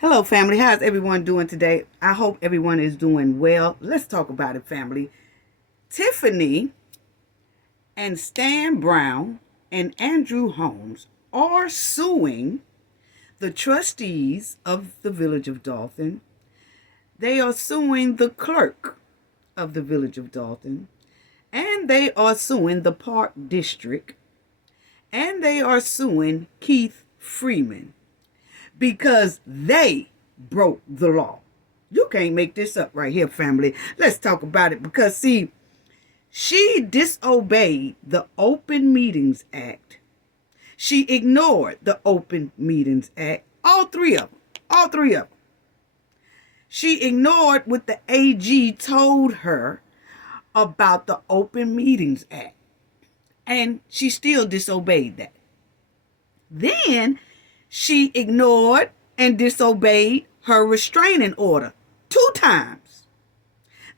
Hello, family. How's everyone doing today? I hope everyone is doing well. Let's talk about it, family. Tiffany and Stan Brown and Andrew Holmes are suing the trustees of the village of Dolton. They are suing the clerk of the village of Dolton. And they are suing the Park District. And they are suing Keith Freeman because they broke the law. You can't make this up right here, family. Let's talk about it because, see, she disobeyed the Open Meetings Act. She ignored the Open Meetings Act. All three of them. All three of them. She ignored what the AG told her about the Open Meetings Act. And she still disobeyed that. Then she ignored and disobeyed her restraining order 2 times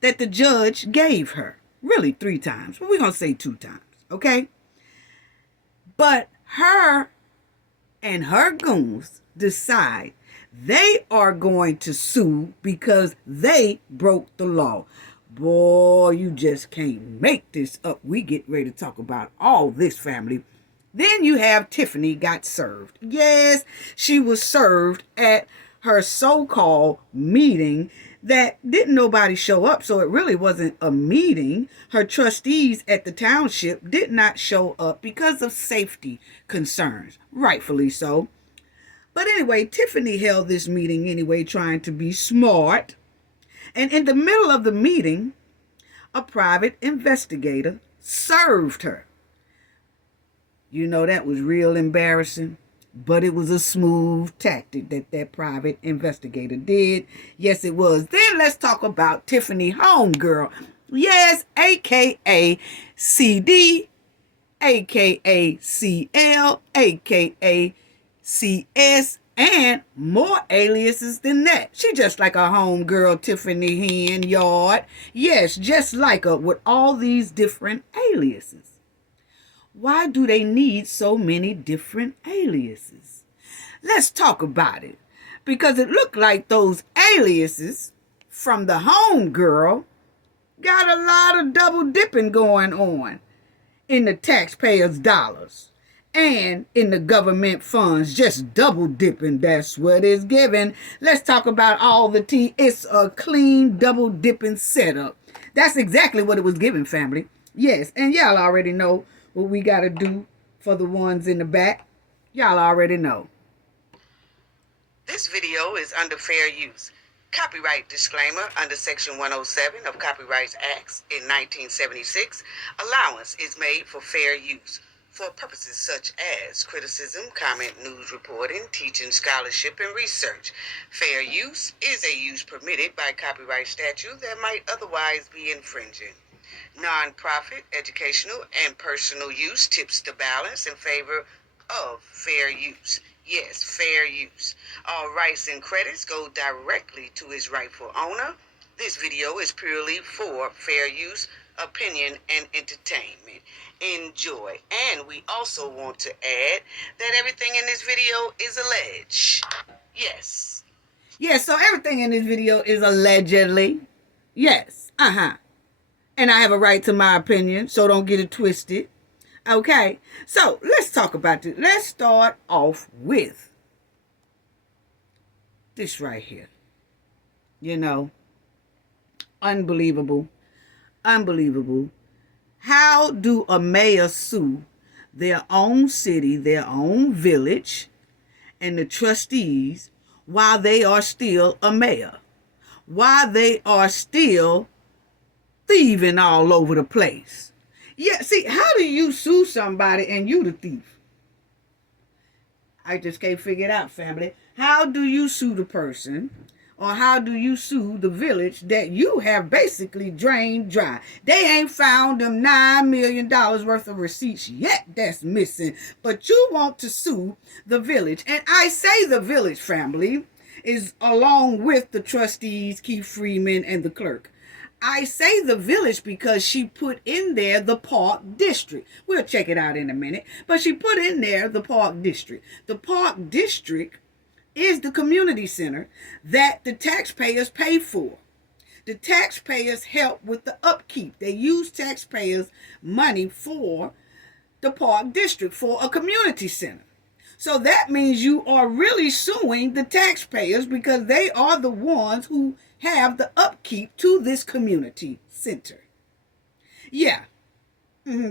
that the judge gave her. Really 3 times, but we're going to say 2 times, okay? But her and her goons decide they are going to sue because they broke the law. Boy, you just can't make this up. We get ready to talk about all this, family. Then you have Tiffany got served. Yes, she was served at her so-called meeting that didn't nobody show up, so it really wasn't a meeting. Her trustees at the township did not show up because of safety concerns, rightfully so. But anyway, Tiffany held this meeting anyway, trying to be smart. And in the middle of the meeting, a private investigator served her. You know, that was real embarrassing, but it was a smooth tactic that private investigator did. Yes, it was. Then let's talk about Tiffany Homegirl. Yes, a.k.a. CD, a.k.a. CL, a.k.a. CS, and more aliases than that. She just like a homegirl, Tiffany Henyard. Yes, just like her with all these different aliases. Why do they need so many different aliases? Let's talk about it. Because it looked like those aliases from the homegirl got a lot of double dipping going on in the taxpayers' dollars and in the government funds. Just double dipping, that's what it's given. Let's talk about all the tea. It's a clean double dipping setup. That's exactly what it was given, family. Yes, and y'all already know what we got to do for the ones in the back. Y'all already know. This video is under fair use. Copyright disclaimer under Section 107 of Copyright Acts in 1976. Allowance is made for fair use for purposes such as criticism, comment, news reporting, teaching, scholarship, and research. Fair use is a use permitted by copyright statute that might otherwise be infringing. Non-profit, educational, and personal use tips the balance in favor of fair use. Yes, fair use. All rights and credits go directly to its rightful owner. This video is purely for fair use, opinion, and entertainment. Enjoy. And we also want to add that everything in this video is alleged. Yes. Yes, so everything in this video is allegedly. Yes. And I have a right to my opinion, so don't get it twisted. Okay, so let's talk about this. Let's start off with this right here. You know, unbelievable. Unbelievable. How do a mayor sue their own city, their own village, and the trustees while they are still a mayor? While they are still thieving all over the place. Yeah, see, how do you sue somebody and you the thief? I just can't figure it out, family. How do you sue the person, or how do you sue the village that you have basically drained dry? They ain't found them $9 million worth of receipts yet that's missing, but you want to sue the village. And I say the village, family, is along with the trustees, Keith Freeman, and the clerk. I say the village because she put in there the Park District. We'll check it out in a minute. But she put in there the Park District. The Park District is the community center that the taxpayers pay for. The taxpayers help with the upkeep. They use taxpayers' money for the park district, for a community center. So that means you are really suing the taxpayers because they are the ones who have the upkeep to this community center. Yeah.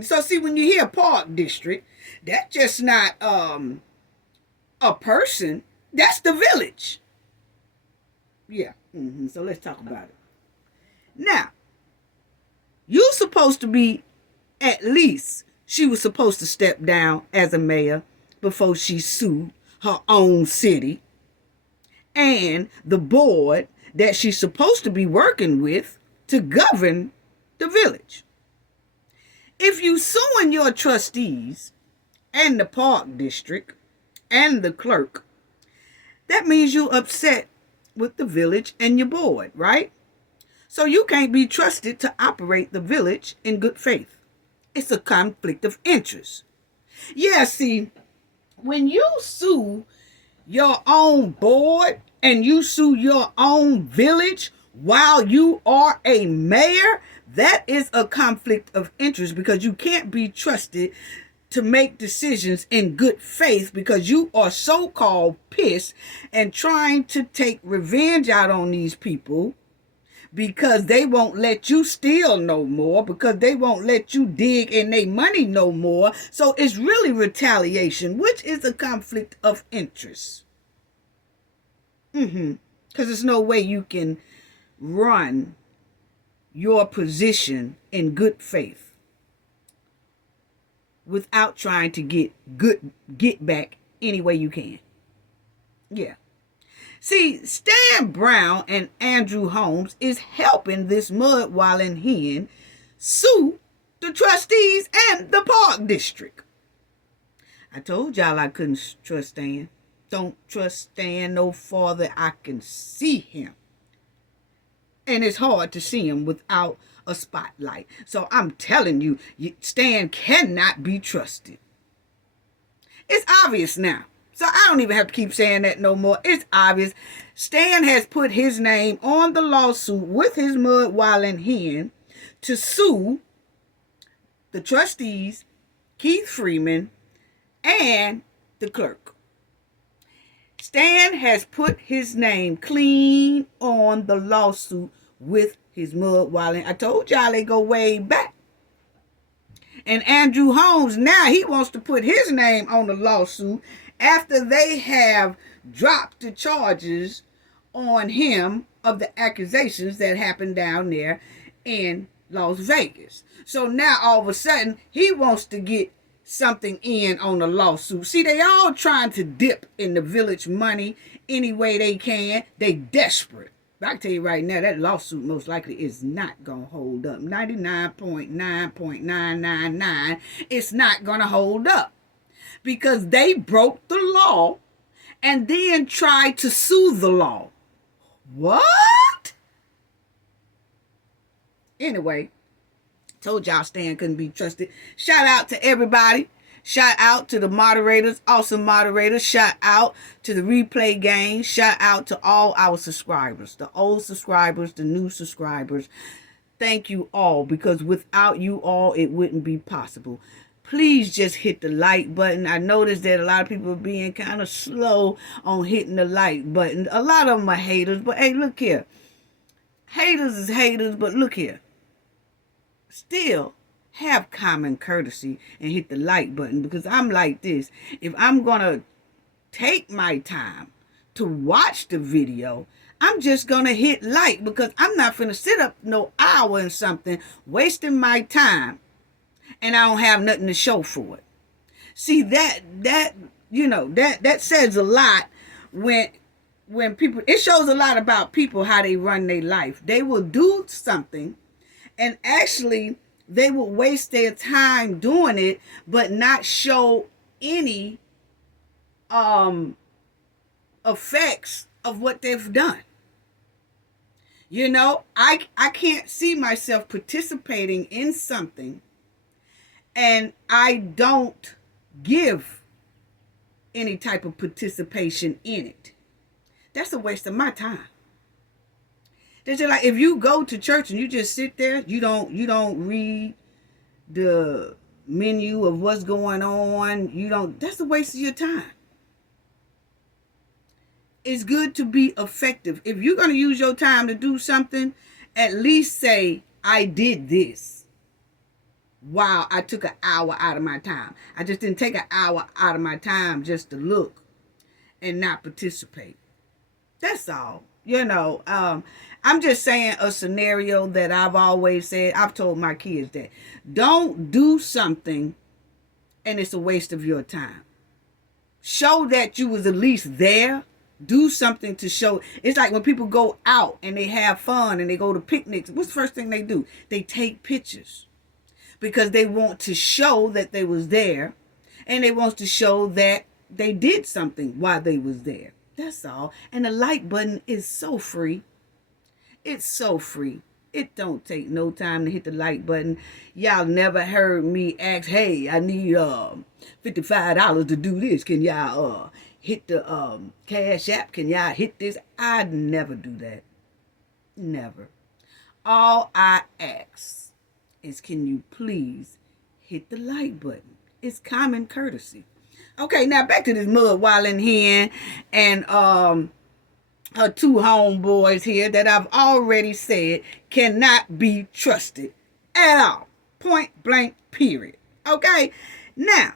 So see, when you hear park district, that's just not a person. That's the village. Yeah. So let's talk about it. Now, you're supposed to be, at least, she was supposed to step down as a mayor before she sued her own city and the board that she's supposed to be working with to govern the village. If you suing your trustees and the park district and the clerk, that means you're upset with the village and your board, right? So you can't be trusted to operate the village in good faith. It's a conflict of interest. Yeah, see, when you sue your own board and you sue your own village while you are a mayor, that is a conflict of interest because you can't be trusted to make decisions in good faith because you are so-called pissed and trying to take revenge out on these people because they won't let you steal no more, because they won't let you dig in their money no more. So it's really retaliation, which is a conflict of interest. Because there's no way you can run your position in good faith without trying to get back any way you can. Yeah. See, Stan Brown and Andrew Holmes is helping this mud-walling hen sue the trustees and the park district. I told y'all I couldn't trust Stan. Don't trust Stan no farther I can see him. And it's hard to see him without a spotlight. So I'm telling you, Stan cannot be trusted. It's obvious now. So I don't even have to keep saying that no more. It's obvious. Stan has put his name on the lawsuit with his mud-walling hen to sue the trustees, Keith Freeman, and the clerk. Stan has put his name clean on the lawsuit with his mud-walling. I told y'all they go way back. And Andrew Holmes, now he wants to put his name on the lawsuit after they have dropped the charges on him of the accusations that happened down there in Las Vegas. So now all of a sudden he wants to get something in on the lawsuit. See, they all trying to dip in the village money any way they can. They desperate. But I can tell you right now, that lawsuit most likely is not going to hold up. 99.9.999, it's not going to hold up. Because they broke the law and then tried to sue the law. What? Anyway, told y'all Stan couldn't be trusted. Shout out to everybody. Shout out to the moderators, awesome moderators. Shout out to the replay gang. Shout out to all our subscribers, the old subscribers, the new subscribers. Thank you all, because without you all, it wouldn't be possible. Please just hit the like button. I noticed that a lot of people are being kind of slow on hitting the like button. A lot of them are haters, but hey, look here. Haters is haters, but look here. Still have common courtesy and hit the like button, because I'm like this. If I'm going to take my time to watch the video, I'm just going to hit like, because I'm not going to sit up no hour and something wasting my time and I don't have nothing to show for it. See, that says a lot when people, it shows a lot about people, how they run their life. They will do something and actually they will waste their time doing it, but not show any effects of what they've done. You know, I can't see myself participating in something and I don't give any type of participation in it. That's a waste of my time. That's just like if you go to church and you just sit there, you don't read the menu of what's going on. That's a waste of your time. It's good to be effective. If you're going to use your time to do something, at least say, I did this. Wow, I took an hour out of my time. I just didn't take an hour out of my time just to look and not participate. That's all. I'm just saying a scenario that I've always said. I've told my kids that. Don't do something and it's a waste of your time. Show that you was at least there. Do something to show. It's like when people go out and they have fun and they go to picnics. What's the first thing they do? They take pictures because they want to show that they was there and they want to show that they did something while they was there. That's all. And the like button is so free. It's so free. It don't take no time to hit the like button. Y'all never heard me ask, hey, I need $55 to do this. Can y'all hit the Cash App? Can y'all hit this? I'd never do that. Never. All I ask is, can you please hit the like button? It's common courtesy. Okay, now back to this mud wallin' hen and her two homeboys here that I've already said cannot be trusted at all. Point blank, period. Okay? Now,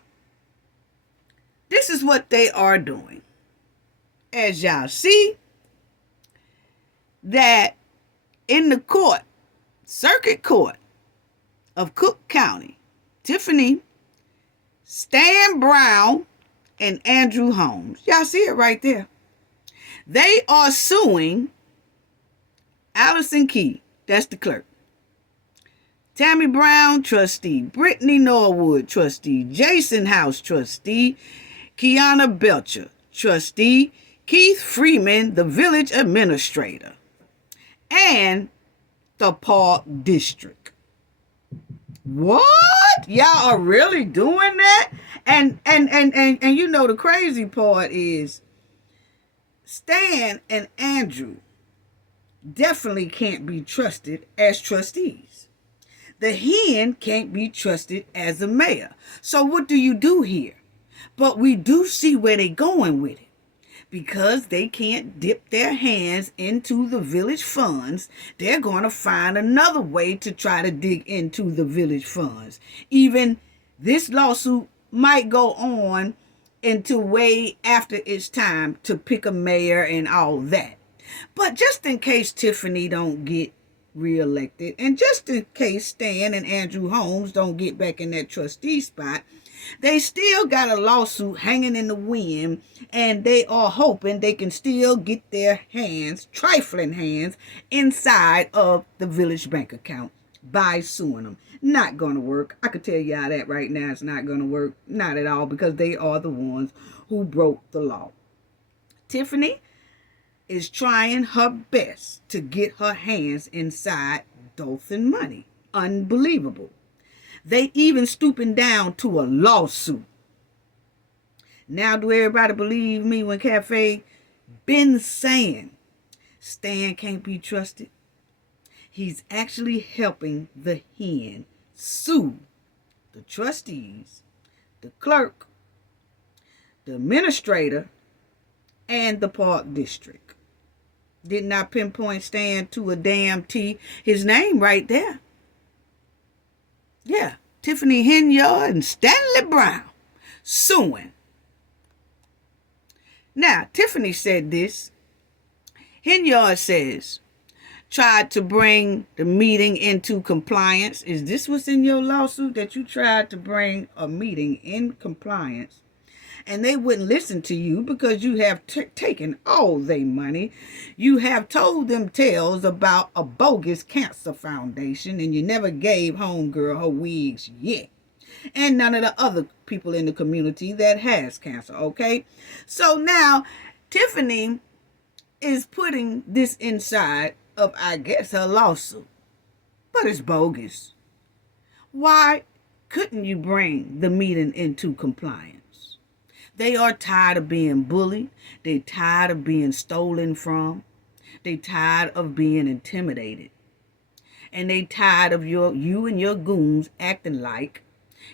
this is what they are doing. As y'all see, that in the court, circuit court of Cook County, Tiffany, Stan Brown, and Andrew Holmes. Y'all see it right there. They are suing Allison Key, that's the clerk, Tammy Brown, trustee, Brittany Norwood, trustee, Jason House, trustee, Kiana Belcher, trustee, Keith Freeman, the village administrator, and the Park District. What? Y'all are really doing that? And you know the crazy part is Stan and Andrew definitely can't be trusted as trustees. The hen can't be trusted as a mayor. So what do you do here? But we do see where they're going with it. Because they can't dip their hands into the village funds, they're going to find another way to try to dig into the village funds. Even this lawsuit might go on until way after it's time to pick a mayor and all that. But just in case Tiffany don't get reelected, and just in case Stan and Andrew Holmes don't get back in that trustee spot, they still got a lawsuit hanging in the wind, and they are hoping they can still get their hands, trifling hands, inside of the village bank account by suing them. Not going to work. I could tell y'all that right now. It's not going to work. Not at all, because they are the ones who broke the law. Tiffany is trying her best to get her hands inside Dolton money. Unbelievable. They even stooping down to a lawsuit. Now do everybody believe me when Cafe been saying Stan can't be trusted? He's actually helping the hen sue the trustees, the clerk, the administrator, and the Park District. Did not pinpoint Stan to a damn T. His name right there. Yeah, Tiffany Henyard and Stanley Brown suing. Now, Tiffany said this. Henyard says, tried to bring the meeting into compliance. Is this what's in your lawsuit, that you tried to bring a meeting in compliance? And they wouldn't listen to you because you have taken all their money. You have told them tales about a bogus cancer foundation, and you never gave homegirl her wigs yet. And none of the other people in the community that has cancer, okay? So now Tiffany is putting this inside of, I guess, her lawsuit. But it's bogus. Why couldn't you bring the meeting into compliance? They are tired of being bullied. They tired of being stolen from. They tired of being intimidated. And they tired of you and your goons acting like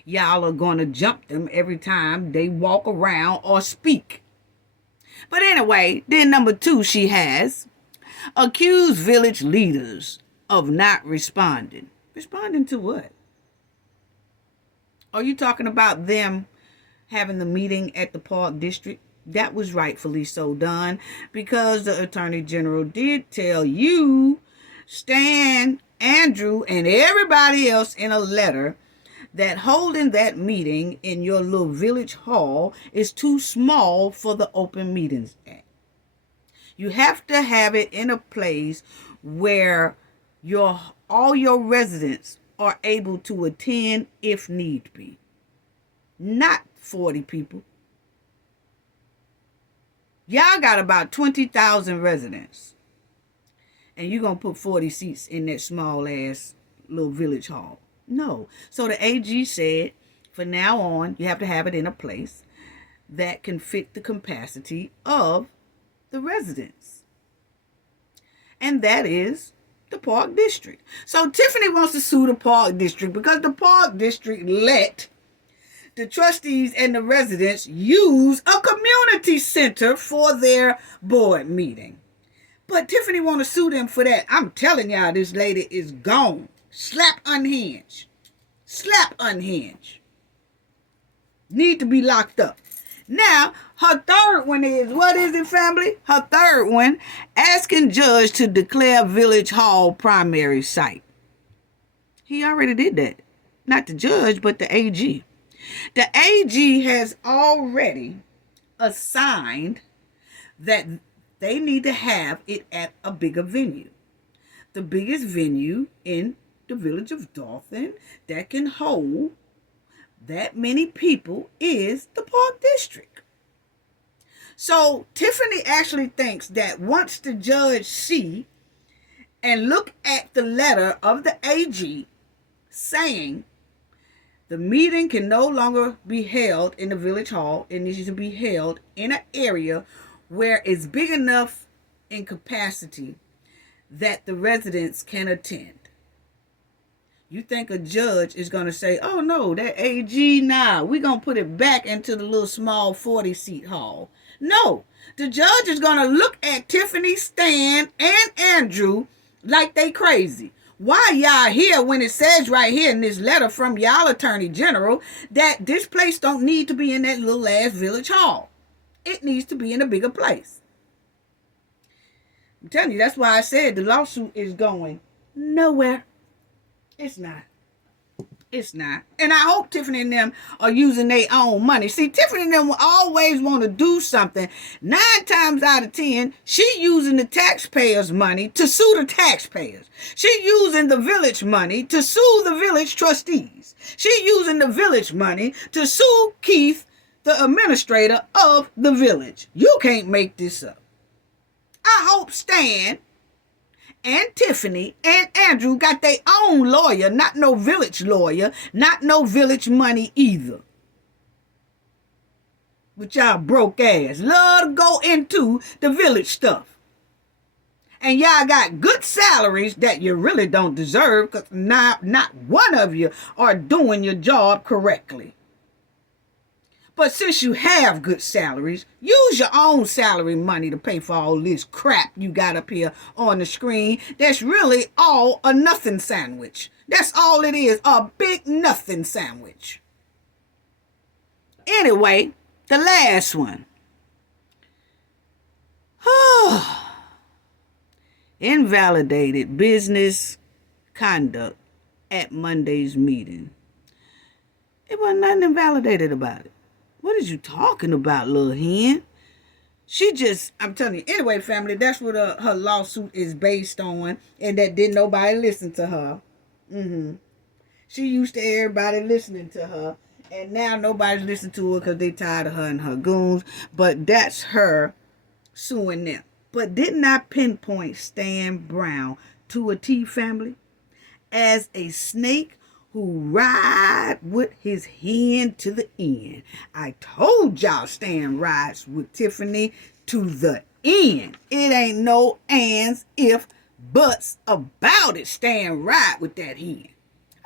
y'all are going to jump them every time they walk around or speak. But anyway, then number 2, she has accused village leaders of not responding. Responding to what? Are you talking about them having the meeting at the Park District? That was rightfully so done because the Attorney General did tell you, Stan, Andrew, and everybody else in a letter that holding that meeting in your little village hall is too small for the Open Meetings Act. You have to have it in a place where all your residents are able to attend if need be. Not 40 people. Y'all got about 20,000 residents. And you're going to put 40 seats in that small ass little village hall. No. So the AG said, from now on, you have to have it in a place that can fit the capacity of the residents. And that is the Park District. So Tiffany wants to sue the Park District because the Park District let the trustees and the residents use a community center for their board meeting. But Tiffany want to sue them for that. I'm telling y'all, this lady is gone. Slap unhinged. Slap unhinged. Need to be locked up. Now, her third one is, what is it, family? Her third one, asking judge to declare village hall primary site. He already did that. Not the judge, but the AG. The AG has already assigned that they need to have it at a bigger venue. The biggest venue in the village of Dolton that can hold that many people is the Park District. So Tiffany actually thinks that once the judge see and look at the letter of the AG saying the meeting can no longer be held in the village hall, it needs to be held in an area where it's big enough in capacity that the residents can attend. You think a judge is going to say, oh no, that AG, nah, we're going to put it back into the little small 40-seat hall. No, the judge is going to look at Tiffany, Stan, and Andrew like they crazy. Why y'all here when it says right here in this letter from y'all Attorney General that this place don't need to be in that little ass village hall? It needs to be in a bigger place. I'm telling you, that's why I said the lawsuit is going nowhere. It's not. It's not. And I hope Tiffany and them are using their own money. See, Tiffany and them will always want to do something. 9 times out of 10, she using the taxpayers' money to sue the taxpayers. She using the village money to sue the village trustees. She using the village money to sue Keith, the administrator of the village. You can't make this up. I hope Stan and Tiffany and Andrew got their own lawyer, not no village lawyer, not no village money either. But y'all broke ass love to go into the village stuff. And y'all got good salaries that you really don't deserve because not one of you are doing your job correctly. But since you have good salaries, use your own salary money to pay for all this crap you got up here on the screen. That's really all a nothing sandwich. That's all it is, a big nothing sandwich. Anyway, the last one. Invalidated business conduct at Monday's meeting. It wasn't nothing invalidated about it. What is you talking about, little hen? I'm telling you. Anyway, family, that's what her lawsuit is based on. And that didn't nobody listen to her. She used to everybody listening to her. And now nobody's listening to her because they tired of her and her goons. But that's her suing them. But didn't I pinpoint Stan Brown to a T, family as a snake who ride with his hen to the end. I told y'all Stan rides with Tiffany to the end. It ain't no ands, if, buts about it. Stan ride with that hen.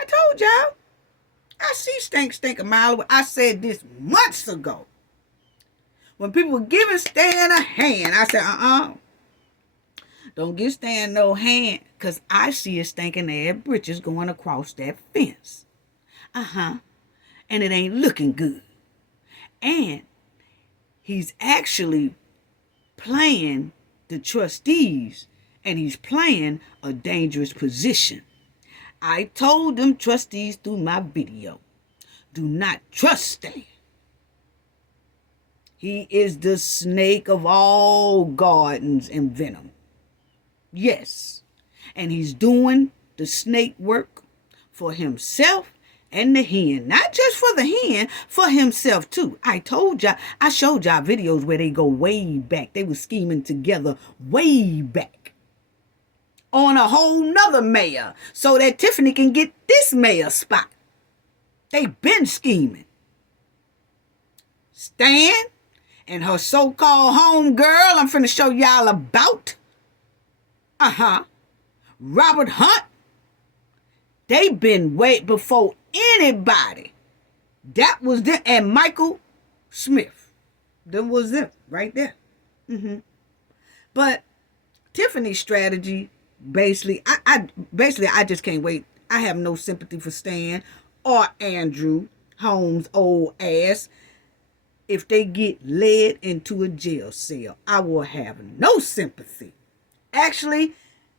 I told y'all. I see Stink a mile away. I said this months ago. When people were giving Stan a hand, I said, don't give Stan no hand, because I see his stinking ass britches going across that fence. And it ain't looking good. And he's actually playing the trustees, and he's playing a dangerous position. I told them trustees through my video, do not trust Stan. He is the snake of all gardens and venom. Yes, and he's doing the snake work for himself and the hen. Not just for the hen, for himself too. I told y'all, I showed y'all videos where they go way back. They were scheming together way back on a whole nother mayor so that Tiffany can get this mayor spot. They been scheming. Stan and her so-called home girl, I'm finna show y'all about. Robert Hunt. They been way before anybody. That was them. And Michael Smith. That was them right there. But Tiffany's strategy, basically, I just can't wait. I have no sympathy for Stan or Andrew Holmes' old ass. If they get led into a jail cell, I will have no sympathy. Actually,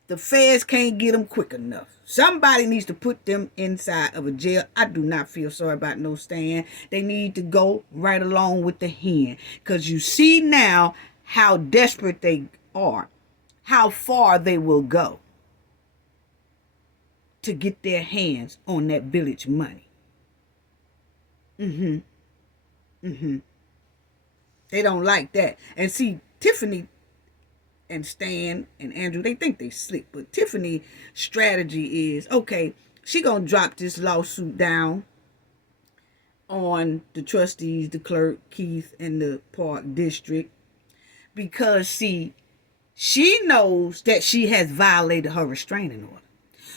the feds can't get them quick enough. Somebody needs to put them inside of a jail. I do not feel sorry about no Stan. They need to go right along with the hen. Because you see now how desperate they are. How far they will go to get their hands on that village money. They don't like that. And see, Tiffany and Stan and Andrew, they think they slick. But Tiffany's strategy is, okay, she gonna drop this lawsuit down on the trustees, the clerk, Keith, and the Park District. Because, see, she knows that she has violated her restraining order.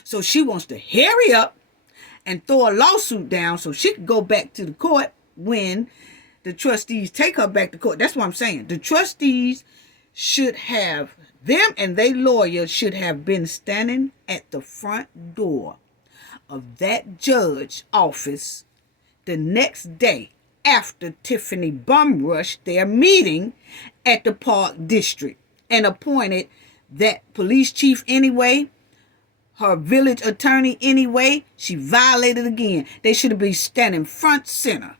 So she wants to hurry up and throw a lawsuit down so she can go back to the court when the trustees take her back to court. That's what I'm saying. The trustees should have, them and their lawyer should have been standing at the front door of that judge's office the next day after Tiffany bum rushed their meeting at the Park District and appointed that police chief anyway, her village attorney anyway. She violated again. They should have been standing front center.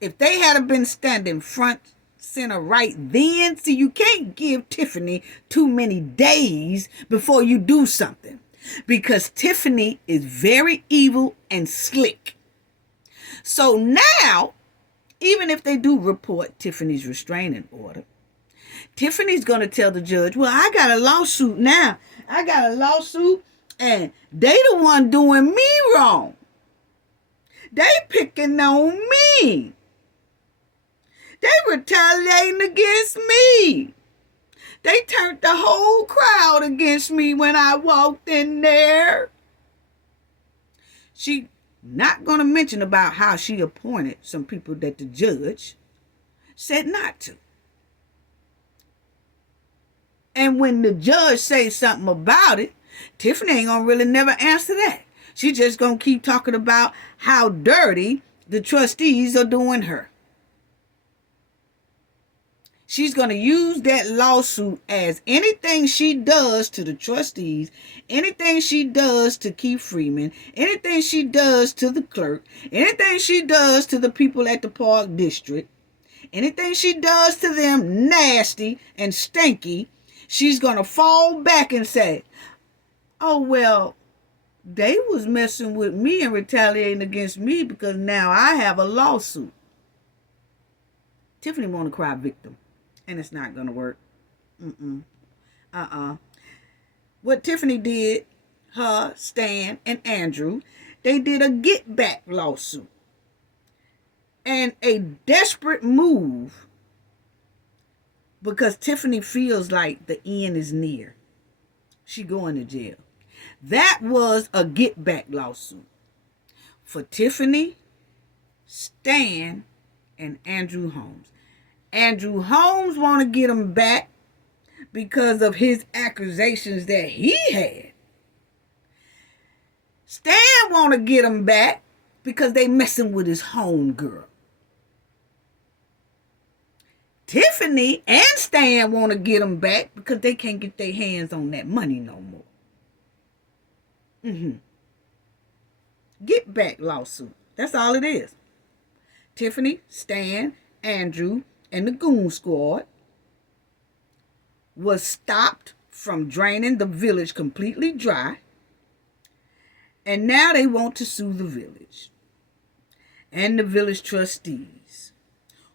If they had been standing front center right then, see, you can't give Tiffany too many days before you do something, because Tiffany is very evil and slick. So now, even if they do report Tiffany's restraining order, Tiffany's going to tell the judge, well, I got a lawsuit now. I got a lawsuit and they the one doing me wrong. They picking on me. They retaliating against me. They turned the whole crowd against me when I walked in there. She not going to mention about how she appointed some people that the judge said not to. And when the judge says something about it, Tiffany ain't going to really never answer that. She just going to keep talking about how dirty the trustees are doing her. She's going to use that lawsuit as anything she does to the trustees, anything she does to Keith Freeman, anything she does to the clerk, anything she does to the people at the Park District, anything she does to them nasty and stinky, she's going to fall back and say, oh, well, they was messing with me and retaliating against me because now I have a lawsuit. Tiffany want to cry victim. And it's not going to work. What Tiffany did, her, Stan, and Andrew, They did a get back lawsuit. And a desperate move because Tiffany feels like the end is near. She going to jail. That was a get back lawsuit for Tiffany, Stan, and Andrew Holmes. Andrew Holmes want to get him back because of his accusations that he had. Stan want to get him back because they messing with his home girl. Tiffany and Stan want to get him back because they can't get their hands on that money no more. Get back lawsuit. That's all it is. Tiffany, Stan, Andrew, and the Goon Squad was stopped from draining the village completely dry. And now they want to sue the village and the village trustees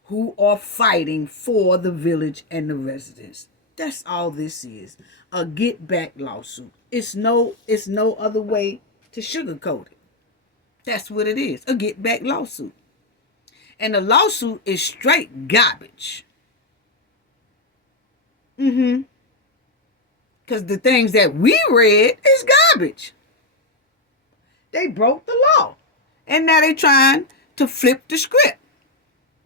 who are fighting for the village and the residents. That's all this is. A get back lawsuit. It's no other way to sugarcoat it. That's what it is. A get back lawsuit. And the lawsuit is straight garbage. Because the things that we read is garbage. They broke the law. And now they trying to flip the script.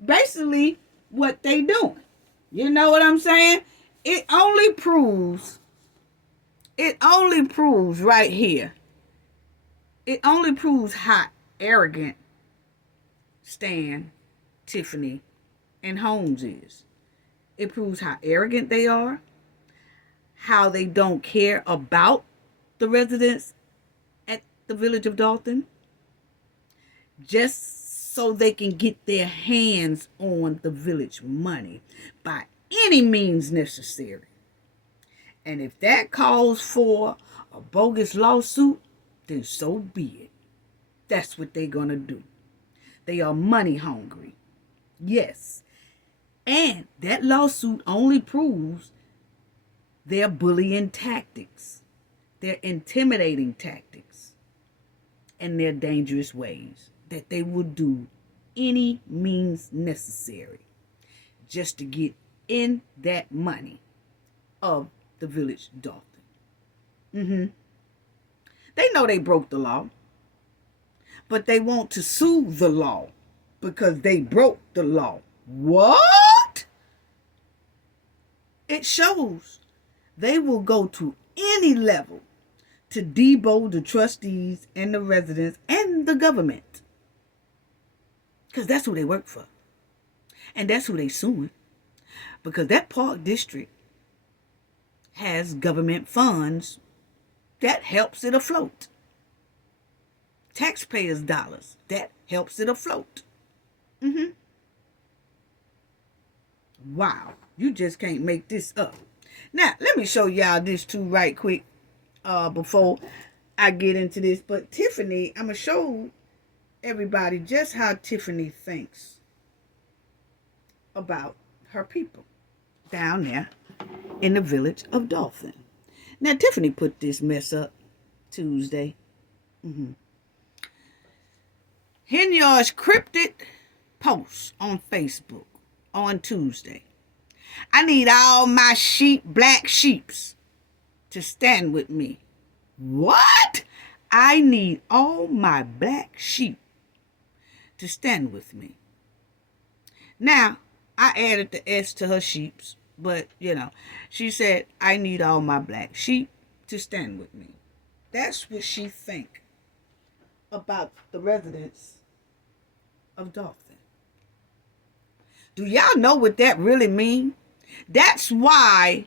Basically, what they doing. You know what I'm saying? It only proves right here. It only proves how arrogant Stan, Tiffany, and Holmes is. It proves how arrogant they are, how they don't care about the residents at the village of Dolton, just so they can get their hands on the village money by any means necessary. And if that calls for a bogus lawsuit, then so be it. That's what they're going to do. They are money hungry. Yes. And that lawsuit only proves their bullying tactics, their intimidating tactics, and their dangerous ways that they will do any means necessary just to get in that money of the village Dolton. They know they broke the law, but they want to sue the law because they broke the law. What? It shows they will go to any level to debo the trustees and the residents and the government. Because that's who they work for. And that's who they suing. Because that park district has government funds that helps it afloat. Taxpayers' dollars that helps it afloat. Wow. You just can't make this up. Now, let me show y'all this too right quick before I get into this. But Tiffany, I'm going to show everybody just how Tiffany thinks about her people down there in the village of Dolton. Now, Tiffany put this mess up Tuesday. Henyard's cryptic post on Facebook on Tuesday. I need all my black sheeps to stand with me. What? I need all my black sheep to stand with me. Now, I added the S to her sheeps, but, she said, I need all my black sheep to stand with me. That's what she think about the residents of Dolton. Do y'all know what that really means? That's why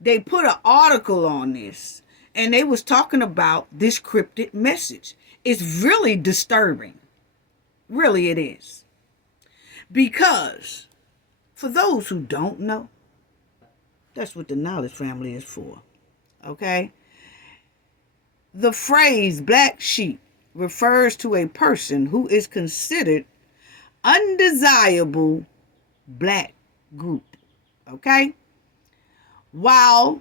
they put an article on this, and they was talking about this cryptic message. It's really disturbing. Really it is. Because, for those who don't know, that's what the knowledge family is for. Okay? The phrase black sheep refers to a person who is considered undesirable black group. Okay? While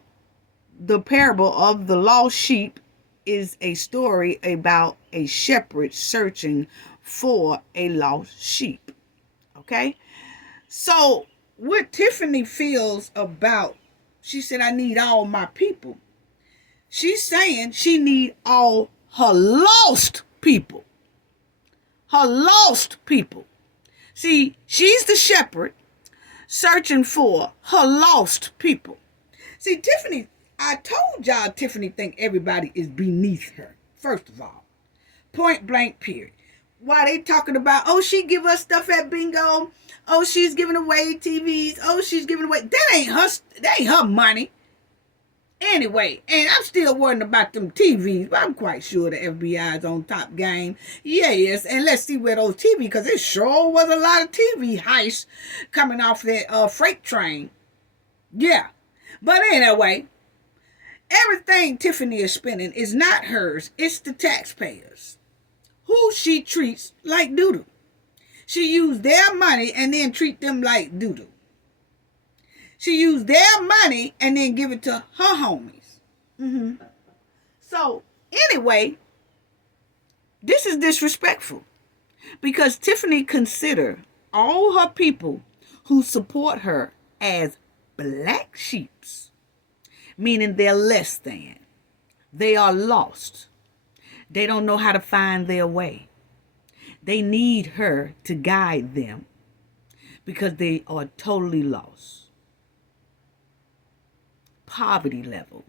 the parable of the lost sheep is a story about a shepherd searching for a lost sheep. Okay? So, what Tiffany feels about, she said, I need all my people. She's saying she need all her lost people. Her lost people. See, she's the shepherd searching for her lost people. See, Tiffany, I told y'all Tiffany think everybody is beneath her, first of all. Point blank, period. Why they talking about, oh, she give us stuff at bingo. Oh, she's giving away TVs. Oh, she's giving away. That ain't her money. Anyway, and I'm still worrying about them TVs, but I'm quite sure the FBI is on top game. Yes, and let's see where those TVs, because it sure was a lot of TV heists coming off that freight train. Yeah, but anyway, everything Tiffany is spending is not hers, it's the taxpayers, who she treats like doodoo. She used their money and then treat them like doodoo. She used their money and then give it to her homies. So, anyway, this is disrespectful. Because Tiffany considered all her people who support her as black sheeps. Meaning they're less than. They are lost. They don't know how to find their way. They need her to guide them. Because they are totally lost. Poverty level.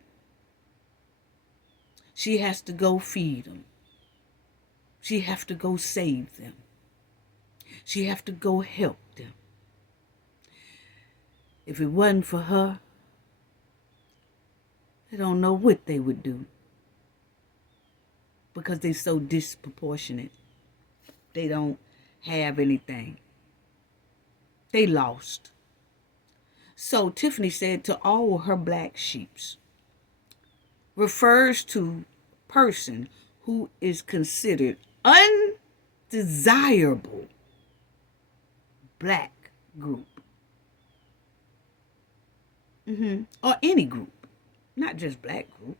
She has to go feed them. She has to go save them. She has to go help them. If it wasn't for her, they don't know what they would do. Because they're so disproportionate. They don't have anything. They lost. So Tiffany said to all her black sheeps, refers to a person who is considered undesirable black group. Or any group, not just black group.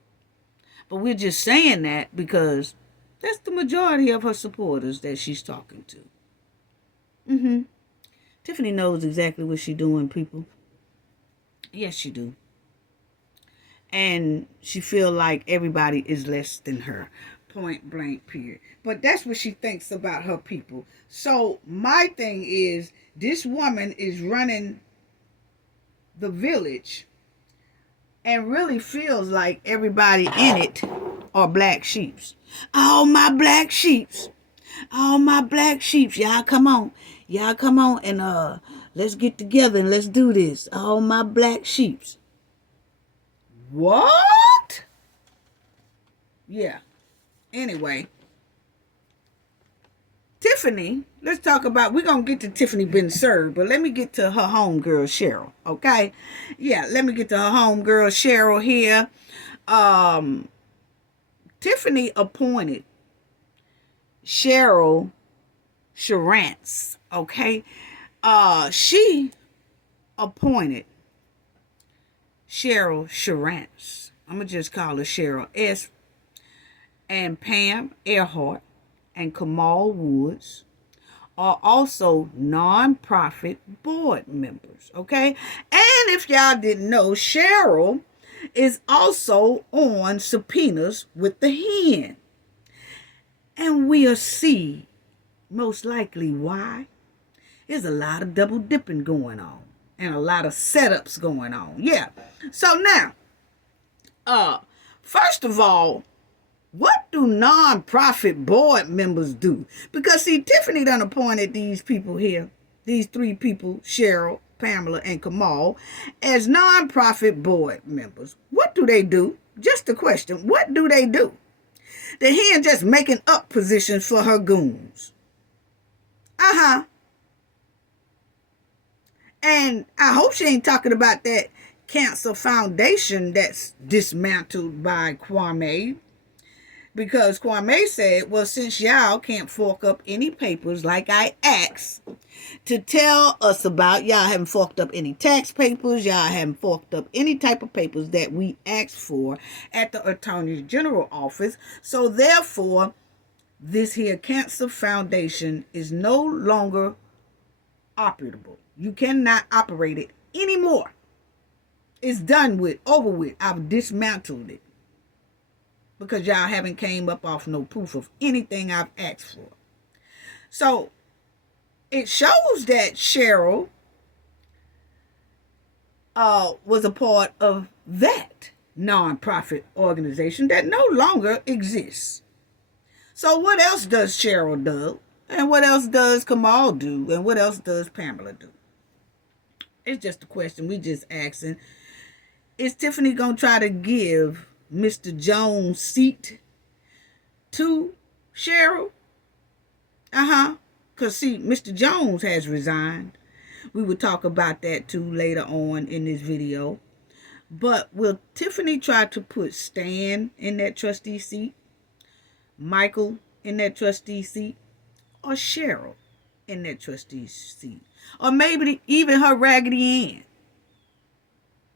But we're just saying that because that's the majority of her supporters that she's talking to. Tiffany knows exactly what she's doing, people. Yes, she do. And she feel like everybody is less than her. Point blank, period. But that's what she thinks about her people. So my thing is, this woman is running the village and really feels like everybody in it are black sheeps. All my black sheeps. All my black sheeps. Y'all come on. Y'all come on and let's get together and let's do this. All my black sheeps. What? Yeah. Anyway. Tiffany, let's talk about, we're going to get to Tiffany been served, but let me get to her homegirl, Cheryl, okay? Yeah, let me get to her homegirl, Cheryl here. Tiffany appointed Cheryl Sharance, okay? She appointed Cheryl Sharance. I'm going to just call her Cheryl S. And Pam Earhart and Kamal Woods are also non-profit board members, okay? And if y'all didn't know, Cheryl is also on subpoenas with the Hen. And we'll see most likely why. There's a lot of double dipping going on and a lot of setups going on. Yeah. So now, first of all, what do non-profit board members do? Because see, Tiffany done appointed these people here, these three people, Cheryl, Pamela, and Kamal, as non-profit board members. What do they do? Just a question. What do they do? The Hen just making up positions for her goons. And I hope she ain't talking about that Cancer Foundation that's dismantled by Kwame. Because Kwame said, well, since y'all can't fork up any papers like I asked to tell us about, y'all haven't forked up any tax papers, y'all haven't forked up any type of papers that we asked for at the Attorney General office. So therefore, this here Cancer Foundation is no longer operable. You cannot operate it anymore. It's done with, over with. I've dismantled it. Because y'all haven't came up off no proof of anything I've asked for. So, it shows that Cheryl was a part of that nonprofit organization that no longer exists. So what else does Cheryl do? And what else does Kamal do? And what else does Pamela do? It's just a question we just asking. Is Tiffany going to try to give Mr. Jones' seat to Cheryl? Because, see, Mr. Jones has resigned. We will talk about that, too, later on in this video. But will Tiffany try to put Stan in that trustee seat? Michael in that trustee seat? Or Cheryl in that trustee seat? Or maybe even her Raggedy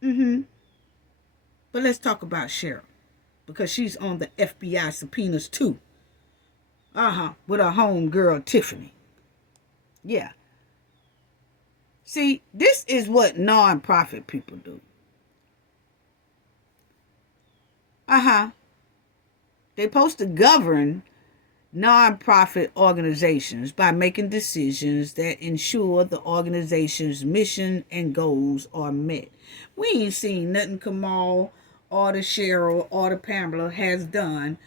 Ann? But let's talk about Cheryl. Because she's on the FBI subpoenas too. With her home girl, Tiffany. Yeah. See, this is what non-profit people do. They're supposed to govern non-profit organizations by making decisions that ensure the organization's mission and goals are met. We ain't seen nothing Kamal or the Cheryl or the Pamela has done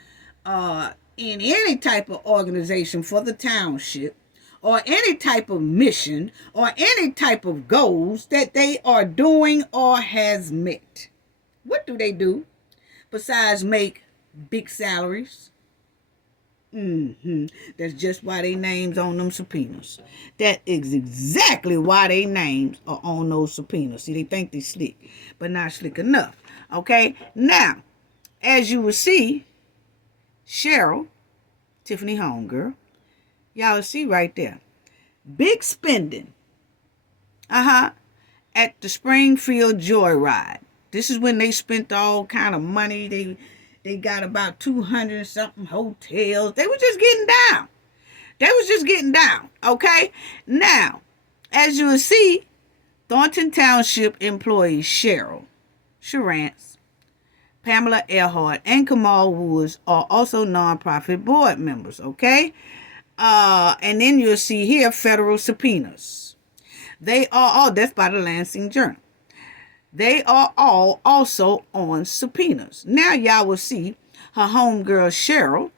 in any type of organization for the township or any type of mission or any type of goals that they are doing or has met. What do? Besides make big salaries? That's just why they names on them subpoenas. That is exactly why they names are on those subpoenas. See, they think they slick, but not slick enough. Okay? Now, as you will see, Cheryl, Tiffany homegirl, y'all see right there. Big spending. At the Springfield Joyride. This is when they spent all kind of money. They got about 200 something hotels. They were just getting down. Okay? Now, as you will see, Thornton Township employees Cheryl Charance, Pamela Earhart, and Kamal Woods are also nonprofit board members. Okay? And then you'll see here federal subpoenas. They are all, that's by the Lansing Journal. They are all also on subpoenas. Now y'all will see her homegirl Cheryl,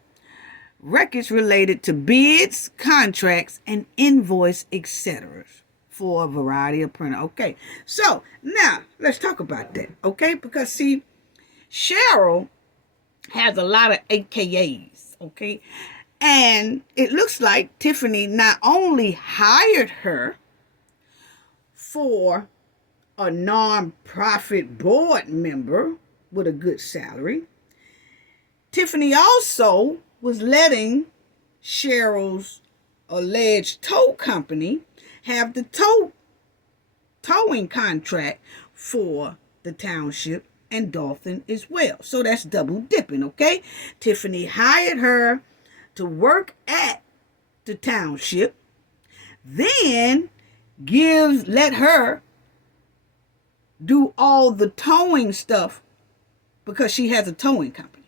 records related to bids, contracts, and invoice, etc. for a variety of printer. Okay, so now let's talk about that. Okay, because see, Cheryl has a lot of AKAs. Okay, and it looks like Tiffany not only hired her for a non-profit board member with a good salary, Tiffany also was letting Cheryl's alleged tow company have the towing contract for the township and Dolton as well. So that's double dipping, okay? Tiffany hired her to work at the township, then let her do all the towing stuff because she has a towing company.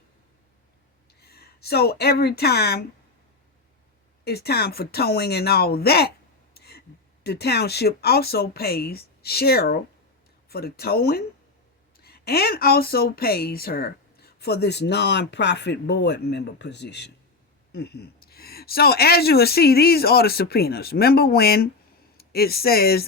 So every time it's time for towing and all that, the township also pays Cheryl for the towing and also pays her for this non-profit board member position. So as you will see, these are the subpoenas. Remember when it says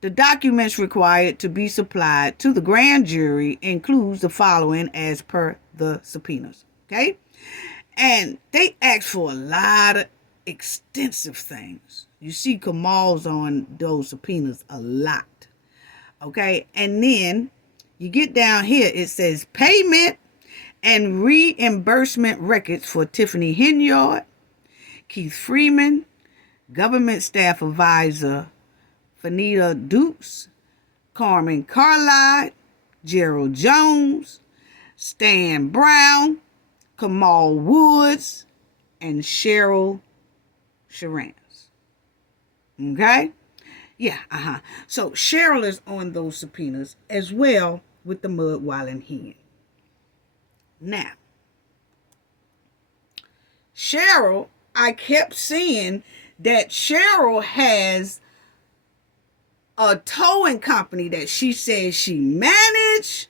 the documents required to be supplied to the grand jury includes the following as per the subpoenas. Okay? And they asked for a lot of extensive things. You see Kamal's on those subpoenas a lot. Okay? And then you get down here, it says payment and reimbursement records for Tiffany Henyard, Keith Freeman, government staff advisor Fanita Dukes, Carmen Carlyle, Gerald Jones, Stan Brown, Kamal Woods, and Cheryl Sharans. Okay? Yeah, So Cheryl is on those subpoenas as well with the Mudwallin Hen. Now, Cheryl, I kept seeing that Cheryl has a towing company that she says she managed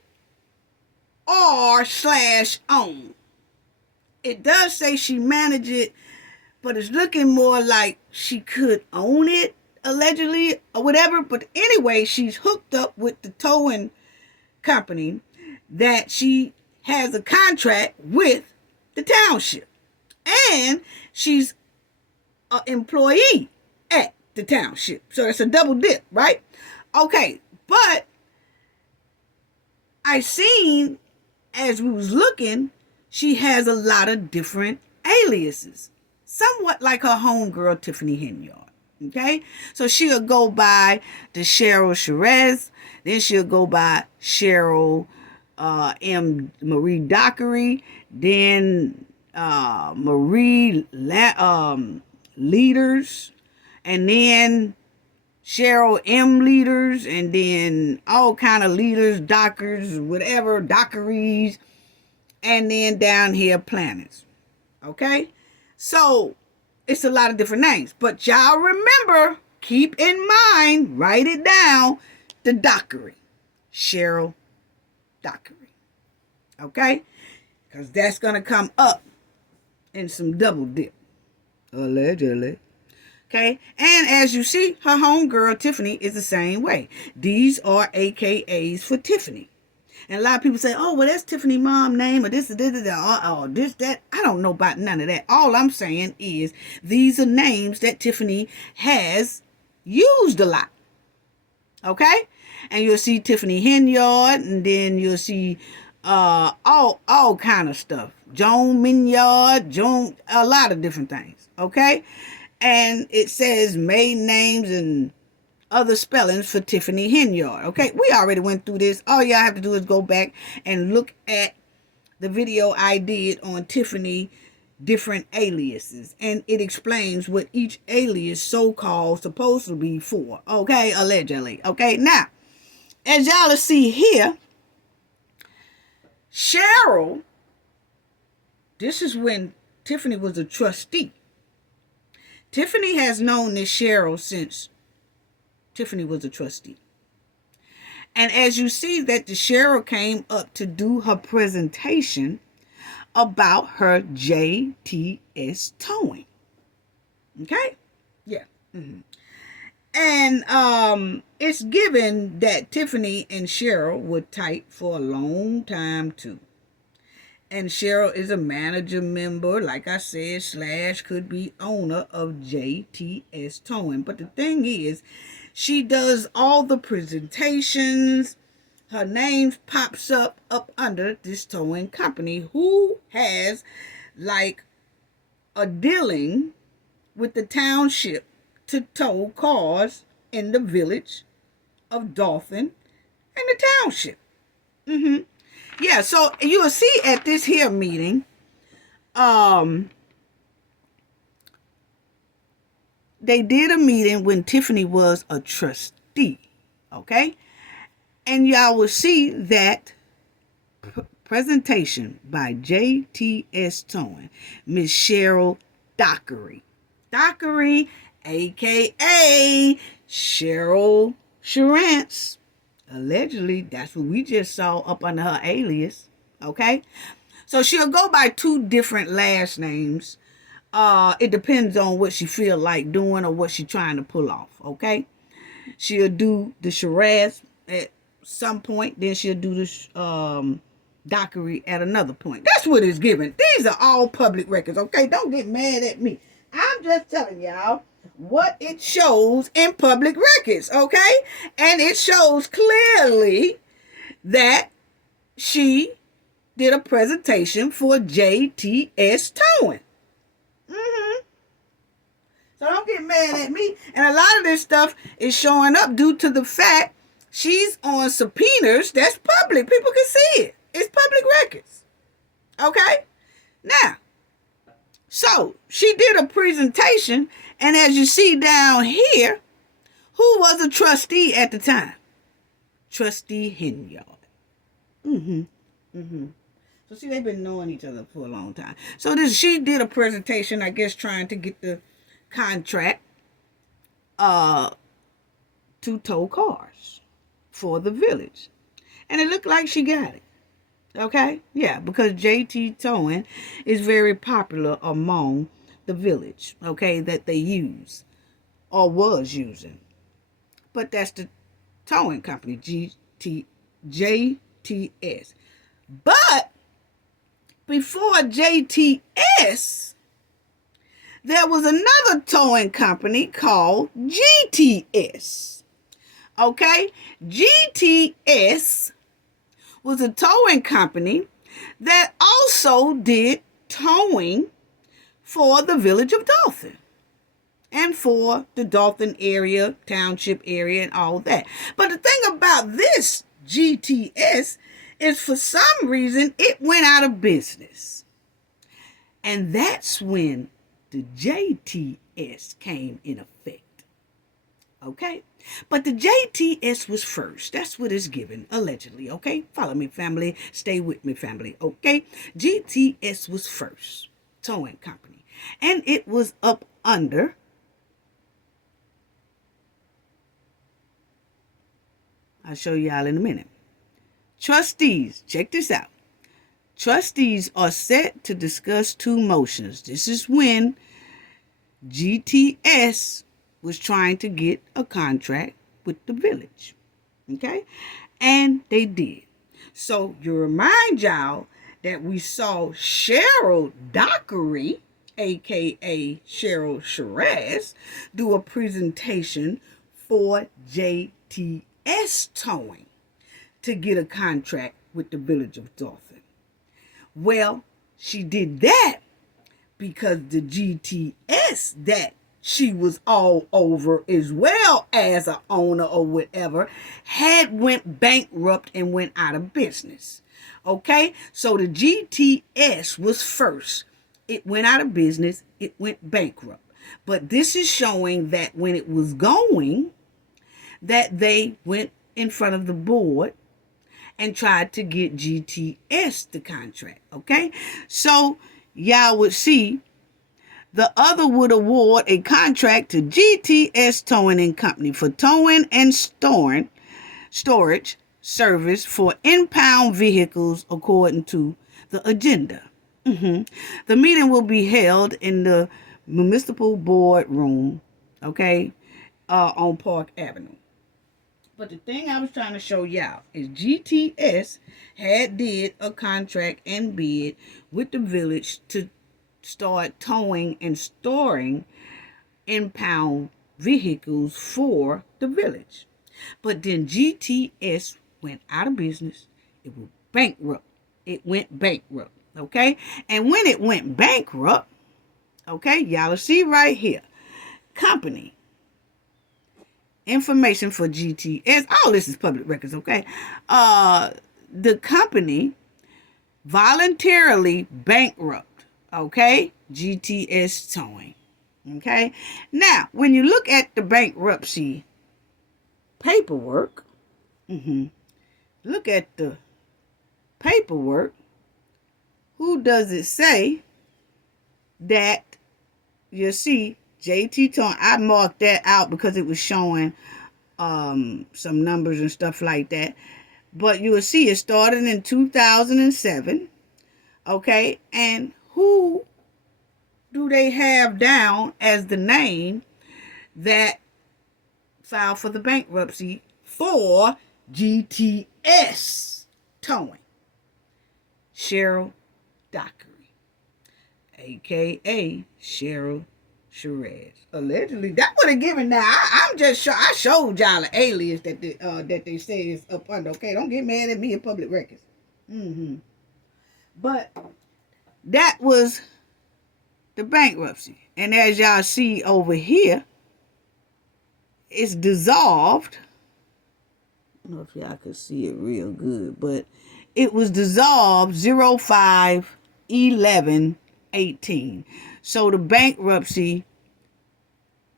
or / own. It does say she managed it, but it's looking more like she could own it, allegedly, or whatever. But anyway, she's hooked up with the towing company that she has a contract with the township. And she's an employee at the township. So it's a double dip, right? Okay, but I seen, as we was looking, she has a lot of different aliases. Somewhat like her homegirl, Tiffany Henyard. Okay? So she'll go by the Cheryl Sharez. Then she'll go by Cheryl M. Marie Dockery. Then Marie Leaders. And then Cheryl M. Leaders. And then all kind of leaders, dockers, whatever, dockeries. And then down here, planets. Okay? So it's a lot of different names. But y'all remember, keep in mind, write it down, the Dockery. Cheryl Dockery. Okay? Because that's going to come up in some double dip. Allegedly. Okay? And as you see, her homegirl, Tiffany, is the same way. These are AKAs for Tiffany. And a lot of people say, oh, well, that's Tiffany's mom's name, or this, that. I don't know about none of that. All I'm saying is these are names that Tiffany has used a lot. Okay? And you'll see Tiffany Henyard, and then you'll see all kind of stuff. Joan Minyard, a lot of different things. Okay? And it says maiden names and other spellings for Tiffany Henyard. Okay, we already went through this. All y'all have to do is go back and look at the video I did on Tiffany different aliases, and it explains what each alias so-called supposed to be for. Okay, allegedly. Okay, now as y'all will see here, Cheryl, this is when Tiffany was a trustee. Tiffany has known this Cheryl since Tiffany was a trustee. And as you see that the Cheryl came up to do her presentation about her JTS towing. Okay? Yeah. And it's given that Tiffany and Cheryl were tight for a long time too. And Cheryl is a manager member, like I said, / could be owner of JTS Towing. But the thing is, she does all the presentations. Her name pops up under this towing company who has like a dealing with the township to tow cars in the village of Dolton and the township. Yeah, so you'll see at this here meeting, they did a meeting when Tiffany was a trustee, okay? And y'all will see that presentation by JTS Towing, Miss Cheryl Dockery. Dockery, a.k.a. Cheryl Sharance. Allegedly, that's what we just saw up under her alias, okay? So she'll go by 2 different last names. It depends on what she feel like doing or what she trying to pull off, okay? She'll do the Shiraz at some point, then she'll do the Dockery at another point. That's what it's given. These are all public records, okay? Don't get mad at me. I'm just telling y'all what it shows in public records, okay? And it shows clearly that she did a presentation for JTS Towing. So don't get mad at me. And a lot of this stuff is showing up due to the fact she's on subpoenas that's public. People can see it. It's public records. Okay? Now, so she did a presentation, and as you see down here, who was a trustee at the time? Trustee Henyard. So see, they've been knowing each other for a long time. So she did a presentation, I guess, trying to get the contract to tow cars for the village. And it looked like she got it. Okay? Yeah, because JT Towing is very popular among the village, okay, that they use or was using. But that's the towing company, JTS. But before JTS, there was another towing company called GTS. Okay? GTS was a towing company that also did towing for the village of Dolton and for the Dolton area, township area, and all that. But the thing about this GTS is for some reason it went out of business. And that's when the JTS came in effect. Okay? But the JTS was first. That's what it's given, allegedly. Okay? Follow me, family. Stay with me, family. Okay? GTS was first towing company. And it was up under I'll show y'all in a minute. Trustees, check this out. Trustees are set to discuss two motions. This is when GTS was trying to get a contract with the village. Okay? And they did. So you remind y'all that we saw Cheryl Dockery, a.k.a. Cheryl Shiraz, do a presentation for JTS Towing to get a contract with the village of Dolton. Well, she did that because the GTS that she was all over, as well as a owner or whatever, had went bankrupt and went out of business. Okay? So the GTS was first. It went out of business. It went bankrupt. But this is showing that when it was going, that they went in front of the board and tried to get GTS the contract, okay? So y'all would see the other would award a contract to GTS Towing and Company for towing and storage service for impound vehicles according to the agenda. The meeting will be held in the municipal board room, okay, on Park Avenue. But the thing I was trying to show y'all is GTS had did a contract and bid with the village to start towing and storing impound vehicles for the village. But then GTS went out of business. It was bankrupt. It went bankrupt. Okay? And when it went bankrupt, okay, y'all will see right here. Company. Information for GTS. All this is public records, okay? The company voluntarily bankrupt, okay? GTS Towing, okay? Now, when you look at the bankruptcy paperwork, look at the paperwork, who does it say that you see JT Towing? I marked that out because it was showing some numbers and stuff like that. But you will see it started in 2007. Okay, and who do they have down as the name that filed for the bankruptcy for GTS Towing? Cheryl Dockery, a.k.a. Cheryl Shiraz. Allegedly, that would have given. Now I'm just sure I showed y'all an alias that they say is up under. Okay, don't get mad at me in public records. But that was the bankruptcy. And as y'all see over here, it's dissolved. I don't know if y'all can see it real good, but it was dissolved 05/11/18. So the bankruptcy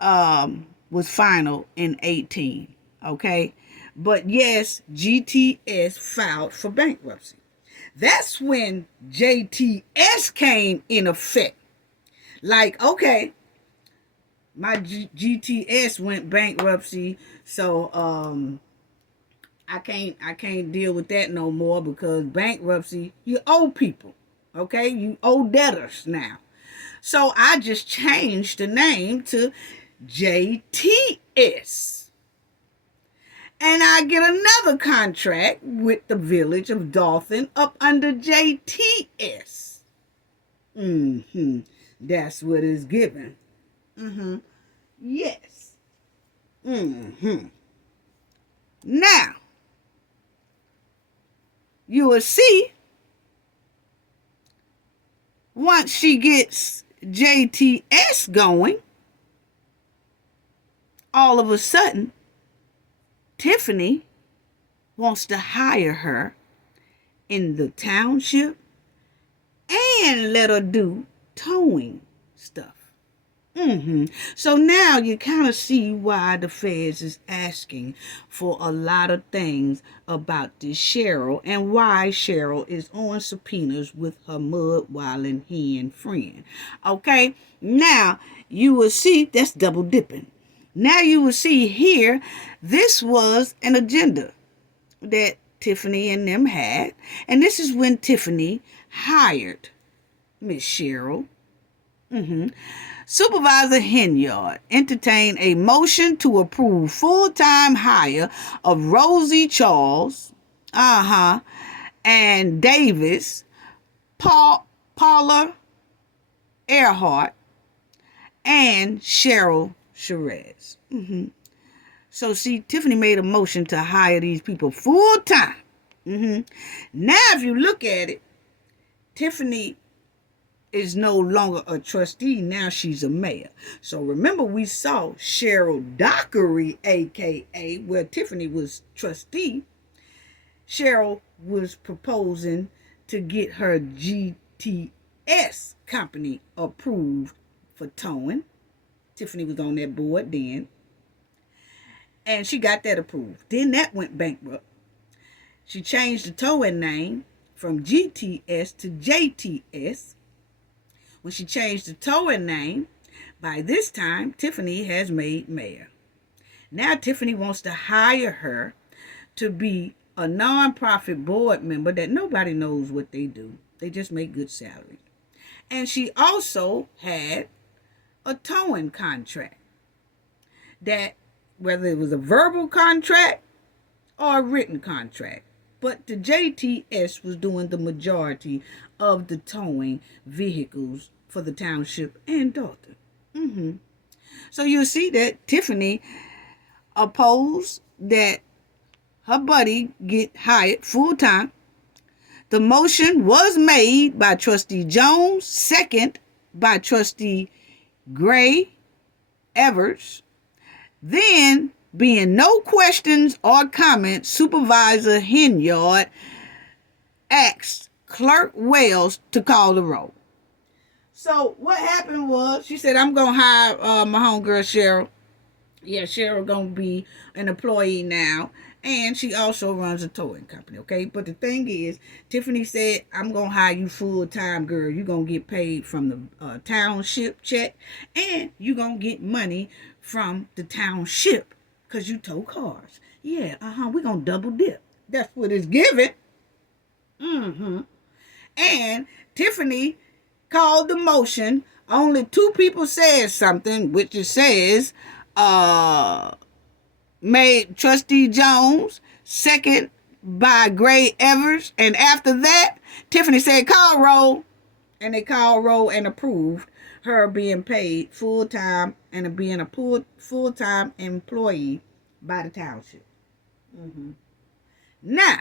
was final in 18. Okay. But yes, GTS filed for bankruptcy. That's when JTS came in effect. Like, okay, my GTS went bankruptcy, so I can't deal with that no more, because bankruptcy, you owe people. Okay? You owe debtors now. So I just changed the name to JTS. And I get another contract with the village of Dolton up under JTS. That's what is given. Yes. Now, you will see, once she gets JTS going, all of a sudden, Tiffany wants to hire her in the township and let her do towing stuff. So now you kind of see why the feds is asking for a lot of things about this Cheryl, and why Cheryl is on subpoenas with her mud-wilding hen friend. Okay, now you will see that's double dipping. Now you will see here, this was an agenda that Tiffany and them had, and this is when Tiffany hired Miss Cheryl. Supervisor Henyard entertained a motion to approve full-time hire of Rosie Charles, and Davis, Paula Earhart, and Cheryl Sherez. So see, Tiffany made a motion to hire these people full-time. Now, if you look at it, Tiffany is no longer a trustee. Now she's a mayor. So remember, we saw Cheryl Dockery, a.k.a. where Tiffany was trustee. Cheryl was proposing to get her GTS company approved for towing. Tiffany was on that board then. And she got that approved. Then that went bankrupt. She changed the towing name from GTS to JTS. When she changed the towing name, by this time, Tiffany has made mayor. Now Tiffany wants to hire her to be a nonprofit board member that nobody knows what they do. They just make good salary. And she also had a towing contract that, whether it was a verbal contract or a written contract, but the JTS was doing the majority of the towing vehicles for the township and Dolton. So you'll see that Tiffany opposed that her buddy get hired full-time. The motion was made by Trustee Jones, second by Trustee Gray Evers. Then, being no questions or comments, Supervisor Henyard asked Clerk Wells to call the roll. So what happened was, she said, I'm going to hire my homegirl Cheryl. Yeah, Cheryl going to be an employee now. And she also runs a towing company, okay? But the thing is, Tiffany said, I'm going to hire you full-time, girl. You're going to get paid from the township check. And you're going to get money from the township because you tow cars. Yeah, we're going to double dip. That's what it's given. And Tiffany called the motion. Only two people said something, which it says, made Trustee Jones, second by Gray Evers, and after that, Tiffany said, call roll, and they called roll and approved her being paid full-time and being a full-time employee by the township. Now,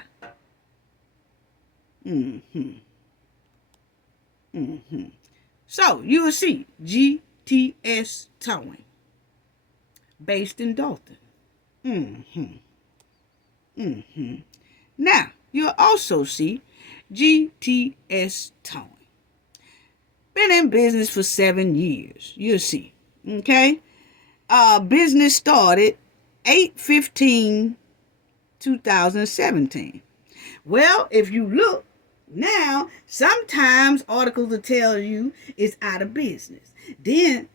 So you will see GTS Towing, based in Dolton. Now you'll also see GTS Towing, been in business for 7 years. You'll see. Okay. Business started 8/15/2017. Well, if you look now, sometimes articles will tell you it's out of business. Then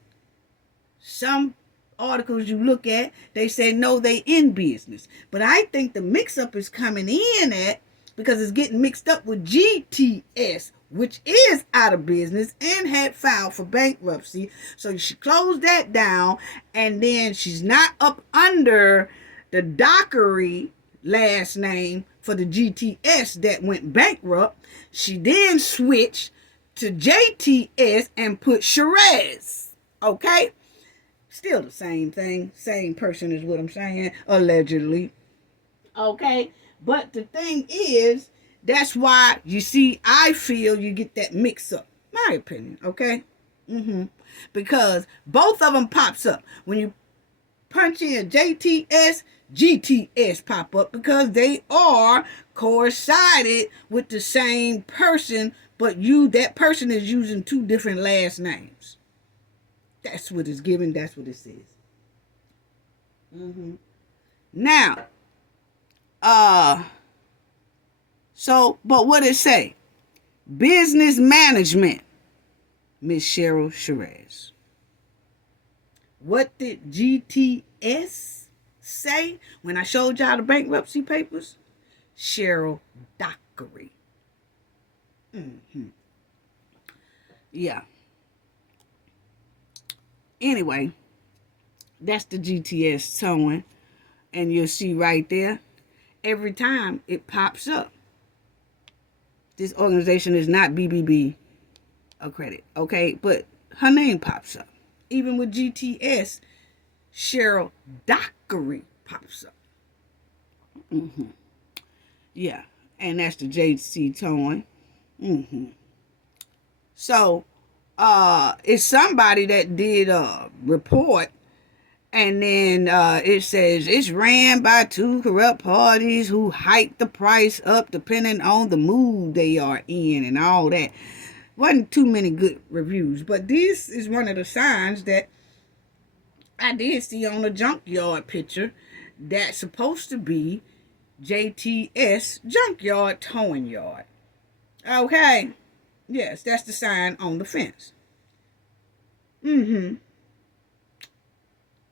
some articles you look at, they say no, they in business. But I think the mix-up is coming in at because it's getting mixed up with GTS, which is out of business and had filed for bankruptcy. So she closed that down, and then she's not up under the Dockery last name for the GTS that went bankrupt. She then switched to JTS and put Shiraz. Okay? Still the same thing. Same person is what I'm saying, allegedly. Okay? But the thing is, that's why you see, I feel you get that mix up. My opinion, okay? Because both of them pops up. When you punch in JTS, GTS pop up because they are coincided with the same person, but that person is using 2 different last names. That's what it's given. That's what it says. Now, but what it say? Business management, Miss Cheryl Shiraz. What did GTS say when I showed y'all the bankruptcy papers? Cheryl Dockery. Yeah. Anyway, that's the GTS towing. And you'll see right there, every time it pops up, this organization is not BBB accredited, okay? But her name pops up. Even with GTS, Cheryl Dockery pops up. Yeah, and that's the JC towing. So, it's somebody that did a report, and then it says it's ran by 2 corrupt parties who hike the price up depending on the mood they are in and all that. Wasn't too many good reviews, but this is one of the signs that I did see on the junkyard picture that's supposed to be JTS Junkyard Towing Yard. Okay. Yes, that's the sign on the fence.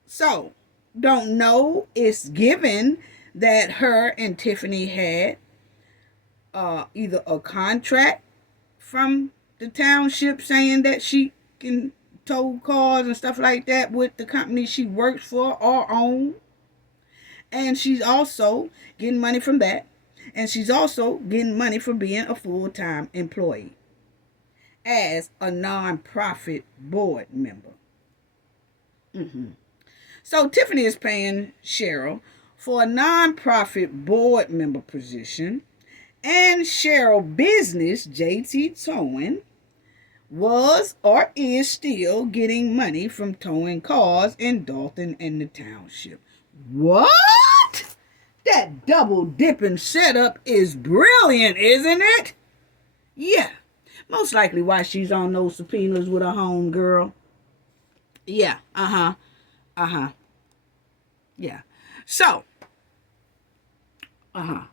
So, don't know. It's given that her and Tiffany had either a contract from the township saying that she can tow cars and stuff like that with the company she works for or own. And she's also getting money from that. And she's also getting money for being a full-time employee as a non-profit board member. So Tiffany is paying Cheryl for a non-profit board member position, and Cheryl business, JT Towing, was or is still getting money from towing cars in Dolton and the township. What? That double dipping setup is brilliant, isn't it? Yeah. Most likely why she's on those subpoenas with her home girl. Yeah. Yeah. So, I'm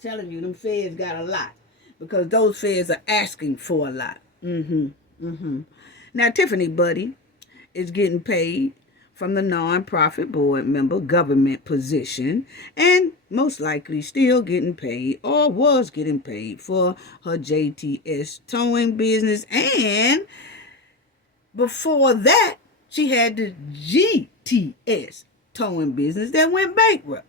telling you, them feds got a lot because those feds are asking for a lot. Now, Tiffany Buddy is getting paid from the non-profit board member government position and most likely still getting paid or was getting paid for her JTS towing business. And before that, she had the GTS towing business that went bankrupt.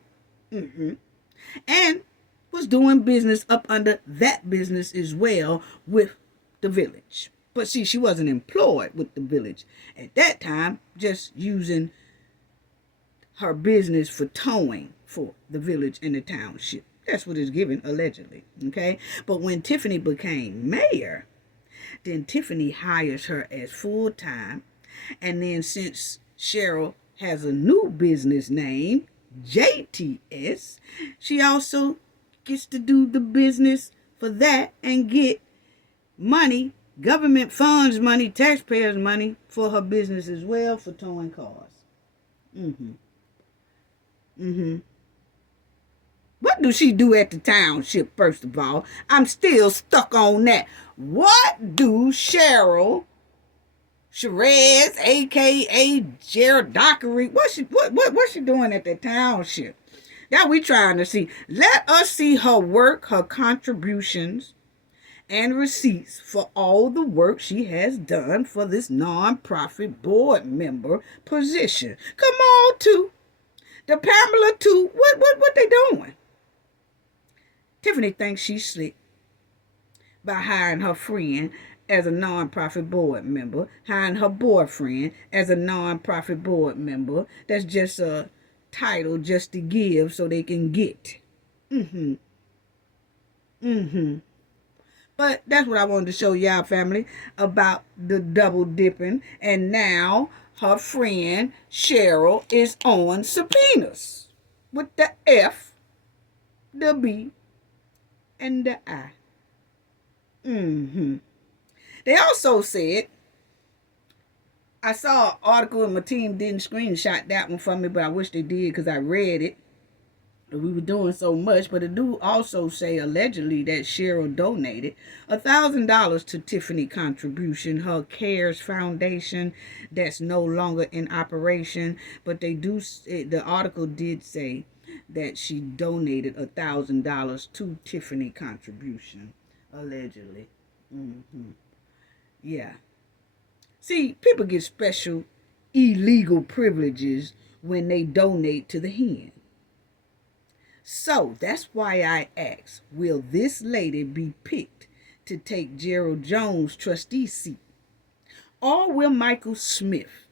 And was doing business up under that business as well with the village. But see, she wasn't employed with the village at that time, just using her business for towing for the village and the township. That's what it's given, allegedly. Okay? But when Tiffany became mayor, then Tiffany hires her as full-time. And then since Cheryl has a new business name, JTS, she also gets to do the business for that and get money, government funds money, taxpayers money for her business as well, for towing cars. Mm-hmm. Mm-hmm. What do she do at the township, first of all? I'm still stuck on that. What do Cheryl, Sherez, a.k.a. Gerald Dockery, what's she doing at the township? That we trying to see. Let us see her work, her contributions, and receipts for all the work she has done for this nonprofit board member position. Come on, too. The Pamela, too. What they doing? Tiffany thinks she's slick by hiring her friend as a nonprofit board member, hiring her boyfriend as a nonprofit board member. That's just a title just to give so they can get. Mm-hmm. Mm-hmm. But that's what I wanted to show y'all, family, about the double dipping. And now her friend Cheryl is on subpoenas with the F, the B, and the I. Mm-hmm. They also said, I saw an article and my team didn't screenshot that one for me, but I wish they did because I read it. We were doing so much, but it do also say allegedly that Cheryl donated $1,000 to Tiffany contribution, her CARES Foundation that's no longer in operation. But they do, the article did say that she donated $1,000 to Tiffany contribution, allegedly. Mm-hmm. Yeah. See, people get special illegal privileges when they donate to the hen. So that's why I asked, will this lady be picked to take Gerald Jones' trustee seat? Or will Michael Smith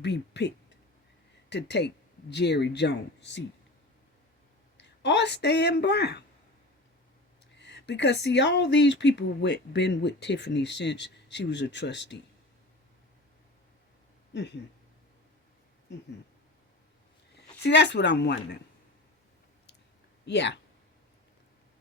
be picked to take Jerry Jones' seat? Or Stan Brown? Because see, all these people been with Tiffany since she was a trustee. Mm-hmm. Mm-hmm. See, that's what I'm wondering. Yeah.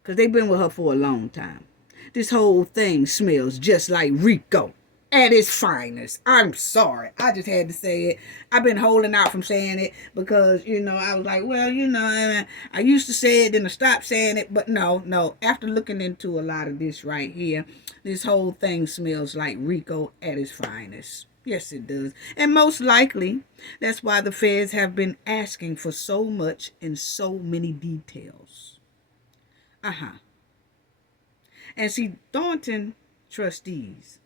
Because they've been with her for a long time. This whole thing smells just like Rico at its finest. I'm sorry. I just had to say it. I've been holding out from saying it because, I was like, well, I used to say it, then I stopped saying it. But no. After looking into a lot of this right here, this whole thing smells like Rico at its finest. Yes, it does. And most likely, that's why the feds have been asking for so much in so many details. Uh-huh. And see, Thornton trustees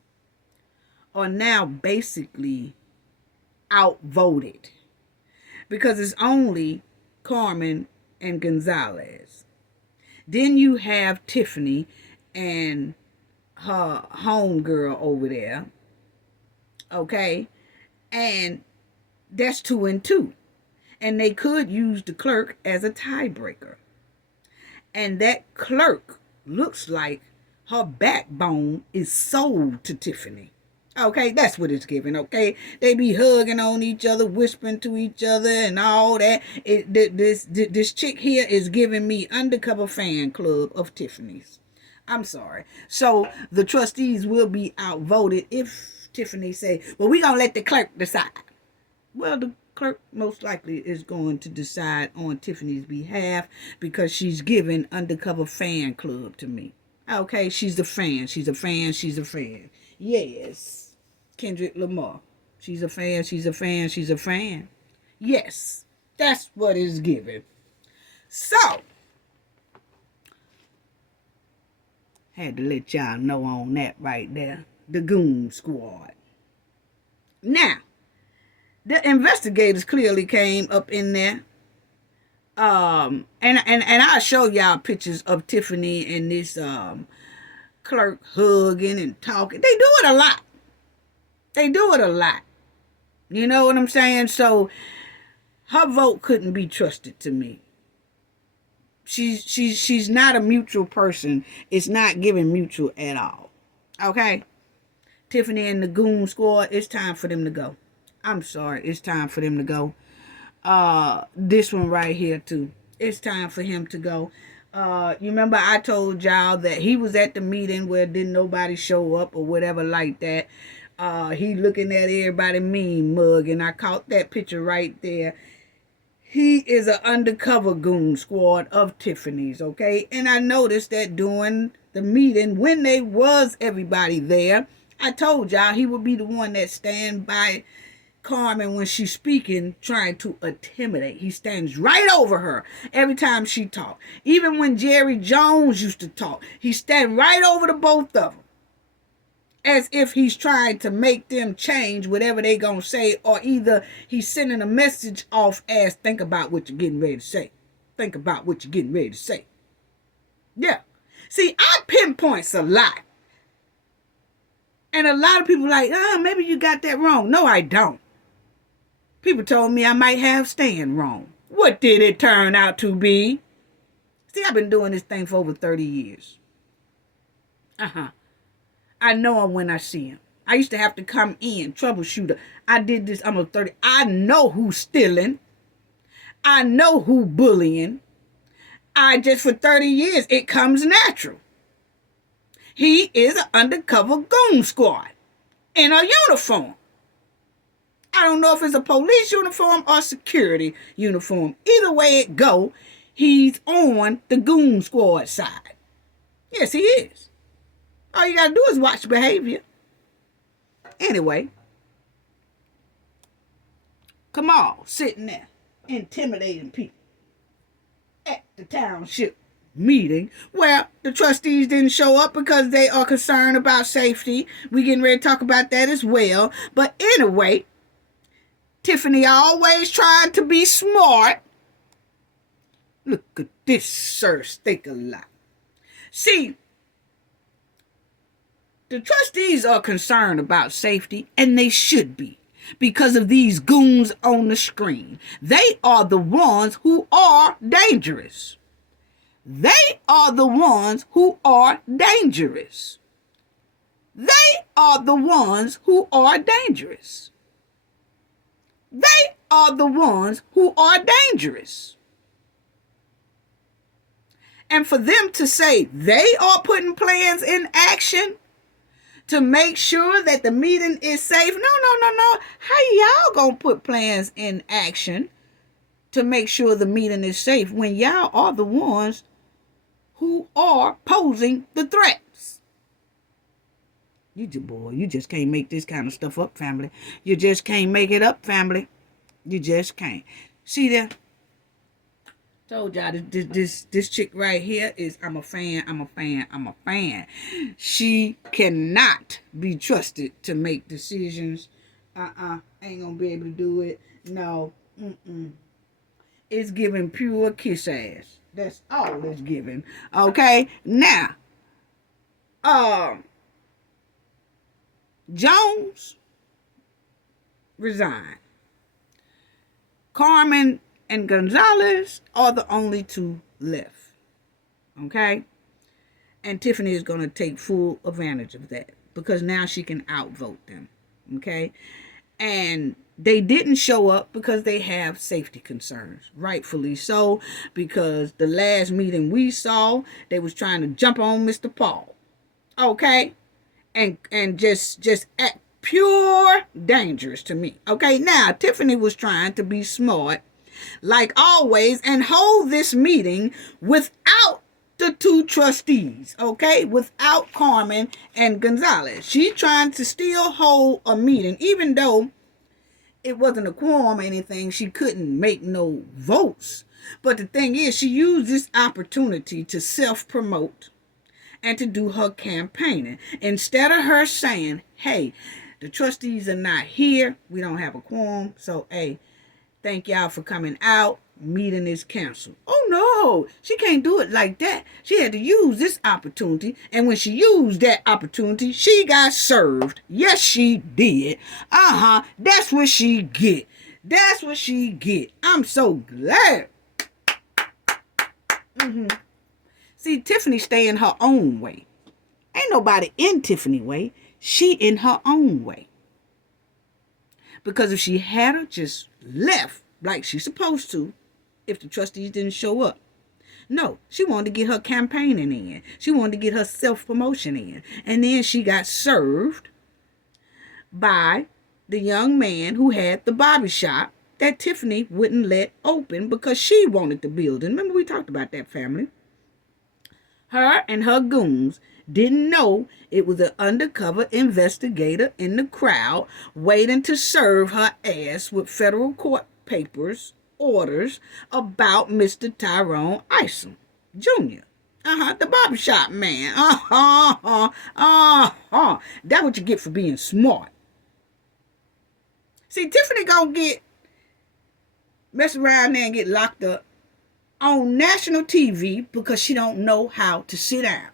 are now basically outvoted because it's only Carmen and Gonzalez. Then you have Tiffany and her homegirl over there. Okay, and that's 2 and 2. And they could use the clerk as a tiebreaker. And that clerk looks like her backbone is sold to Tiffany. Okay, that's what it's giving, okay? They be hugging on each other, whispering to each other and all that. This chick here is giving me undercover fan club of Tiffany's. I'm sorry. So the trustees will be outvoted if Tiffany say, well, we're going to let the clerk decide. Well, the clerk most likely is going to decide on Tiffany's behalf because she's giving undercover fan club to me. Okay, she's a fan. She's a fan. She's a fan. Yes. Kendrick Lamar. She's a fan. She's a fan. She's a fan. Yes. That's what it's given. So, had to let y'all know on that right there. The Goon Squad. Now, the investigators clearly came up in there. And I'll show y'all pictures of Tiffany and this clerk hugging and talking. They do it a lot. They do it a lot. You know what I'm saying? So her vote couldn't be trusted to me. She's not a mutual person. It's not giving mutual at all. Okay? Tiffany and the Goon Squad, it's time for them to go. I'm sorry, it's time for them to go. This one right here too. It's time for him to go. You remember I told y'all that he was at the meeting where didn't nobody show up or whatever like that. He looking at everybody mean mug, and I caught that picture right there. He is an undercover goon squad of Tiffany's, okay? And I noticed that during the meeting, when they was everybody there, I told y'all he would be the one that stand by Carmen when she's speaking, trying to intimidate. He stands right over her every time she talk. Even when Jerry Jones used to talk, he stand right over the both of them, as if he's trying to make them change whatever they gonna say, or either he's sending a message off as, think about what you're getting ready to say. Think about what you're getting ready to say. Yeah. See, I pinpoints a lot. And a lot of people like, maybe you got that wrong. No, I don't. People told me I might have Stan wrong. What did it turn out to be? See, I've been doing this thing for over 30 years. I know him when I see him. I used to have to come in, troubleshooter. I did this almost 30. I know who's stealing. I know who bullying. For 30 years, it comes natural. He is an undercover goon squad in a uniform. I don't know if it's a police uniform or security uniform. Either way it go, he's on the goon squad side. Yes, he is. All you got to do is watch behavior. Anyway, Kamal sitting there intimidating people at the township meeting where the trustees didn't show up because they are concerned about safety. We getting ready to talk about that as well. But anyway, Tiffany always trying to be smart. Look at this, sir. Think a lot. See, the trustees are concerned about safety, and they should be, because of these goons on the screen. They are the ones who are dangerous. They are the ones who are dangerous. They are the ones who are dangerous. They are the ones who are dangerous. And for them to say they are putting plans in action to make sure that the meeting is safe. No. How y'all gonna put plans in action to make sure the meeting is safe when y'all are the ones who are posing the threats? You just can't make this kind of stuff up, family. You just can't make it up, family. You just can't. See there? Told y'all this chick right here is I'm a fan. She cannot be trusted to make decisions. Ain't gonna be able to do it. No. It's giving pure kiss ass. That's all it's giving. Okay? Now, Jones resigned. Carmen and Gonzalez are the only two left. Okay? And Tiffany is going to take full advantage of that because now she can outvote them. Okay? And they didn't show up because they have safety concerns. Rightfully so, because the last meeting we saw, they was trying to jump on Mr. Paul. Okay? And just act pure dangerous to me. Okay? Now, Tiffany was trying to be smart like always, and hold this meeting without the two trustees, okay? Without Carmen and Gonzalez. She trying to still hold a meeting, even though it wasn't a quorum or anything. She couldn't make no votes. But the thing is, she used this opportunity to self-promote and to do her campaigning. Instead of her saying, hey, the trustees are not here, we don't have a quorum, so, hey, thank y'all for coming out. Meeting is canceled. Oh, no. She can't do it like that. She had to use this opportunity. And when she used that opportunity, she got served. Yes, she did. That's what she get. That's what she get. I'm so glad. See, Tiffany stay in her own way. Ain't nobody in Tiffany way. She in her own way. Because if she had her just left like she's supposed to, if the trustees didn't show up. No, she wanted to get her campaigning in. She wanted to get her self-promotion in. And then she got served by the young man who had the barber shop that Tiffany wouldn't let open because she wanted the building. Remember we talked about that, family? Her and her goons didn't know it was an undercover investigator in the crowd waiting to serve her ass with federal court papers, orders about Mr. Tyrone Isom Jr. The barbershop man. That's what you get for being smart. See, Tiffany gonna mess around there and get locked up on national TV because she don't know how to sit down.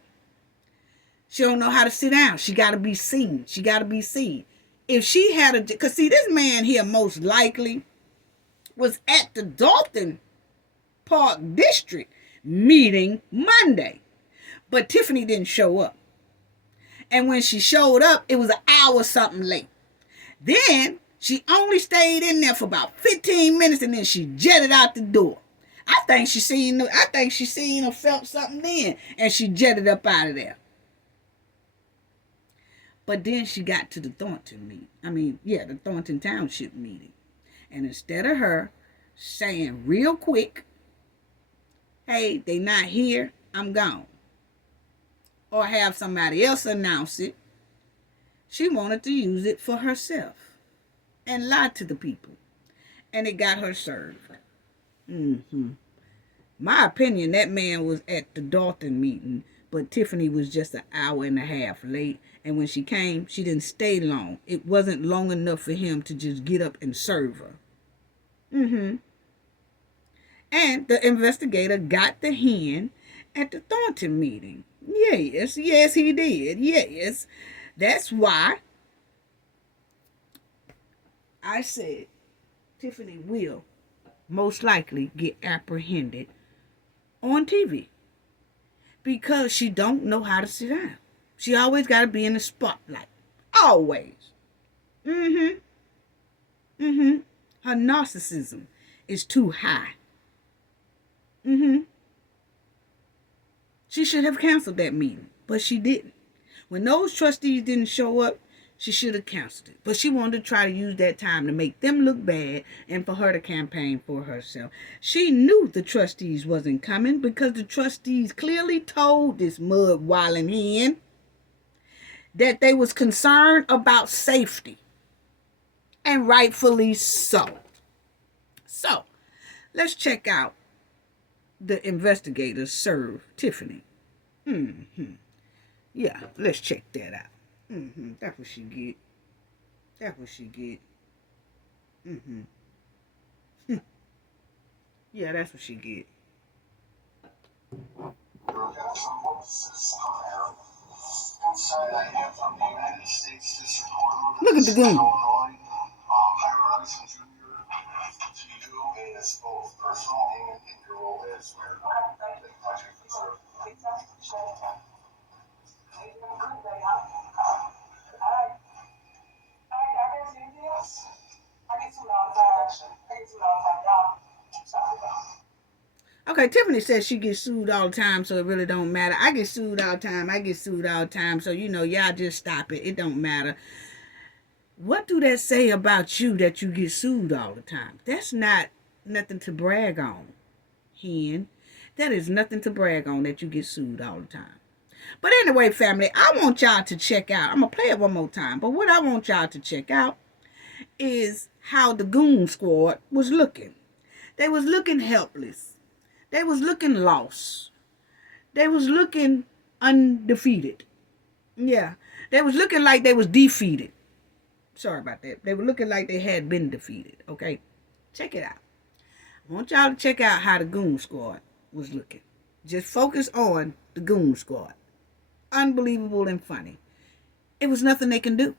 She don't know how to sit down. She got to be seen. She got to be seen. If she had a... Because, see, this man here most likely was at the Dolton Park District meeting Monday. But Tiffany didn't show up. And when she showed up, it was an hour something late. Then she only stayed in there for about 15 minutes and then she jetted out the door. I think she seen or felt something then, and she jetted up out of there. But then she got to the Thornton meeting. The Thornton Township meeting. And instead of her saying real quick, hey, they not here, I'm gone, or have somebody else announce it, she wanted to use it for herself and lie to the people. And it got her served. My opinion, that man was at the Dolton meeting, but Tiffany was just an hour and a half late. And when she came, she didn't stay long. It wasn't long enough for him to just get up and serve her. And the investigator got the hen at the Thornton meeting. Yes, he did. Yes. That's why I said Tiffany will most likely get apprehended on TV because she don't know how to sit down. She always got to be in the spotlight. Always. Her narcissism is too high. She should have canceled that meeting, but she didn't. When those trustees didn't show up, she should have canceled it. But she wanted to try to use that time to make them look bad and for her to campaign for herself. She knew the trustees wasn't coming because the trustees clearly told this mud-walling hen that they was concerned about safety. And rightfully so. So, let's check out the investigators serve Tiffany. Yeah, let's check that out. That's what she get. Yeah, that's what she get. Look at the gun. Okay, Tiffany says she gets sued all the time, so it really don't matter. I get sued all the time. So, y'all just stop it. It don't matter. What do that say about you that you get sued all the time? That's not nothing to brag on, hen. That is nothing to brag on that you get sued all the time. But anyway, family, I want y'all to check out. I'm going to play it one more time. But what I want y'all to check out is how the goon squad was looking. They was looking helpless. They was looking lost. They was looking undefeated. Yeah. They was looking like they was defeated. Sorry about that. They were looking like they had been defeated. Okay? Check it out. I want y'all to check out how the goon squad was looking. Just focus on the goon squad. Unbelievable and funny. It was nothing they can do.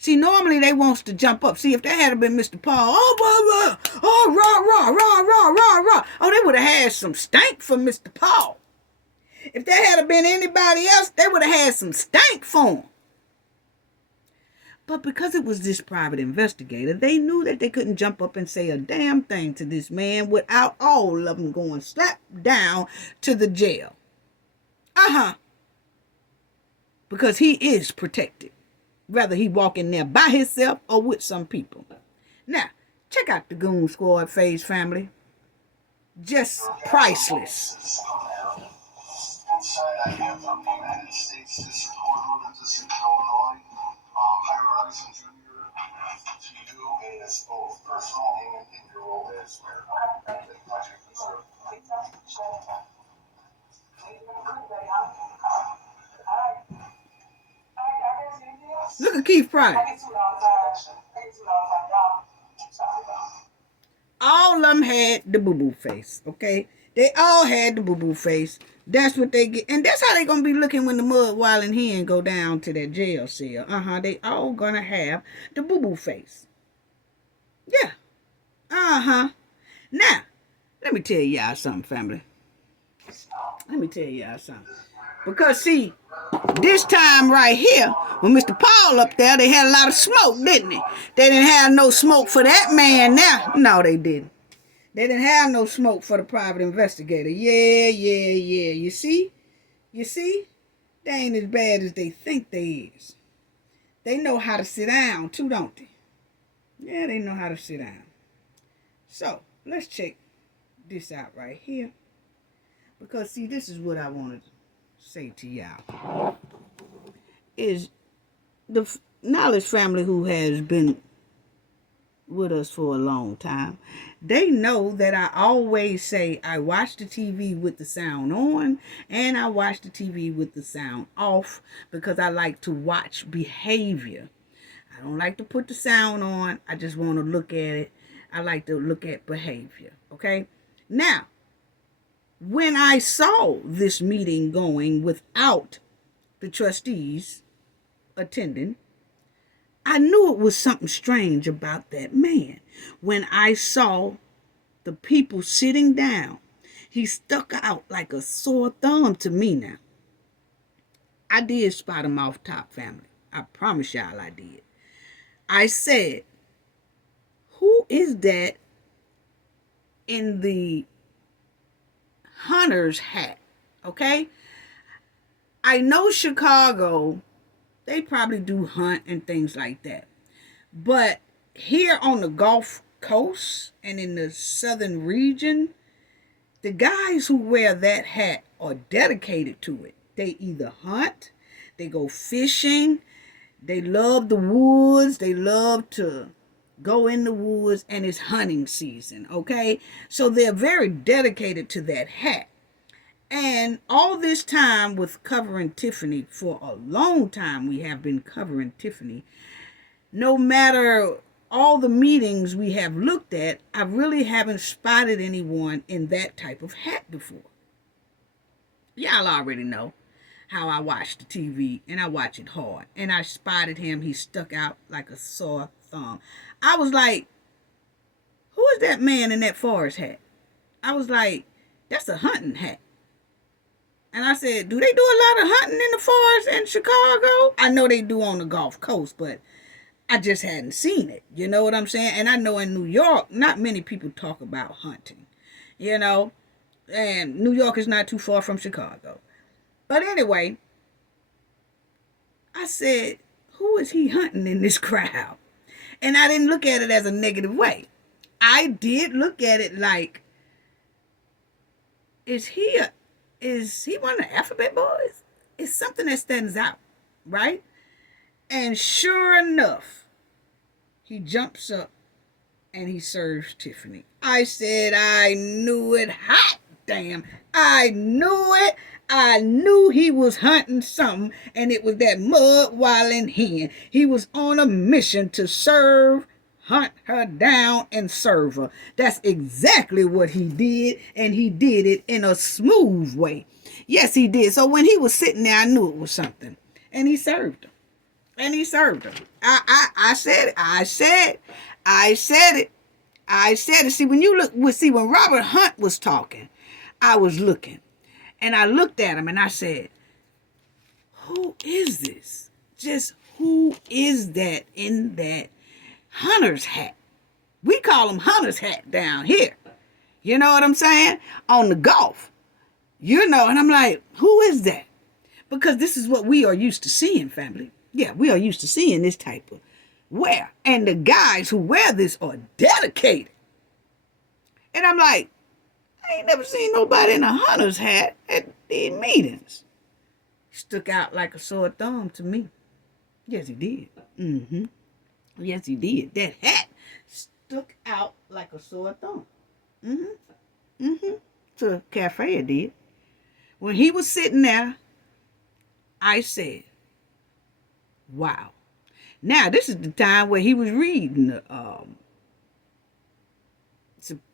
See, normally they wants to jump up. See, if that had been Mr. Paul, rah. Oh, they would have had some stank for Mr. Paul. If that had been anybody else, they would have had some stank for him. But because it was this private investigator, they knew that they couldn't jump up and say a damn thing to this man without all of them going slap down to the jail. Because he is protected. Whether he walk in there by himself or with some people. Now, check out the Goon Squad Phase family. Just priceless. Inside, I have the United States District Court of District Illinois. Hi, Robinson Jr. to you, and it's both personal and in your role as mayor. Project Preserve. Look at Keith Price. All of them had the boo-boo face, okay? They all had the boo-boo face. That's what they get. And that's how they going to be looking when the mud, wild, and hen go down to that jail cell. They all going to have the boo-boo face. Yeah. Now, let me tell y'all something, family. Let me tell y'all something. Because, see, this time right here, when Mr. Paul up there, they had a lot of smoke, didn't they? They didn't have no smoke for that man now. No, they didn't. They didn't have no smoke for the private investigator. Yeah. You see? They ain't as bad as they think they is. They know how to sit down, too, don't they? Yeah, they know how to sit down. So, let's check this out right here. Because, see, this is what I wanted to say to y'all. Is the Knowledge family who has been with us for a long time, they know that I always say I watch the TV with the sound on and I watch the TV with the sound off because I like to watch behavior. I don't like to put the sound on. I just want to look at it. I like to look at behavior. Okay? Now, when I saw this meeting going without the trustees attending, I knew it was something strange about that man. When I saw the people sitting down, he stuck out like a sore thumb to me now. I did spot him off top, family. I promise y'all I did. I said, who is that in the hunter's hat? Okay? I know Chicago, they probably do hunt and things like that. But here on the Gulf Coast and in the southern region, the guys who wear that hat are dedicated to it. They either hunt, they go fishing, they love the woods, they love to go in the woods, and it's hunting season, okay? So they're very dedicated to that hat. And all this time with covering Tiffany, for a long time we have been covering Tiffany. No matter all the meetings we have looked at, I really haven't spotted anyone in that type of hat before. Y'all already know how I watch the TV, and I watch it hard. And I spotted him. He stuck out like a sore thumb. I was like, who is that man in that forest hat? I was like, that's a hunting hat. And I said, do they do a lot of hunting in the forest in Chicago? I know they do on the Gulf Coast, but I just hadn't seen it. You know what I'm saying? And I know in New York, not many people talk about hunting. You know? And New York is not too far from Chicago. But anyway, I said, who is he hunting in this crowd? And I didn't look at it as a negative way. I did look at it like, is he one of the alphabet boys? It's something that stands out, right? And sure enough, he jumps up and he serves Tiffany. I said, I knew it. Hot damn. I knew it. I knew he was hunting something, and it was that mud wilding hen. He was on a mission to hunt her down and serve her. That's exactly what he did, and he did it in a smooth way. Yes, he did. So when he was sitting there, I knew it was something, and he served her. And he served her. I said it. I said it. See, when Robert Hunt was talking, I was looking. And I looked at him and I said, who is this? Just who is that in that hunter's hat? We call him hunter's hat down here. You know what I'm saying? On the golf. And I'm like, who is that? Because this is what we are used to seeing, family. Yeah, we are used to seeing this type of wear. And the guys who wear this are dedicated. And I'm like, I ain't never seen nobody in a hunter's hat at these meetings. Stuck out like a sore thumb to me. Yes, he did. Mm-hmm. Yes, he did. That hat stuck out like a sore thumb. Mm-hmm. Mm-hmm. To Cafe, it did. When he was sitting there, I said, wow. Now, this is the time where he was reading the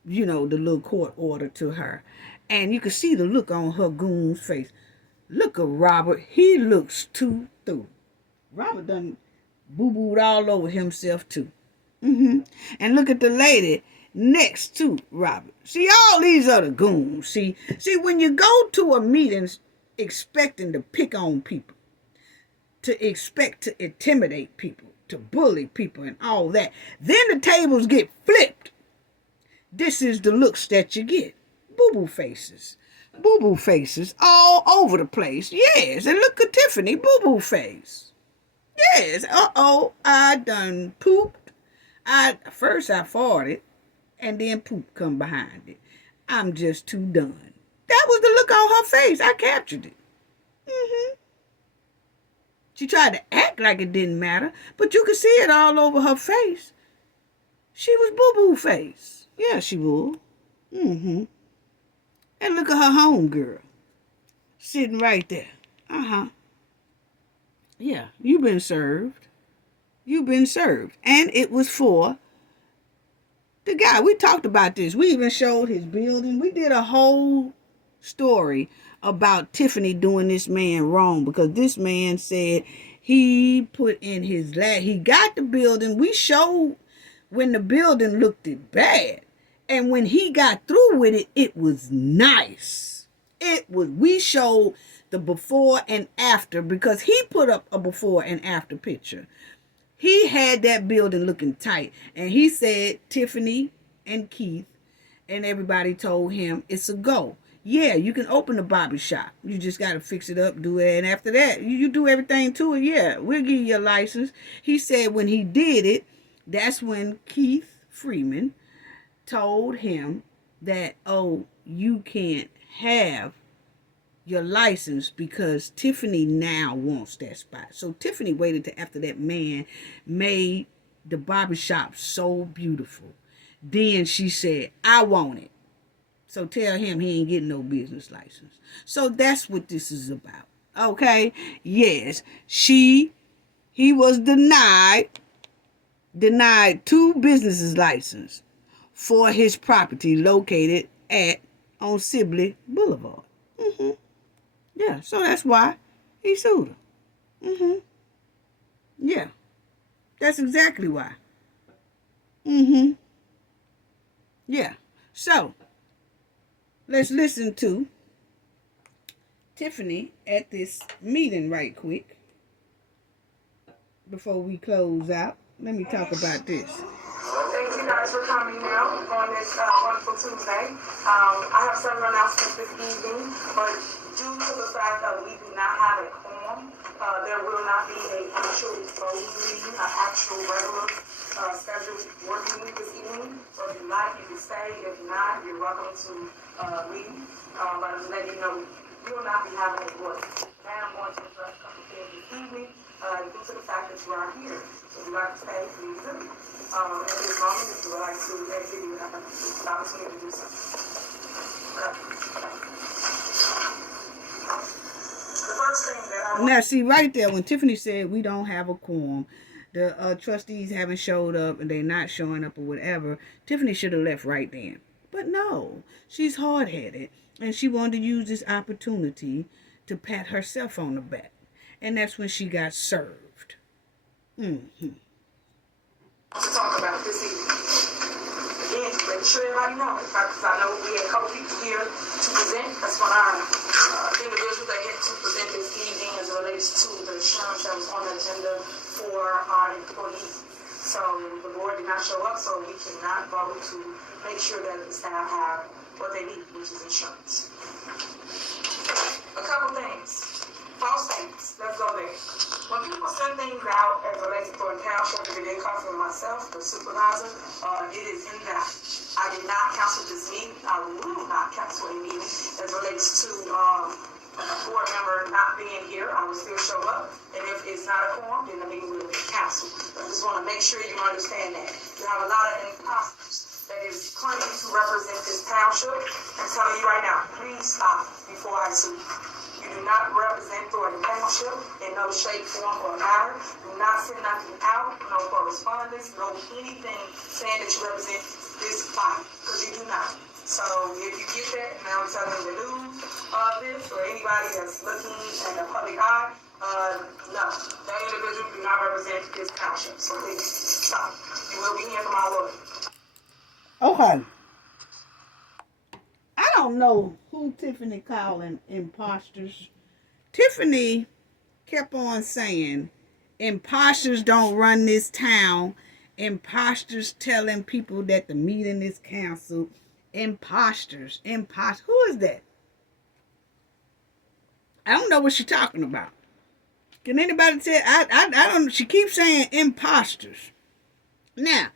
little court order to her. And you could see the look on her goon's face. Look at Robert. He looks too through. Robert done boo-booed all over himself, too. Mm-hmm. And look at the lady next to Robert. See, all these other goons. See, when you go to a meeting expecting to pick on people, to expect to intimidate people, to bully people and all that, then the tables get flipped. This is the looks that you get. Boo-boo faces. Boo-boo faces all over the place. Yes, and look at Tiffany, boo-boo face. Yes, I done pooped. First I farted, and then poop come behind it. I'm just too done. That was the look on her face. I captured it. Mm-hmm. She tried to act like it didn't matter, but you could see it all over her face. She was boo-boo face. Yeah, she was. Mm-hmm. And look at her home girl. Sitting right there. Uh-huh. Yeah, you've been served. You've been served. And it was for the guy. We talked about this. We even showed his building. We did a whole story about Tiffany doing this man wrong, because this man said he put in he got the building. We showed when the building looked it bad. And when he got through with it, it was nice. We showed the before and after, because he put up a before and after picture. He had that building looking tight. And he said Tiffany and Keith and everybody told him it's a go. Yeah, you can open a barber shop. You just got to fix it up, do it. And after that, you do everything to it. Yeah, we'll give you a license. He said when he did it, that's when Keith Freeman told him that, oh, you can't have your license because Tiffany now wants that spot. So Tiffany waited till after that man made the barbershop so beautiful. Then she said, I want it. So tell him he ain't getting no business license. So that's what this is about. Okay? Yes, he was denied 2 businesses license for his property located on Sibley Boulevard. Mm-hmm. Yeah, so that's why he sued her. Mm-hmm. Yeah, that's exactly why. Mm-hmm. Yeah, so let's listen to Tiffany at this meeting right quick before we close out. Let me talk about this. Thank you guys for coming out on this wonderful Tuesday. I have several announcements this evening, but due to the fact that we do not have a quorum, there will not be an actual voting meeting, an actual regular scheduled working meeting this evening. So if you like, you can stay. If not, you're welcome to leave. But I'm letting you know we will not be having a vote. And I'm going to address a couple of things this evening due to the fact that you are here. So if you like to stay, please do. At this moment, if you would like to exit, you would have the opportunity to do so. The first thing that Now, see, right there, when Tiffany said we don't have a quorum, the trustees haven't showed up and they're not showing up or whatever, Tiffany should have left right then. But no, she's hard-headed, and she wanted to use this opportunity to pat herself on the back. And that's when she got served. Mm-hmm. To talk about this evening. Again, make sure everybody knows. Because I know we had a couple people here to present. That's one of our individuals that get to present this evening as it relates to the insurance that was on the agenda for our employees. So the board did not show up, so we cannot vote to make sure that the staff have what they need, which is insurance. A couple things. False statements. Let's go there. When people send things out as relates to Thornton Township, if it didn't come from myself, the supervisor, it is in that. I did not cancel this meeting. I will not cancel a meeting as relates to a board member not being here. I will still show up. And if it's not a quorum, then the meeting will be canceled. I just want to make sure you understand that. You have a lot of imposters that is claiming to represent this township. I'm telling you right now, please stop before I sue you. You do not represent Thornton Township in no shape, form, or matter. Do not send nothing out, no correspondence, no anything saying that you represent this body, because you do not. So if you get that, and I'm telling the news of this, or anybody that's looking in the public eye, no, that individual do not represent this township. So please stop. You will be here from my lawyer. Okay. I don't know who Tiffany calling imposters. Tiffany kept on saying, imposters don't run this town. Imposters telling people that the meeting is canceled. Imposters. Who is that? I don't know what she's talking about. Can anybody tell? I don't know. She keeps saying imposters. Now,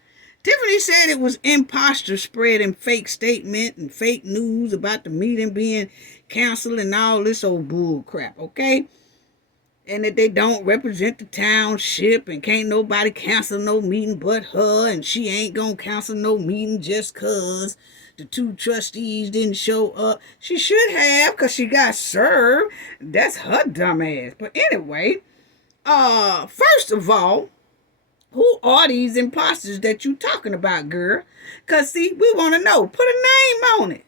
Tiffany said it was imposters spreading fake statement and fake news about the meeting being canceled and all this old bull crap, okay? And that they don't represent the township and can't nobody cancel no meeting but her, and she ain't gonna cancel no meeting just cause the 2 trustees didn't show up. She should have, cause she got served. That's her dumb ass. But anyway, first of all, who are these imposters that you talking about, girl? Because, see, we want to know. Put a name on it.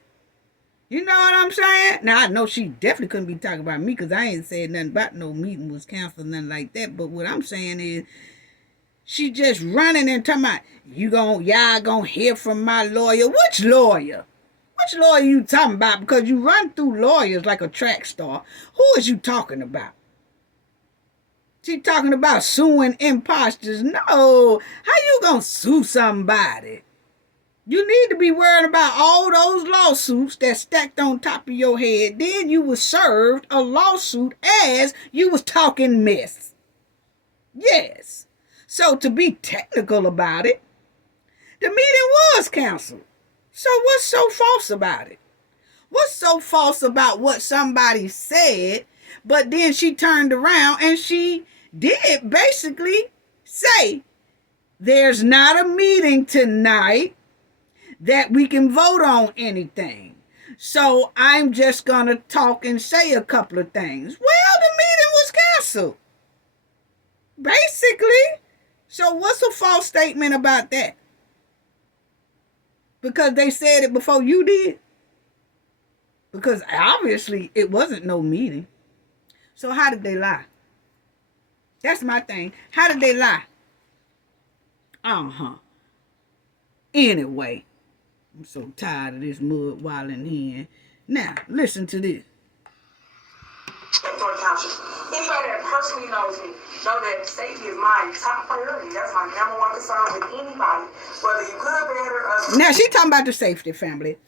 You know what I'm saying? Now, I know she definitely couldn't be talking about me because I ain't said nothing about no meeting was canceled, nothing like that. But what I'm saying is she just running and talking about, y'all gonna hear from my lawyer. Which lawyer? Which lawyer you talking about? Because you run through lawyers like a track star. Who is you talking about? She talking about suing imposters. No. How you gonna sue somebody? You need to be worried about all those lawsuits that stacked on top of your head. Then you was served a lawsuit as you was talking mess. Yes. So to be technical about it, the meeting was canceled. So what's so false about it? What's so false about what somebody said, but then she turned around and she did basically say, there's not a meeting tonight that we can vote on anything. So I'm just going to talk and say a couple of things. Well, the meeting was canceled. Basically. So what's a false statement about that? Because they said it before you did? Because obviously it wasn't no meeting. So how did they lie? That's my thing. How did they lie? Anyway, I'm so tired of this mud wilding here. Now, listen to this. Thornton Township. Anybody that personally knows me know that safety is my top priority. That's my number one concern with anybody, whether you good, bad, or ugly. Now, she talking about the safety, family.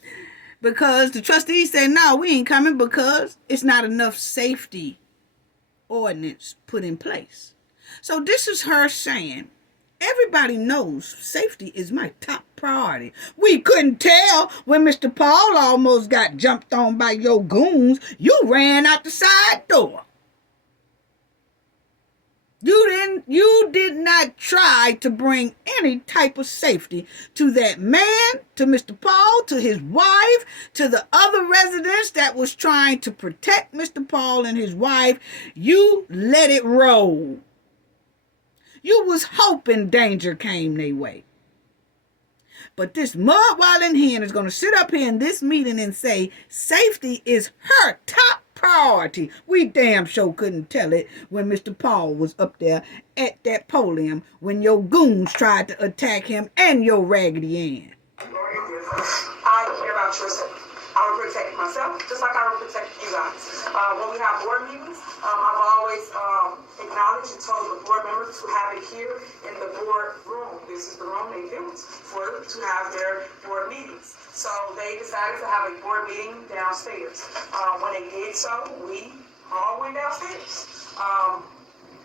Because the trustees said, no, we ain't coming because it's not enough safety ordinance put in place. So this is her saying, everybody knows safety is my top priority. We couldn't tell when Mr. Paul almost got jumped on by your goons. You ran out the side door. You did not try to bring any type of safety to that man, to Mr. Paul, to his wife, to the other residents that was trying to protect Mr. Paul and his wife. You let it roll. You was hoping danger came their way. But this mud-wilding hen is going to sit up here in this meeting and say safety is her top party. We damn sure couldn't tell it when Mr. Paul was up there at that podium when your goons tried to attack him and your Raggedy Ann. I care about your safety. I will protect myself just like I will protect you guys. When we have board meetings, I've always acknowledged and told the board members to have it here in the board room. This is the room they built to have their board meetings. So they decided to have a board meeting downstairs. When they did so, we all went downstairs.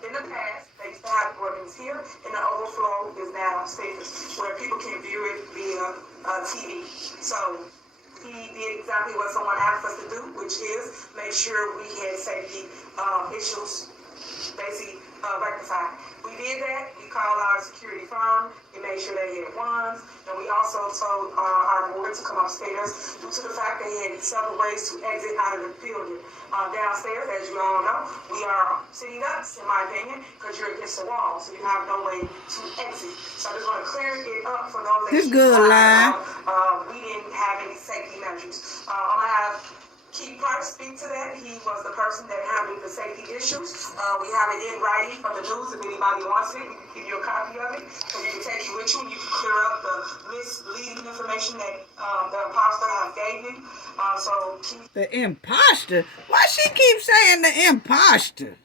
In the past, they used to have board meetings here, and the overflow is downstairs, where people can view it via TV. So he did exactly what someone asked us to do, which is make sure we had safety issues basically rectified. We did that. We called our security firm. We made sure they had ones. And we also told our board to come upstairs due to the fact they had several ways to exit out of the building. Downstairs, as you all know, we are city nuts, in my opinion, because you're against the wall, so you have no way to exit. So I just want to clear it up for those that This good line. We didn't have any safety measures. I'm going to have Keith Price speak to that. He was the person that handled the safety issues. We have it in writing from the news. If anybody wants it, we can give you a copy of it, so you can take it with you and you can clear up the misleading information that the imposter has gave you. So Keith. The imposter? Why she keep saying the imposter?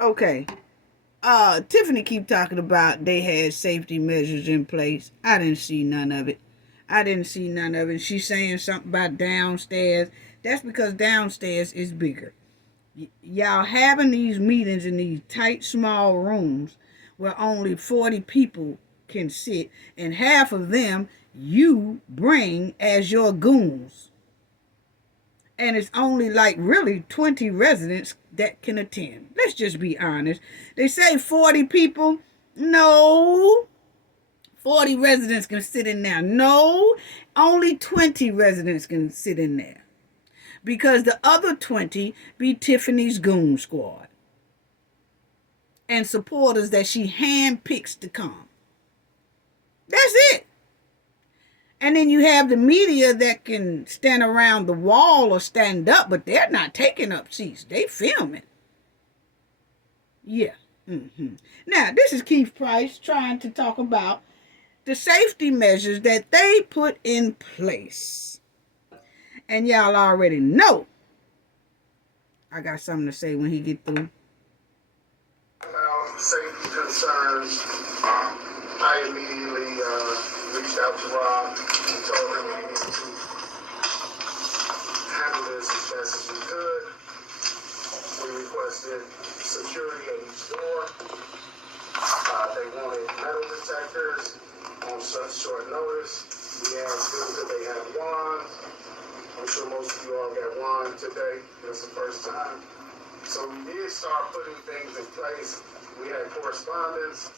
Okay. Tiffany keep talking about they had safety measures in place. I didn't see none of it. She's saying something about downstairs. That's because downstairs is bigger. Y'all having these meetings in these tight, small rooms where only 40 people can sit, and half of them you bring as your goons. And it's only like really 20 residents that can attend. Let's just be honest. They say 40 people. No. 40 residents can sit in there. No. Only 20 residents can sit in there. Because the other 20 be Tiffany's goon squad. And supporters that she handpicks to come. That's it. And then you have the media that can stand around the wall or stand up, but they're not taking up seats. They filming. Yeah. Now, this is Keith Price trying to talk about the safety measures that they put in place. And y'all already know I got something to say when he get through. About safety concerns, I immediately reached out to Rob and told him we needed to handle this as best as we could. We requested security at each door. They wanted metal detectors on such short notice. We asked them that they have wands. I'm sure most of you all got wands today. That's the first time. So we did start putting things in place. We had correspondence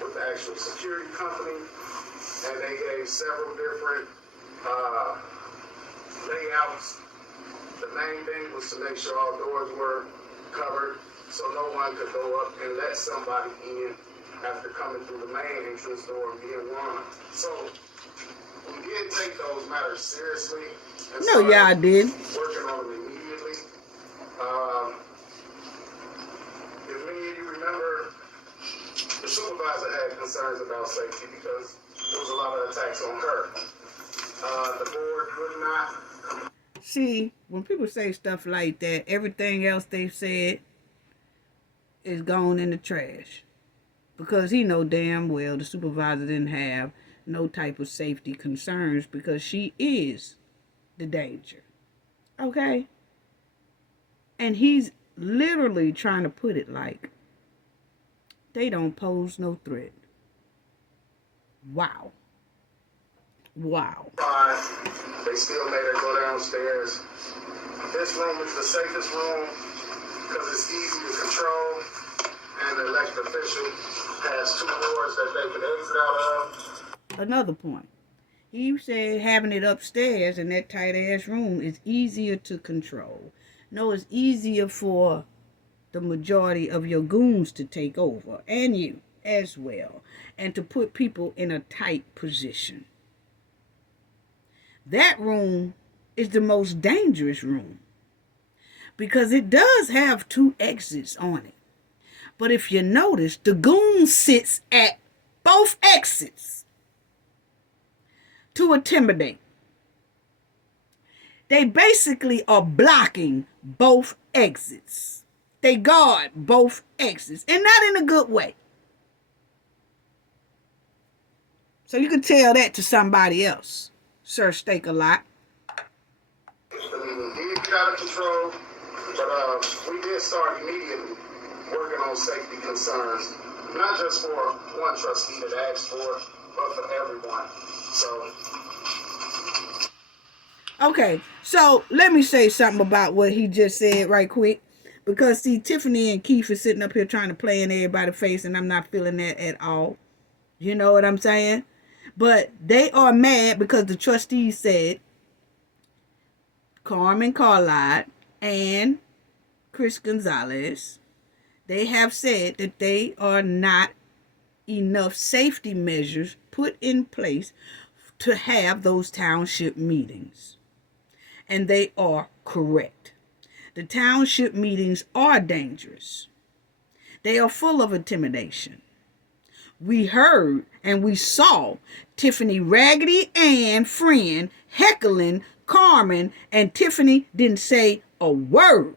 with the actual security company, and they gave several different layouts. The main thing was to make sure all doors were covered so no one could go up and let somebody in after coming through the main entrance door and being warned. So we did take those matters seriously. And No, y'all did. Working on them immediately. If many of you remember, the supervisor had concerns about safety because there was a lot of attacks on her. The board would not. See, when people say stuff like that, everything else they've said is gone in the trash. Because he know damn well the supervisor didn't have no type of safety concerns because she is the danger. Okay? And he's literally trying to put it like, they don't pose no threat. Wow. Wow. They still made her go downstairs. This room is the safest room because it's easy to control, and the elected official has 2 doors that they can exit out of. Another point. He said having it upstairs in that tight ass room is easier to control. No, it's easier for the majority of your goons to take over, and you as well, and to put people in a tight position. That room is the most dangerous room because it does have 2 exits on it. But if you notice, the goon sits at both exits to intimidate. They basically are blocking both exits. They guard both exits, and not in a good way. So you can tell that to somebody else. Sir Steak a lot. He get out of control, but we did start immediately working on safety concerns, not just for one trustee that asked for it, but for everyone. So. Okay, so let me say something about what he just said right quick. Because, see, Tiffany and Keith are sitting up here trying to play in everybody's face, and I'm not feeling that at all. You know what I'm saying? But they are mad because the trustees said Carmen Carlott and Chris Gonzalez, they have said that they are not enough safety measures put in place to have those township meetings. And they are correct. The township meetings are dangerous. They are full of intimidation. We heard and we saw Tiffany Raggedy Ann friend heckling Carmen, and Tiffany didn't say a word.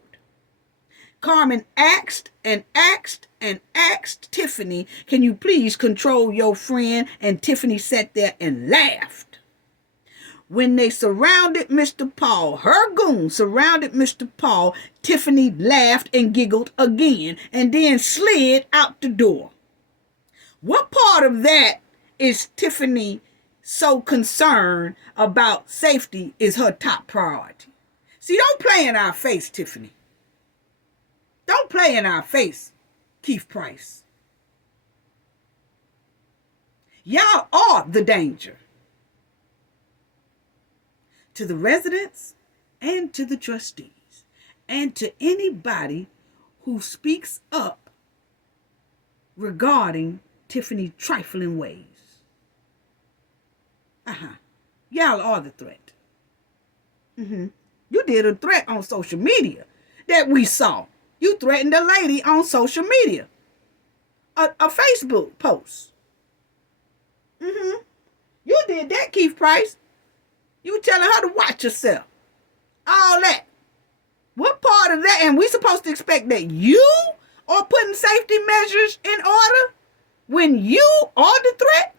Carmen asked and asked and asked Tiffany, can you please control your friend? And Tiffany sat there and laughed. When they surrounded Mr. Paul, her goon surrounded Mr. Paul, Tiffany laughed and giggled again and then slid out the door. What part of that is Tiffany so concerned about safety is her top priority? See, don't play in our face, Tiffany. Don't play in our face, Keith Price. Y'all are the danger to the residents and to the trustees and to anybody who speaks up regarding Tiffany's trifling ways. Y'all are the threat. You did a threat on social media that we saw. You threatened a lady on social media. A Facebook post. You did that, Keith Price. You were telling her to watch herself. All that. What part of that? And we supposed to expect that you are putting safety measures in order when you are the threat?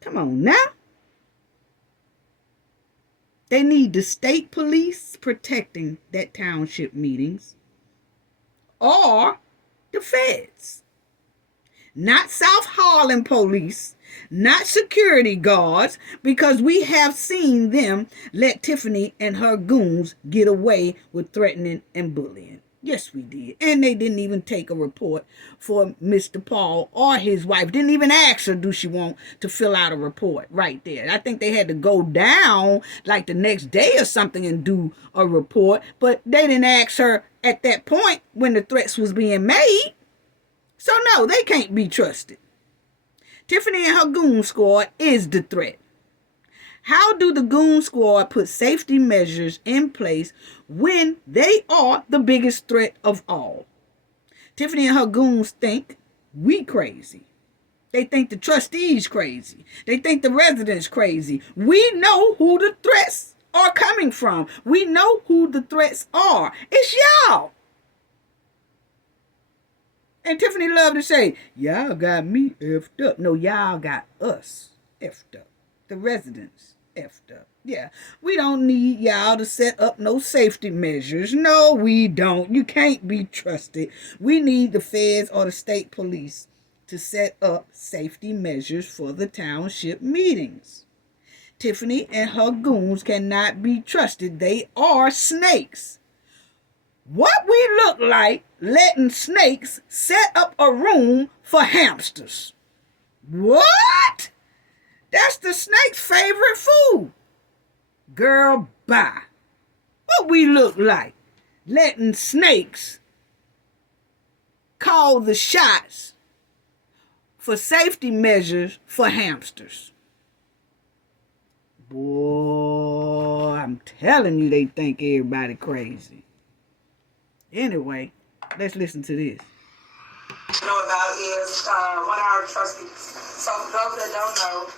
Come on now. They need the state police protecting that township meetings or the feds. Not South Harlem police, not security guards, because we have seen them let Tiffany and her goons get away with threatening and bullying. Yes, we did. And they didn't even take a report for Mr. Paul or his wife. Didn't even ask her, do she want to fill out a report right there. I think they had to go down like the next day or something and do a report. But they didn't ask her at that point when the threats was being made. So no, they can't be trusted. Tiffany and her goon squad is the threat. How do the goon squad put safety measures in place when they are the biggest threat of all? Tiffany and her goons think we crazy. They think the trustees crazy. They think the residents crazy. We know who the threats are coming from. We know who the threats are. It's y'all. And Tiffany loved to say, y'all got me effed up. No, y'all got us effed up. The residents effed up. Yeah, we don't need y'all to set up no safety measures. No, we don't. You can't be trusted. We need the feds or the state police to set up safety measures for the township meetings. Tiffany and her goons cannot be trusted. They are snakes. What we look like letting snakes set up a room for hamsters. What? That's the snake's favorite food. Girl, bye. What we look like letting snakes call the shots for safety measures for hamsters. Boy, I'm telling you, they think everybody crazy. Anyway, let's listen to this. Know about is one of our trustees. So for those that don't know,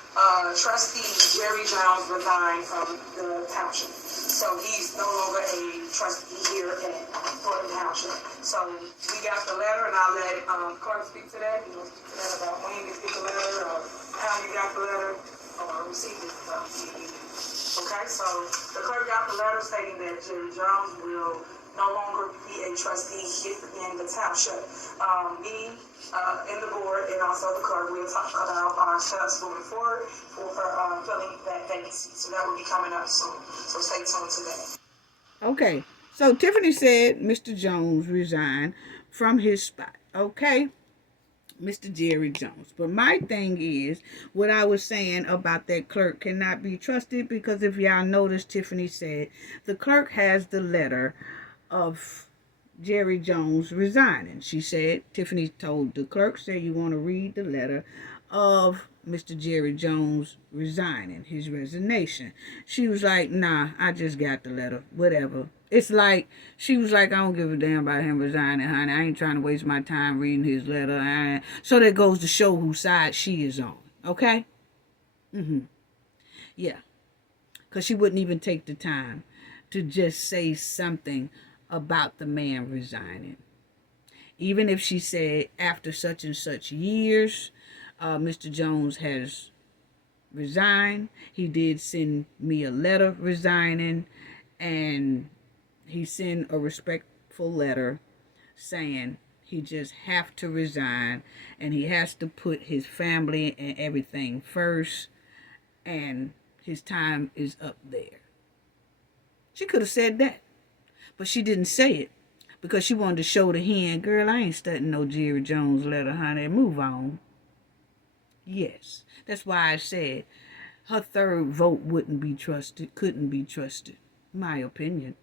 trustee Jerry Jones resigned from the township. So he's no longer a trustee here at Thornton Township. So we got the letter, and I'll let Clark speak to that. You know, speak to that about when you get the letter, or how you got the letter, or received it. Okay, so the clerk got the letter stating that Jerry Jones will no longer be a trustee here in the township. Me and the board and also the clerk will talk about our steps moving forward for filling that vacancy. So that will be coming up soon. So stay tuned to that. Okay, so Tiffany said Mr. Jones resigned from his spot. Okay, Mr. Jerry Jones. But my thing is, what I was saying about that clerk cannot be trusted, because if y'all notice, Tiffany said the clerk has the letter of Jerry Jones resigning. She said, Tiffany told the clerk, said, you want to read the letter of Mr. Jerry Jones resigning, his resignation. She was like, nah, I just got the letter, whatever. It's like, she was like, I don't give a damn about him resigning, honey. I ain't trying to waste my time reading his letter. So that goes to show whose side she is on, okay? Yeah, because she wouldn't even take the time to just say something about the man resigning. Even if she said after such and such years, Mr. Jones has resigned. He did send me a letter resigning, and he sent a respectful letter saying he just have to resign, and he has to put his family and everything first, and his time is up there. She could have said that, but she didn't say it because she wanted to show the hen, girl, I ain't studying no Jerry Jones letter, honey. Move on. Yes, that's why I said her third vote wouldn't be trusted, couldn't be trusted, my opinion.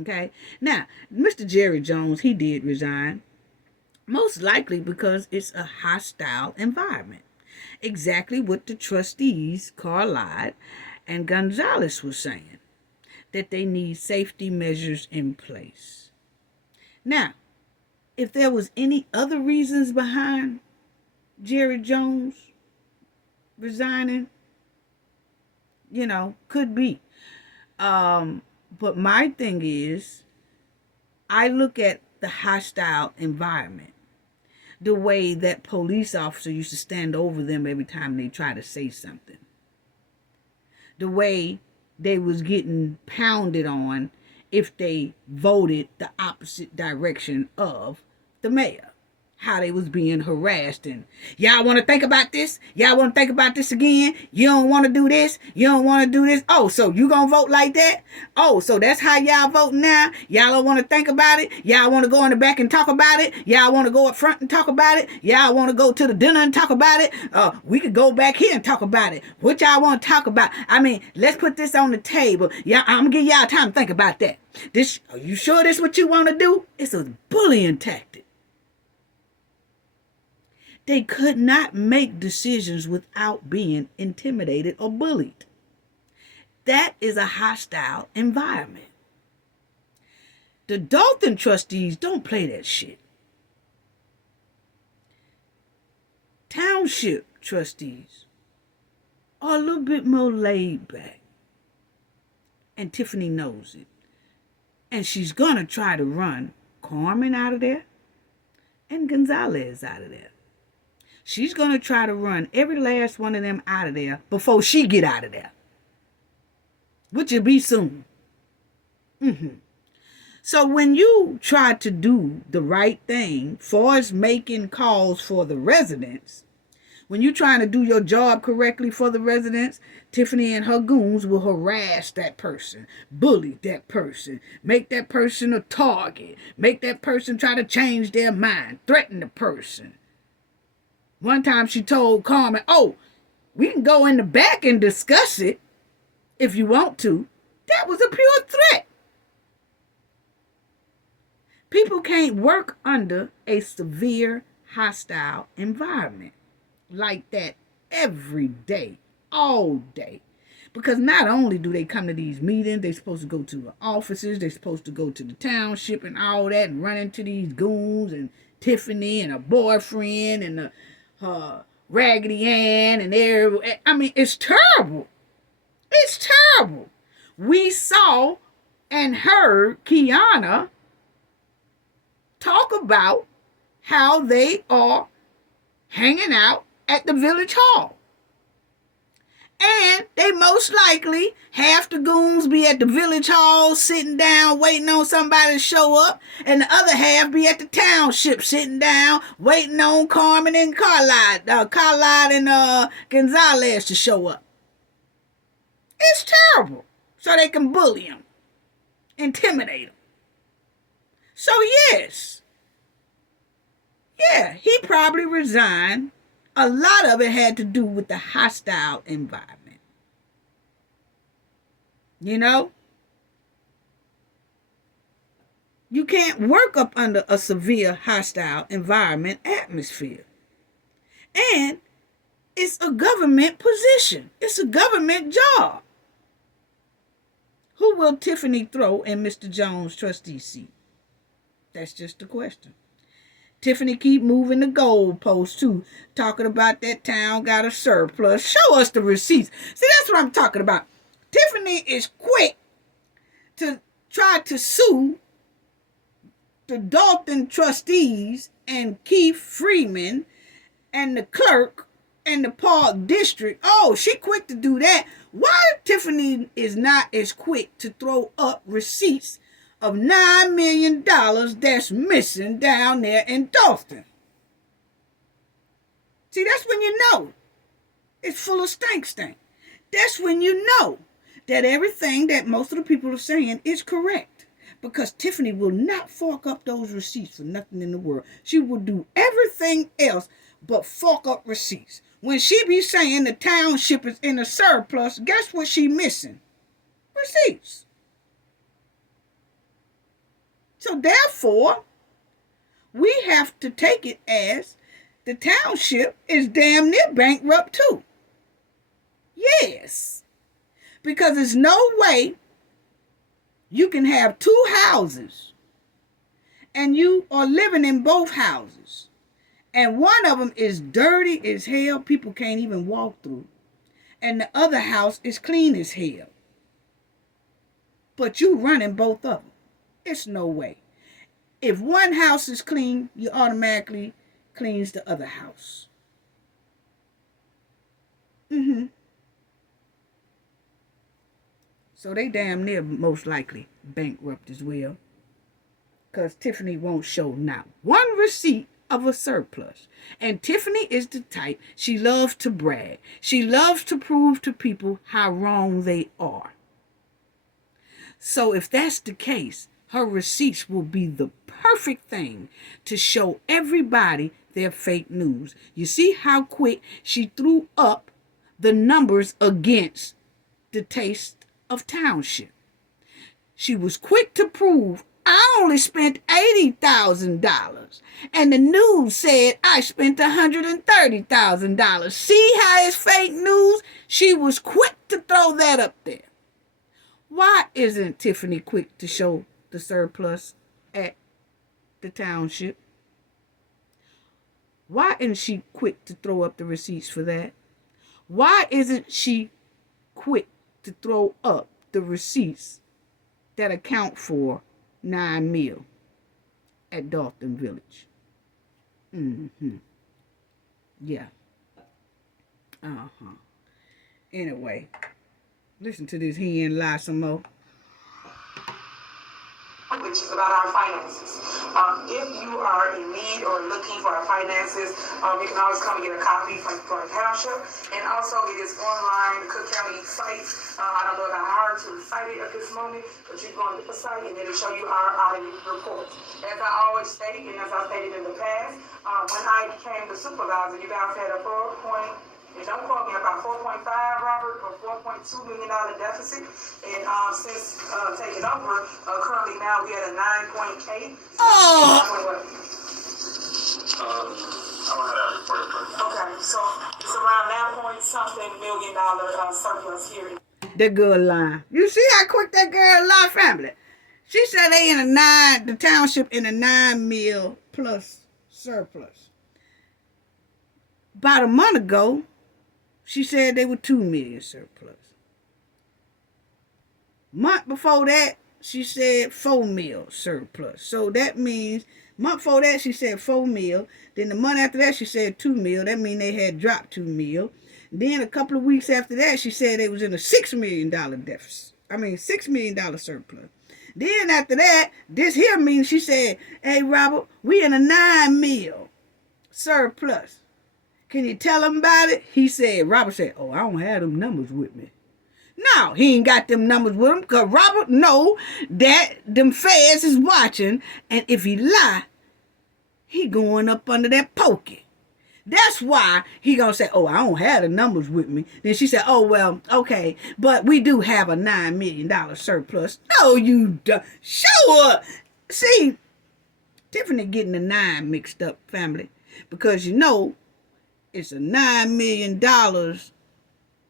Okay, now, Mr. Jerry Jones, he did resign, most likely because it's a hostile environment. Exactly what the trustees, Carlisle and Gonzalez, were saying, that they need safety measures in place. Now, if there was any other reasons behind Jerry Jones resigning, could be. But my thing is, I look at the hostile environment, the way that police officer used to stand over them every time they try to say something, the way they was getting pounded on if they voted the opposite direction of the mayor. How they was being harassed, and y'all want to think about this? Y'all want to think about this again? You don't want to do this? You don't want to do this? Oh, so you gonna vote like that? Oh, so that's how y'all vote now? Y'all don't want to think about it? Y'all want to go in the back and talk about it? Y'all want to go up front and talk about it? Y'all want to go to the dinner and talk about it? We could go back here and talk about it. What y'all want to talk about? I mean, let's put this on the table. Yeah, I'm gonna give y'all time to think about that. Are you sure this is what you want to do? It's a bullying tactic. They could not make decisions without being intimidated or bullied. That is a hostile environment. The Dolton trustees don't play that shit. Township trustees are a little bit more laid back. And Tiffany knows it. And she's going to try to run Carmen out of there and Gonzalez out of there. She's going to try to run every last one of them out of there before she get out of there, which will be soon. So when you try to do the right thing for us making calls for the residents, when you're trying to do your job correctly for the residents, Tiffany and her goons will harass that person, bully that person, make that person a target, make that person try to change their mind, threaten the person. One time she told Carmen, we can go in the back and discuss it if you want to. That was a pure threat. People can't work under a severe, hostile environment like that every day, all day. Because not only do they come to these meetings, they're supposed to go to the offices, they're supposed to go to the township and all that and run into these goons and Tiffany and her boyfriend and her Raggedy Ann and every. I mean, it's terrible. It's terrible. We saw and heard Kiana talk about how they are hanging out at the village hall. And they most likely, half the goons be at the village hall sitting down waiting on somebody to show up, and the other half be at the township sitting down waiting on Carmen and Carlisle and Gonzalez to show up. It's terrible. So they can bully them, intimidate them. So yes, yeah, he probably resigned. A lot of it had to do with the hostile environment. You know? You can't work up under a severe hostile environment atmosphere. And it's a government position. It's a government job. Who will Tiffany throw in Mr. Jones' trustee seat? That's just the question. Tiffany keep moving the goalposts too, talking about that town got a surplus. Show us the receipts. See, that's what I'm talking about. Tiffany is quick to try to sue the Dolton trustees and Keith Freeman and the clerk and the Park District. Oh, she quick to do that. Why Tiffany is not as quick to throw up receipts of $9 million that's missing down there in Dolton? See, that's when you know it's full of stink. That's when you know that everything that most of the people are saying is correct. Because Tiffany will not fork up those receipts for nothing in the world. She will do everything else but fork up receipts. When she be saying the township is in a surplus, guess what she missing? Receipts. So therefore, we have to take it as the township is damn near bankrupt too. Yes. Because there's no way you can have two houses and you are living in both houses. And one of them is dirty as hell. People can't even walk through. And the other house is clean as hell. But you running both of them. It's no way. If one house is clean, you automatically cleans the other house. So they damn near most likely bankrupt as well. Because Tiffany won't show not one receipt of a surplus. And Tiffany is the type, she loves to brag. She loves to prove to people how wrong they are. So if that's the case, her receipts will be the perfect thing to show everybody their fake news. You see how quick she threw up the numbers against the taste of township. She was quick to prove, I only spent $80,000. And the news said I spent $130,000. See how it's fake news? She was quick to throw that up there. Why isn't Tiffany quick to show the surplus at the township? Why isn't she quick to throw up the receipts for that? Why isn't she quick to throw up the receipts that account for $9 million at Dolton Village? Yeah. Anyway, listen to this hen lie some more. Which is about our finances. If you are in need or looking for our finances, you can always come and get a copy from Thornton Township. And also it is online, the Cook County site. I don't know how hard to cite it at this moment, but you go on the site and it'll show you our audit report. As I always state, and as I stated in the past, when I became the supervisor, you guys had a and don't quote me, about 4.5, Robert, or $4.2 million deficit. And since taking over, currently now we at a 9.8. Oh! I don't have that report. Okay, so it's around 9 point something $1 million surplus here. That girl lying. You see how quick that girl lie, family? She said they in the township in a 9 mil plus surplus. About a month ago, she said they were 2 million surplus. Month before that, she said 4 mil surplus. So that means month before that she said 4 mil. Then the month after that she said 2 mil. That means they had dropped 2 mil. Then a couple of weeks after that she said they was in a $6 million deficit. $6 million surplus. Then after that, this here means she said, hey Robert, we in a 9 mil surplus. Can you tell him about it? He said, Robert said, oh, I don't have them numbers with me. No, he ain't got them numbers with him because Robert know that them feds is watching, and if he lie, he going up under that pokey. That's why he gonna say, oh, I don't have the numbers with me. Then she said, oh, well, okay, but we do have a $9 million surplus. No, you don't. Show up. See, Tiffany getting the 9 mixed up, family, because it's a $9 million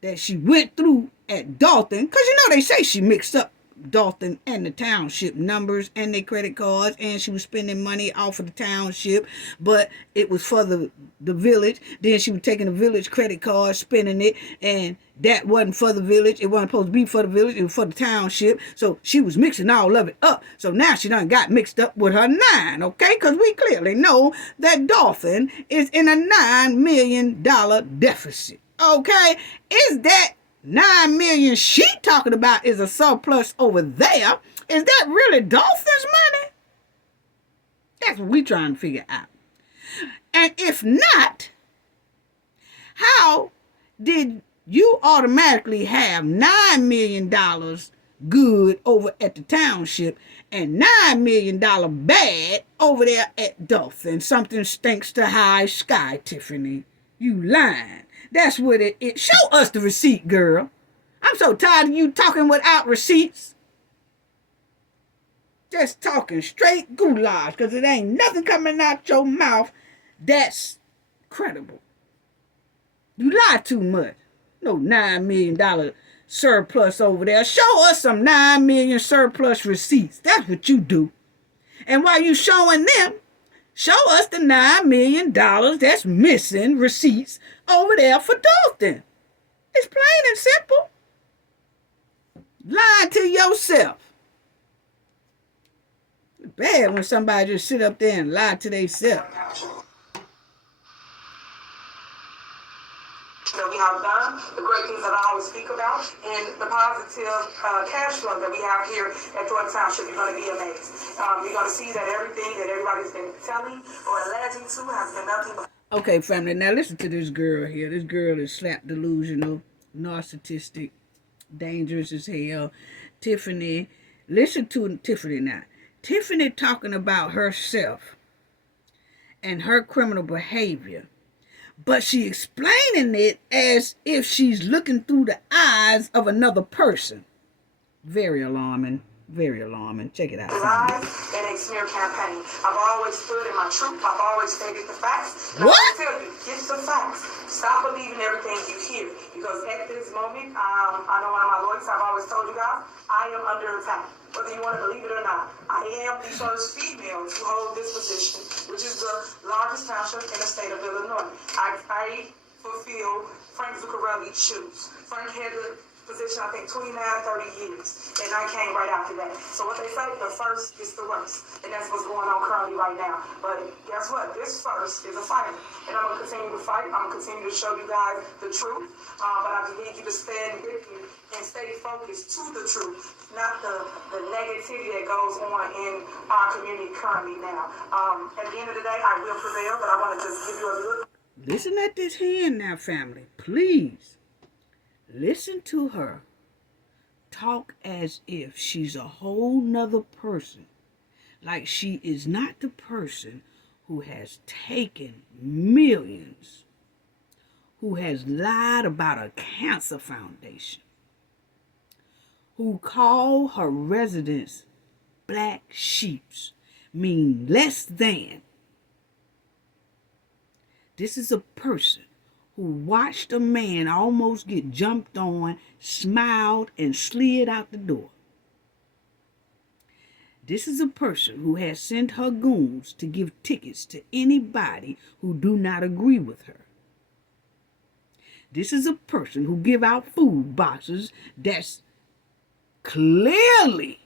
that she went through at Dolton, because they say she mixed up Dolton and the township numbers and their credit cards, and she was spending money off of the township, but it was for the village. Then she was taking the village credit card, spending it, and that wasn't for the village. It wasn't supposed to be for the village. It was for the township. So she was mixing all of it up. So now she done got mixed up with her 9, okay? Because we clearly know that Dolphin is in a $9 million deficit, okay? Is that 9 million she talking about is a surplus over there? Is that really Dolphin's money? That's what we trying to figure out. And if not, how did you automatically have $9 million good over at the township and $9 million bad over there at Dolphin? Something stinks to high sky, Tiffany. You lying. That's what it. Show us the receipt, girl. I'm so tired of you talking without receipts. Just talking straight goulash, because it ain't nothing coming out your mouth that's credible. You lie too much. No $9 million surplus over there. Show us some 9 million surplus receipts. That's what you do. And while you showing them, show us the $9 million that's missing receipts over there for Dolton. It's plain and simple. Lying to yourself. It's bad when somebody just sit up there and lie to themselves. That we have done, the great things that I always speak about, and the positive cash flow that we have here at Thornton Township. You're going to be amazed. You're going to see that everything that everybody's been telling or alleging to has been nothing but... Okay, family, now listen to this girl here. This girl is slap delusional, narcissistic, dangerous as hell. Tiffany, listen to Tiffany now. Tiffany talking about herself and her criminal behavior, but she explaining it as if she's looking through the eyes of another person. Very alarming. Very alarming. Check it out. Lies and a smear campaign. I've always stood in my truth. I've always stated the facts. What? I tell you, get the facts. Stop believing everything you hear. Because at this moment, I know one of my lawyers, I've always told you guys, I am under attack. Whether you want to believe it or not. I am the first female to hold this position, which is the largest township in the state of Illinois. I fulfill Frank Zuccarelli's shoes. Frank had the position, I think, 29, 30 years. And I came right after that. So what they say, the first is the worst. And that's what's going on currently right now. But guess what? This first is a fight. And I'm going to continue to fight. I'm going to continue to show you guys the truth. But I just need you to stand with me and stay focused to the truth, not the negativity that goes on in our community currently now. At the end of the day, I will prevail, but I want to just give you a little... Listen at this hand now, family. Please. Listen to her talk as if she's a whole nother person. Like she is not the person who has taken millions, who has lied about a cancer foundation, who call her residents black sheeps, mean less than. This is a person who watched a man almost get jumped on, smiled, and slid out the door. This is a person who has sent her goons to give tickets to anybody who do not agree with her. This is a person who give out food boxes that's clearly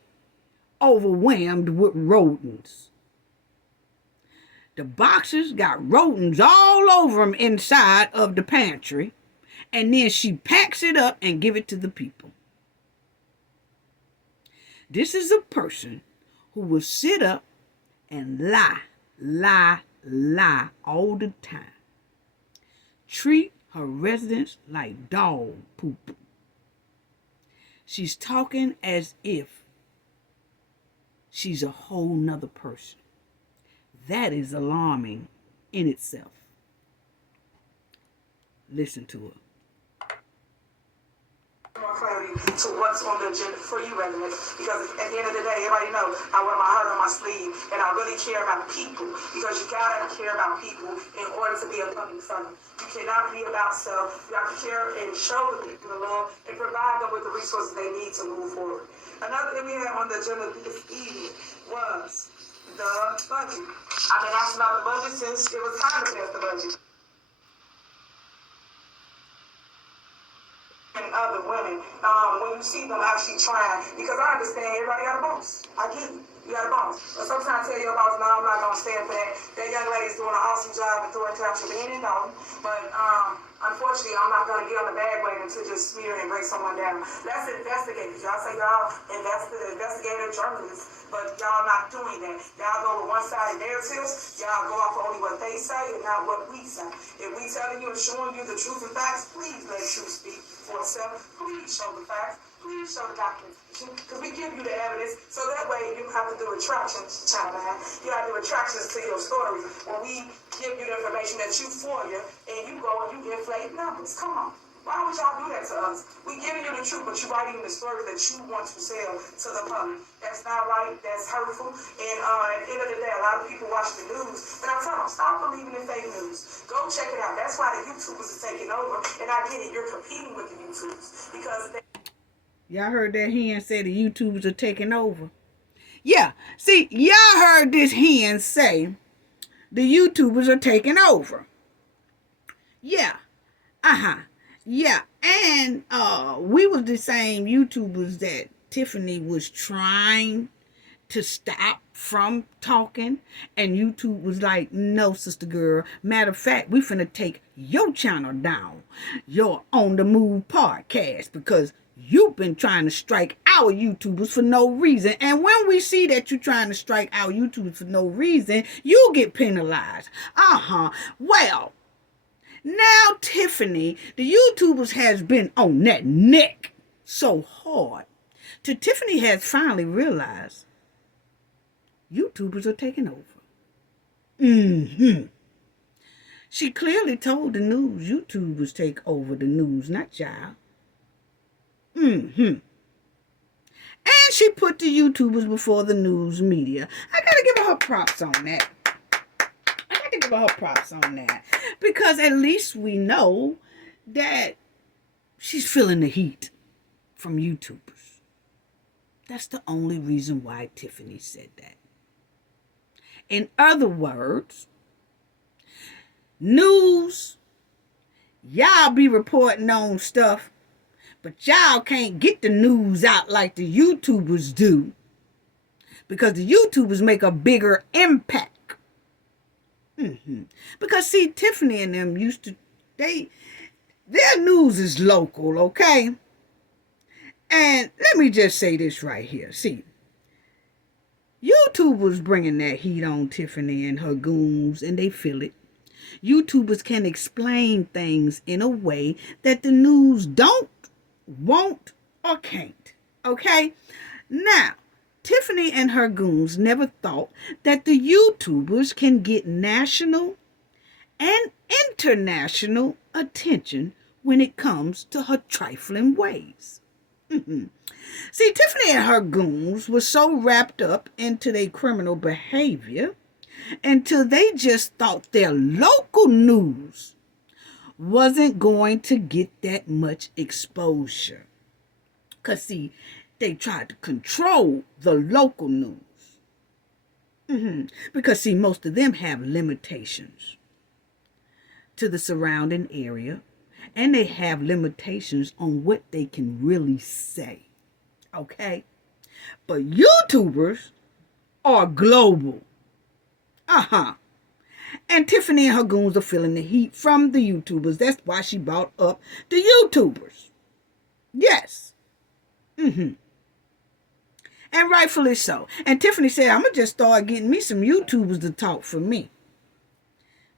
overwhelmed with rodents. The boxes got rodents all over them inside of the pantry, and then she packs it up and give it to the people. This is a person who will sit up and lie all the time. Treat her residents like dog poop. She's talking as if she's a whole nother person. That is alarming in itself. Listen to her. More clarity to what's on the agenda for you, residents, because at the end of the day, everybody knows I wear my heart on my sleeve, and I really care about people, because you gotta care about people in order to be a public servant. You cannot be about self. You have to care and show the people the love and provide them with the resources they need to move forward. Another thing we had on the agenda this evening was the budget. I've been asking about the budget since it was time to pass the budget. And other women, when you see them actually trying, because I understand everybody got a boss. I get it. You got a boss. But sometimes tell your boss, no, I'm not going to stand for that. That young lady's doing an awesome job in Thornton Township and in Dolton. But unfortunately, I'm not going to get on the bandwagon to just smear and break someone down. Let's investigate. Y'all say y'all investigative journalists, but y'all not doing that. Y'all go with one-sided narratives. Y'all go off only what they say and not what we say. If we telling you and showing you the truth and facts, please let truth speak for itself. Please show the facts. Please show the documentation, because we give you the evidence, so that way you don't have to do retractions, child man. You have to do retractions to your stories. When we give you the information that you for you, and you go and you inflate numbers. Come on. Why would y'all do that to us? We giving you the truth, but you writing the stories that you want to sell to the public. That's not right. That's hurtful. And at the end of the day, a lot of people watch the news. And I tell them, stop believing in fake news. Go check it out. That's why the YouTubers are taking over. And I get it. You're competing with the YouTubers because y'all heard that hen say the YouTubers are taking over? Yeah. See, y'all heard this hen say the YouTubers are taking over. Yeah. Yeah. And we was the same YouTubers that Tiffany was trying to stop from talking, and YouTube was like, no, sister girl. Matter of fact, we finna take your channel down, your On The Move podcast, because you've been trying to strike our YouTubers for no reason. And when we see that you're trying to strike our YouTubers for no reason, you get penalized. Well, now Tiffany, the YouTubers has been on that neck so hard till Tiffany has finally realized YouTubers are taking over. She clearly told the news YouTubers take over the news, not y'all. And she put the YouTubers before the news media. I gotta give her props on that. Because at least we know that she's feeling the heat from YouTubers. That's the only reason why Tiffany said that. In other words, news, y'all be reporting on stuff, but y'all can't get the news out like the YouTubers do, because the YouTubers make a bigger impact. Because see, Tiffany and them used to, their news is local, okay? And let me just say this right here. See, YouTubers bringing that heat on Tiffany and her goons, and they feel it. YouTubers can explain things in a way that the news don't, won't, or can't. Okay? Now, Tiffany and her goons never thought that the YouTubers can get national and international attention when it comes to her trifling ways. See, Tiffany and her goons were so wrapped up into their criminal behavior until they just thought their local news wasn't going to get that much exposure. Because, see, they tried to control the local news. Because, see, most of them have limitations to the surrounding area. And they have limitations on what they can really say. Okay? But YouTubers are global. And Tiffany and her goons are feeling the heat from the YouTubers. That's why she brought up the YouTubers. Yes. And rightfully so. And Tiffany said, I'm going to just start getting me some YouTubers to talk for me.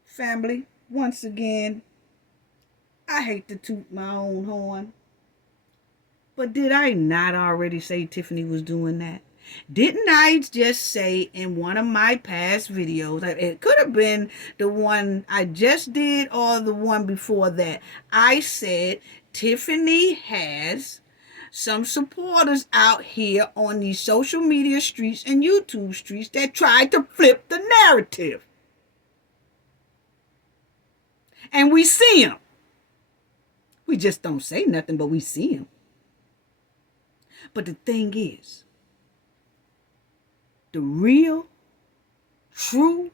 Family, once again, I hate to toot my own horn. But did I not already say Tiffany was doing that? Didn't I just say in one of my past videos, it could have been the one I just did or the one before that, I said Tiffany has some supporters out here on these social media streets and YouTube streets that tried to flip the narrative. And we see them. We just don't say nothing, but we see them. But the thing is, the real, true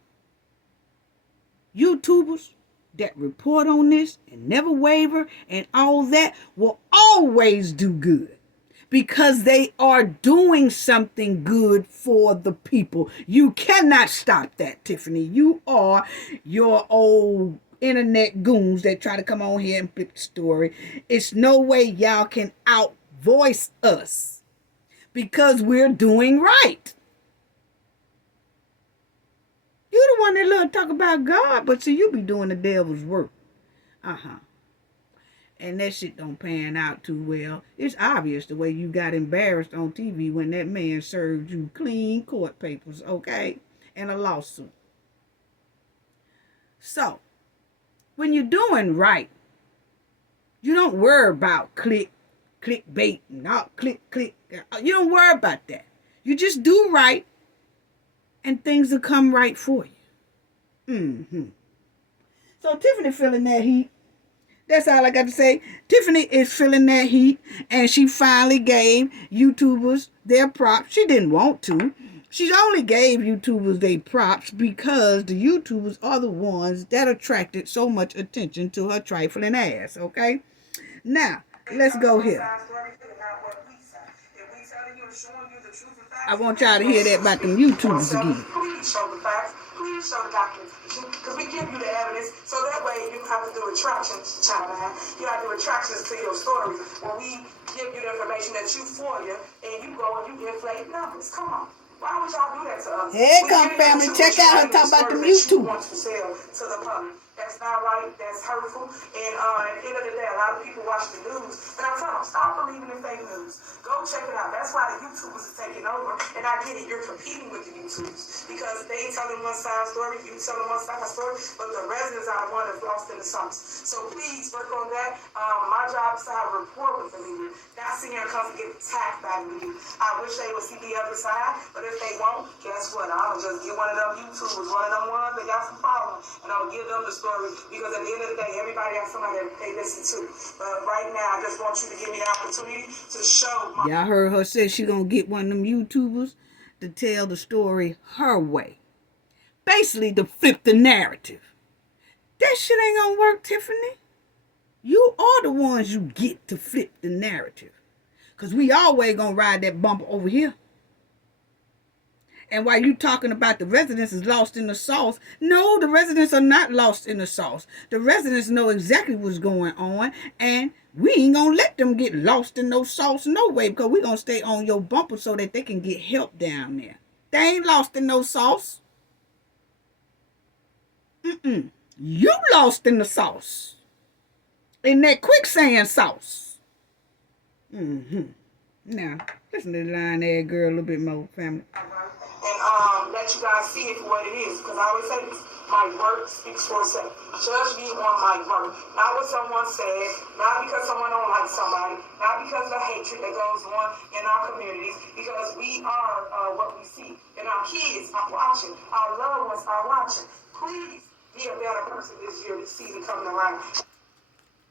YouTubers that report on this and never waver and all that will always do good. Because they are doing something good for the people. You cannot stop that, Tiffany. You are your old internet goons that try to come on here and flip the story. It's no way y'all can outvoice us. Because we're doing right. You the one that love to talk about God, but see, you be doing the devil's work. And that shit don't pan out too well. It's obvious the way you got embarrassed on TV when that man served you clean court papers, okay? And a lawsuit. So, when you're doing right, you don't worry about clickbait, not click. You don't worry about that. You just do right, and things will come right for you. So Tiffany feeling that heat. That's all I got to say. Tiffany is feeling that heat, and she finally gave YouTubers their props. She didn't want to. She only gave YouTubers their props because the YouTubers are the ones that attracted so much attention to her trifling ass, okay? Now, let's go here. I want y'all to hear that about them YouTubers again. Please show the facts. Please show the documentation. Because we give you the evidence, so that way you have to do attractions, child man. You have to do attractions to your story. When we give you the information that you for you, and you go and you inflate numbers. Come on. Why would y'all do that to us? Here come family. Check out her talk about them YouTubers. Want to sell to the public. That's not right. That's hurtful. And at the end of the day, a lot of people watch the news. And I tell them, stop believing in fake news. Go check it out. That's why the YouTubers are taking over. And I get it. You're competing with the YouTubers. Because they ain't telling one side story. You telling one side story. But the residents are the one that's lost in the sauce. So please work on that. My job is to have a rapport with the media. Not sitting here and come and get attacked by the media. I wish they would see the other side. But if they won't, guess what? I'm going to just get one of them YouTubers, one of them ones that got some following. And I'll give them the story. Because at the end of the day, everybody has somebody that they listen to. But right now, I just want you to give me the opportunity to show my... Y'all heard her say she gonna get one of them YouTubers to tell the story her way. Basically, to flip the narrative. That shit ain't gonna work, Tiffany. You are the ones you get to flip the narrative. Because we always gonna ride that bumper over here. And while you talking about the residents is lost in the sauce, no, the residents are not lost in the sauce. The residents know exactly what's going on, and we ain't gonna let them get lost in no sauce no way, because we gonna stay on your bumper so that they can get help down there. They ain't lost in no sauce. You lost in the sauce. In that quicksand sauce. Now, listen to the line there, girl, a little bit more, family. And let you guys see it for what it is. Because I always say this, my work speaks for itself. Judge me on my work. Not what someone said, not because someone don't like somebody, not because of the hatred that goes on in our communities, because we are what we see. And our kids are watching, our loved ones are watching. Please be a better person this year, this season coming around.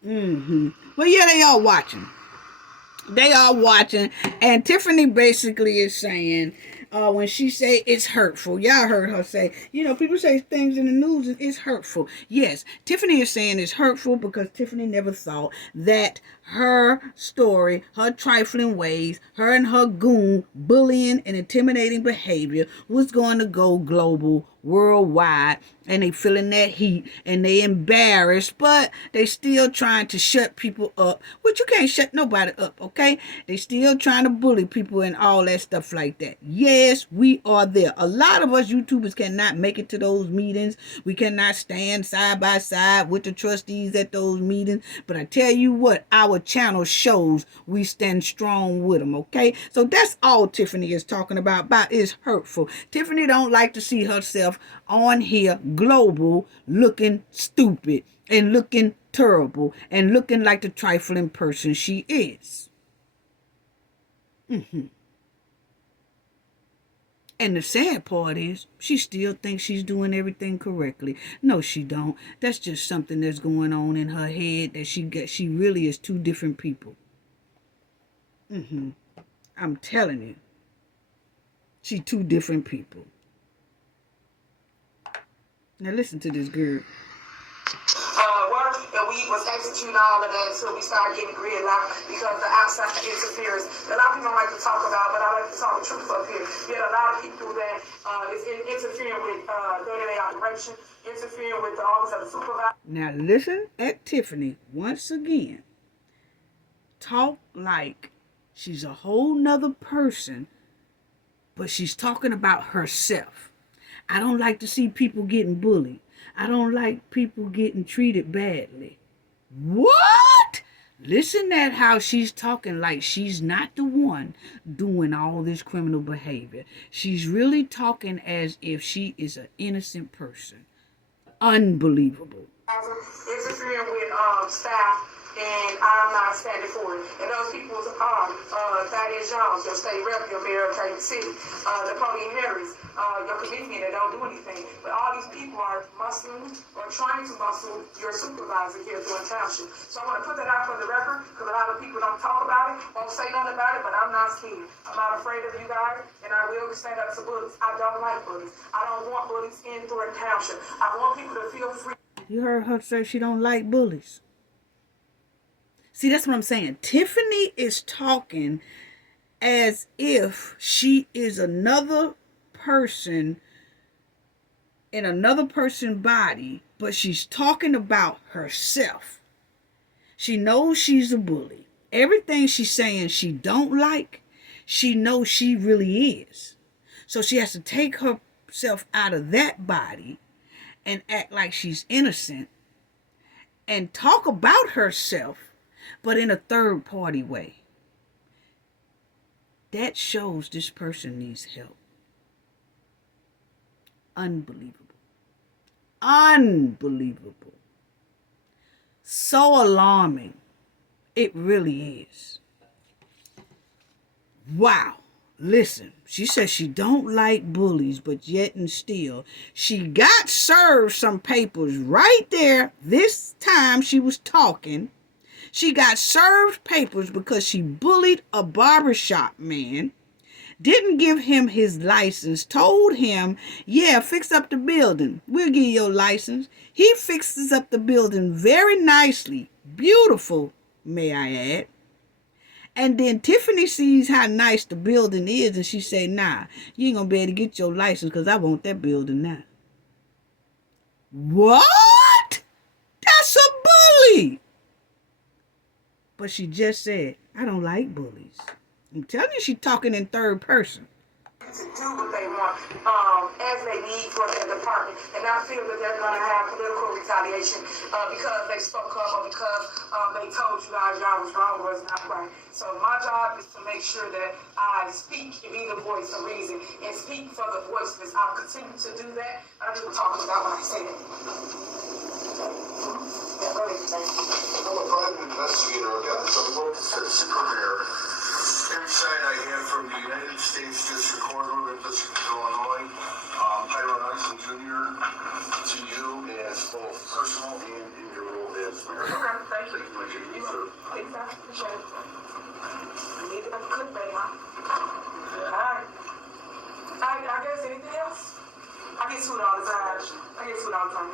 Well, yeah, they all watching. They are watching, and Tiffany basically is saying, when she say it's hurtful, y'all heard her say, people say things in the news and it's hurtful. Yes, Tiffany is saying it's hurtful because Tiffany never thought that her story, her trifling ways, her and her goon bullying and intimidating behavior was going to go global, worldwide, and they feeling that heat and they embarrassed, but they still trying to shut people up, which you can't shut nobody up, okay? They still trying to bully people and all that stuff like that. Yes, we are there. A lot of us YouTubers cannot make it to those meetings. We cannot stand side by side with the trustees at those meetings, but I tell you what, our channel shows we stand strong with them, okay? So that's all Tiffany is talking about is hurtful. Tiffany don't like to see herself on here global looking stupid and looking terrible and looking like the trifling person she is. And the sad part is she still thinks she's doing everything correctly. No, she don't. That's just something that's going on in her head that she really is two different people. I'm telling you. She two different people. Now listen to this girl. Work, and we was executing all of that until we started getting gridlocked because the outside interference. A lot of people don't like to talk about, but I like to talk the truth up here. Yet a lot of people that is interfering with day-to-day operation, interfering with the office of the supervisor. Now listen at Tiffany once again. Talk like she's a whole nother person, but she's talking about herself. I don't like to see people getting bullied. I don't like people getting treated badly. What? Listen at how she's talking like she's not the one doing all this criminal behavior. She's really talking as if she is an innocent person. Unbelievable. Interfering with staff, and I'm not standing for it. And those people are Thaddeus Jones, your state rep, your mayor of Kansas City, Napoleon Harris, your comedian that don't do anything. But all these people are muscling or trying to muscle your supervisor here at Thornton Township. So I want to put that out for the record because a lot of people don't talk about it, won't say nothing about it, but I'm not scared. I'm not afraid of you guys, and I will stand up to bullies. I don't like bullies. I don't want bullies in Thornton Township. I want people to feel free. You heard her say she don't like bullies. See, that's what I'm saying. Tiffany is talking as if she is another person in another person's body, but she's talking about herself. She knows she's a bully. Everything she's saying she don't like, she knows she really is. So she has to take herself out of that body and act like she's innocent and talk about herself, but in a third party way. That shows this person needs help. Unbelievable. Unbelievable. So alarming. It really is. Wow. Listen, she says she don't like bullies, but yet and still, she got served some papers right there. This time she was talking. She got served papers because she bullied a barbershop man, didn't give him his license, told him, yeah, fix up the building. We'll give you your license. He fixes up the building very nicely. Beautiful, may I add. And then Tiffany sees how nice the building is, and she say, nah, you ain't going to be able to get your license because I want that building now. What? That's a bully. But she just said, I don't like bullies. I'm telling you, she's talking in third person. To do what they want as they need for their department, and I feel that they're going to have political retaliation because they spoke up or because they told you guys y'all was wrong or it's not right. So my job is to make sure that I speak and be the voice of reason and speak for the voiceless. I'll continue to do that. I know what I'm talking about when I say that. Yeah, go ahead. I'm a private investigator, okay? So I work for the superior. Every sign I have from the United States District Court of the District of Illinois, Hiram Jr. to you as both personal and in your role Yes, ma'am. Okay, thank you. Thank you. You too. Thanks, I appreciate it. I need to make a clip, baby, huh? Alright. I guess anything else? I get sued all the time.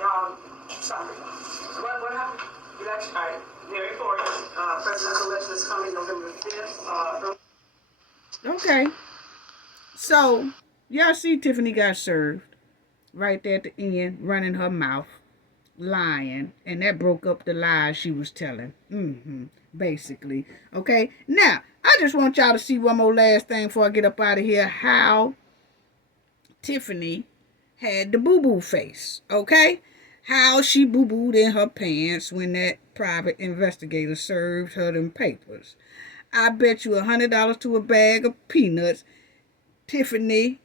Y'all, sorry. What happened? Election, alright. Very important. Presidential election is coming November 5th. Okay. So, y'all see Tiffany got served right there at the end, running her mouth, lying, and that broke up the lies she was telling. Basically. Okay. Now, I just want y'all to see one more last thing before I get up out of here. How Tiffany had the boo-boo face. Okay. How she boo-booed in her pants when that private investigator served her them papers. I bet you $100 to a bag of peanuts Tiffany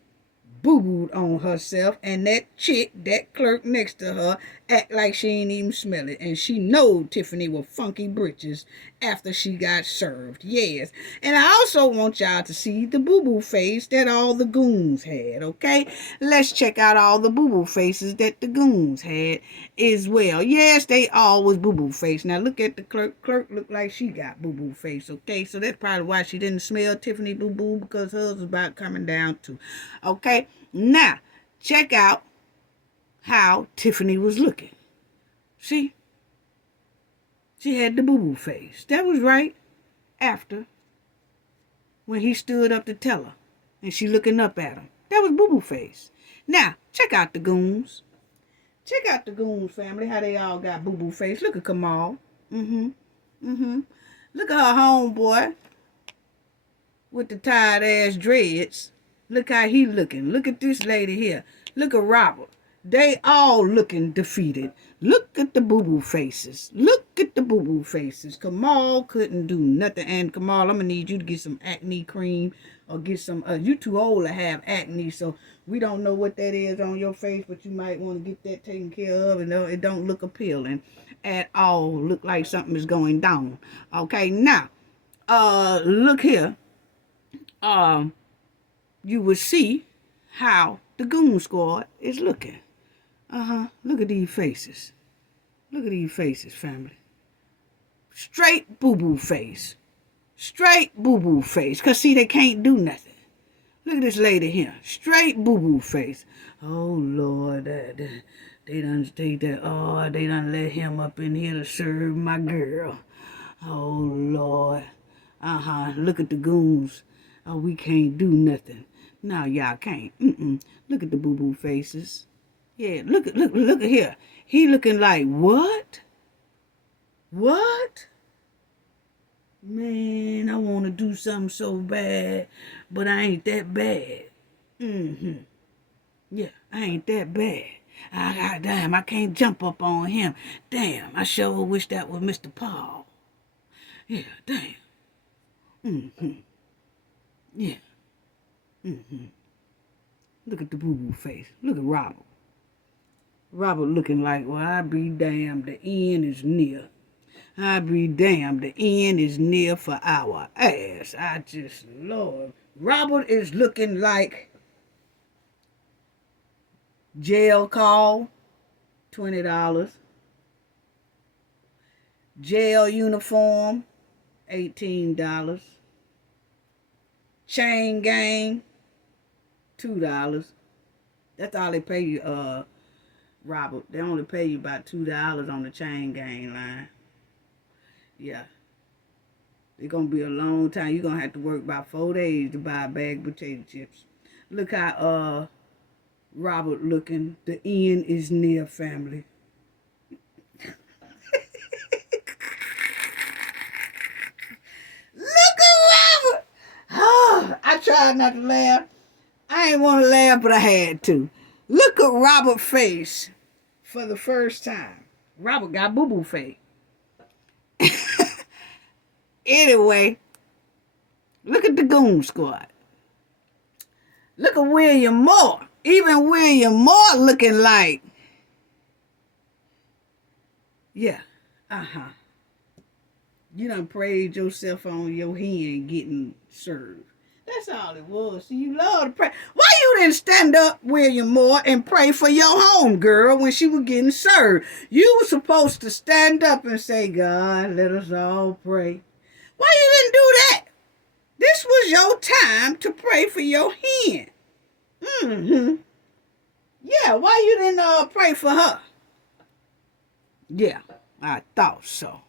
boo-booed on herself, and that chick, that clerk next to her, act like she ain't even smell it. And she knowed Tiffany was funky britches after she got served. Yes. And I also want y'all to see the boo-boo face that all the goons had, okay? Let's check out all the boo-boo faces that the goons had as well. Yes, they all was boo-boo face. Now look at the clerk. Clerk looked like she got boo-boo face, okay? So that's probably why she didn't smell Tiffany boo-boo, because hers was about coming down too. Okay? Now, check out how Tiffany was looking. See? She had the boo-boo face. That was right after when he stood up to tell her and she looking up at him. That was boo-boo face. Now, check out the goons. Check out the goons family, how they all got boo-boo face. Look at Kamal. Look at her homeboy with the tired ass dreads. Look how he looking. Look at this lady here. Look at Robert. They all looking defeated. Look at the boo-boo faces. Look at the boo-boo faces. Kamal couldn't do nothing. And Kamal, I'm going to need you to get some acne cream or get some, you too old to have acne, so we don't know what that is on your face, but you might want to get that taken care of, and it don't look appealing at all. Look like something is going down. Okay, now, look here. You will see how the goon squad is looking. Look at these faces. Look at these faces, family. Straight boo-boo face. Straight boo-boo face. Because, see, they can't do nothing. Look at this lady here. Straight boo-boo face. Oh, Lord. They done let him up in here to serve my girl. Oh, Lord. Look at the goons. Oh, we can't do nothing. No, y'all can't. Look at the boo-boo faces. Yeah, look at here. He looking like, what? What? Man, I want to do something so bad, but I ain't that bad. Yeah, I ain't that bad. Damn, I can't jump up on him. Damn, I sure wish that was Mr. Paul. Yeah, damn. Yeah. Look at the boo-boo face. Look at Robert. Robert looking like, well, I be damned, the end is near. I be damned, the end is near for our ass. I just, Lord. Robert is looking like jail call, $20. Jail uniform, $18. Chain gang, $2. That's all they pay you, Robert. They only pay you about $2 on the chain gang line. Yeah. It's going to be a long time. You're going to have to work about 4 days to buy a bag of potato chips. Look how Robert looking. The end is near, family. Look at Robert. Oh, I tried not to laugh. I ain't want to laugh, but I had to. Look at Robert's face for the first time. Robert got boo-boo face. Anyway, look at the goon squad. Look at William Moore. Even William Moore looking like, yeah, you done prayed yourself on your hand getting served. That's all it was. See, you love to pray. Why you didn't stand up, William Moore, and pray for your homegirl when she was getting served? You were supposed to stand up and say, God, let us all pray. Why you didn't do that? This was your time to pray for your hen. Mm-hmm. Yeah, why you didn't pray for her? Yeah, I thought so.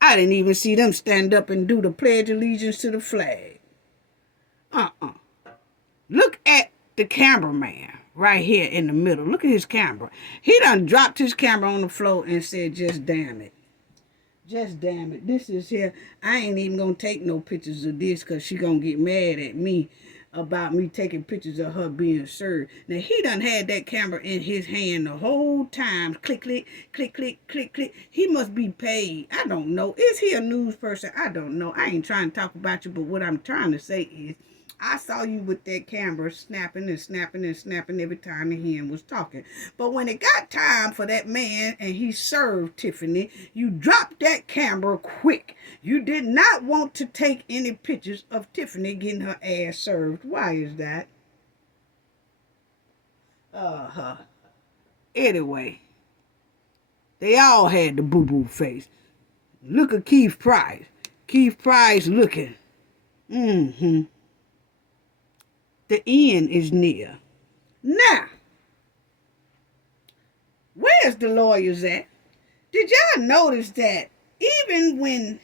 I didn't even see them stand up and do the Pledge of Allegiance to the flag. Look at the cameraman right here in the middle. Look at his camera. He done dropped his camera on the floor and said, just damn it. Just damn it. This is here. I ain't even going to take no pictures of this because she going to get mad at me about me taking pictures of her being served. Now, he done had that camera in his hand the whole time. Click, click, click, click, click, click. He must be paid. I don't know. Is he a news person? I don't know. I ain't trying to talk about you, but what I'm trying to say is, I saw you with that camera snapping and snapping and snapping every time the hen was talking. But when it got time for that man and he served Tiffany, you dropped that camera quick. You did not want to take any pictures of Tiffany getting her ass served. Why is that? Anyway, they all had the boo-boo face. Look at Keith Price. Keith Price looking. The end is near. Now, where's the lawyers at? Did y'all notice that even when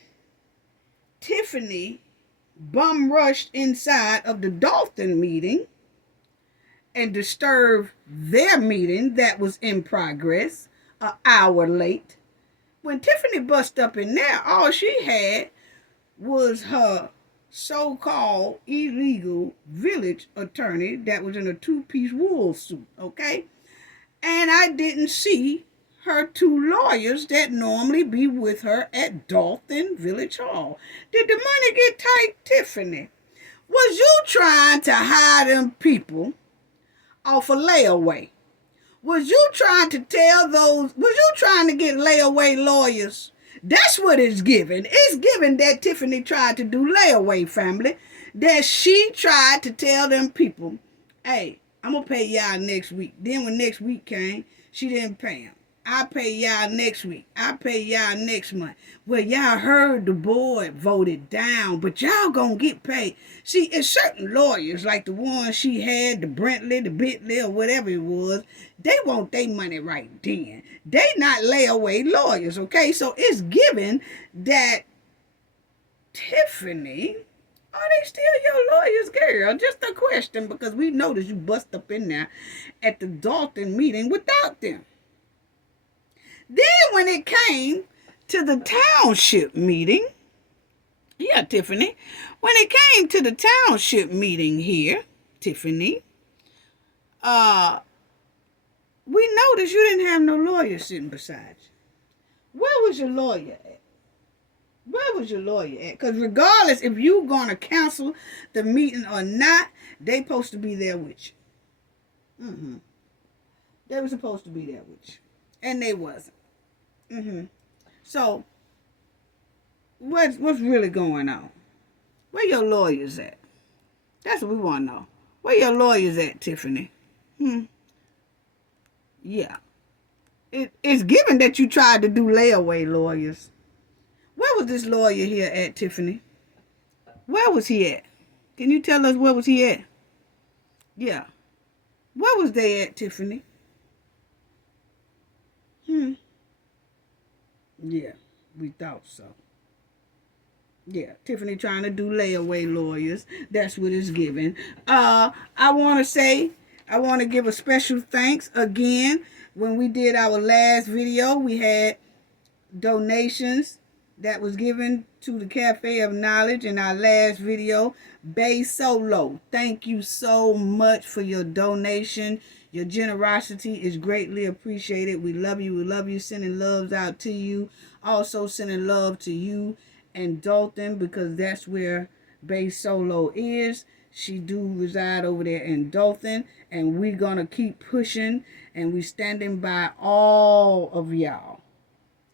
Tiffany bum rushed inside of the Dolton meeting and disturbed their meeting that was in progress an hour late, when Tiffany bust up in there, all she had was her so-called illegal village attorney that was in a two-piece wool suit, okay? And I didn't see her two lawyers that normally be with her at Dolton Village Hall. Did the money get tight, Tiffany? Was you trying to hire them people off a layaway? Was you trying to was you trying to get layaway lawyers? That's what it's given. It's given that Tiffany tried to do layaway, family. That she tried to tell them people, hey, I'm going to pay y'all next week. Then when next week came, she didn't pay them. I pay y'all next week. I pay y'all next month. Well, y'all heard the board voted down, but y'all gonna get paid. See, it's certain lawyers, like the ones she had, the Brentley, the Bitley, or whatever it was, they want their money right then. They not layaway lawyers, okay? So it's given that Tiffany, are they still your lawyers, girl? Just a question, because we noticed you bust up in there at the Dolton meeting without them. Then when it came to the township meeting, yeah, Tiffany, when it came to the township meeting here, Tiffany, we noticed you didn't have no lawyer sitting beside you. Where was your lawyer at? Where was your lawyer at? Because regardless if you going to cancel the meeting or not, they supposed to be there with you. They were supposed to be there with you. And they wasn't. So, what's really going on? Where your lawyers at? That's what we want to know. Where your lawyers at, Tiffany? Yeah. It's given that you tried to do layaway lawyers. Where was this lawyer here at, Tiffany? Where was he at? Can you tell us where was he at? Yeah. Where was they at, Tiffany? Yeah, we thought so. Yeah, Tiffany trying to do layaway lawyers. That's what it's given. I want to give a special thanks again. When we did our last video, we had donations that was given to the Cafe of Knowledge in our last video. Bay Solo, thank you so much for your donation. Your generosity is greatly appreciated. We love you. We love you. Sending loves out to you. Also sending love to you and Dolton, because that's where Bay Solo is. She do reside over there in Dolton, and we're going to keep pushing, and we standing by all of y'all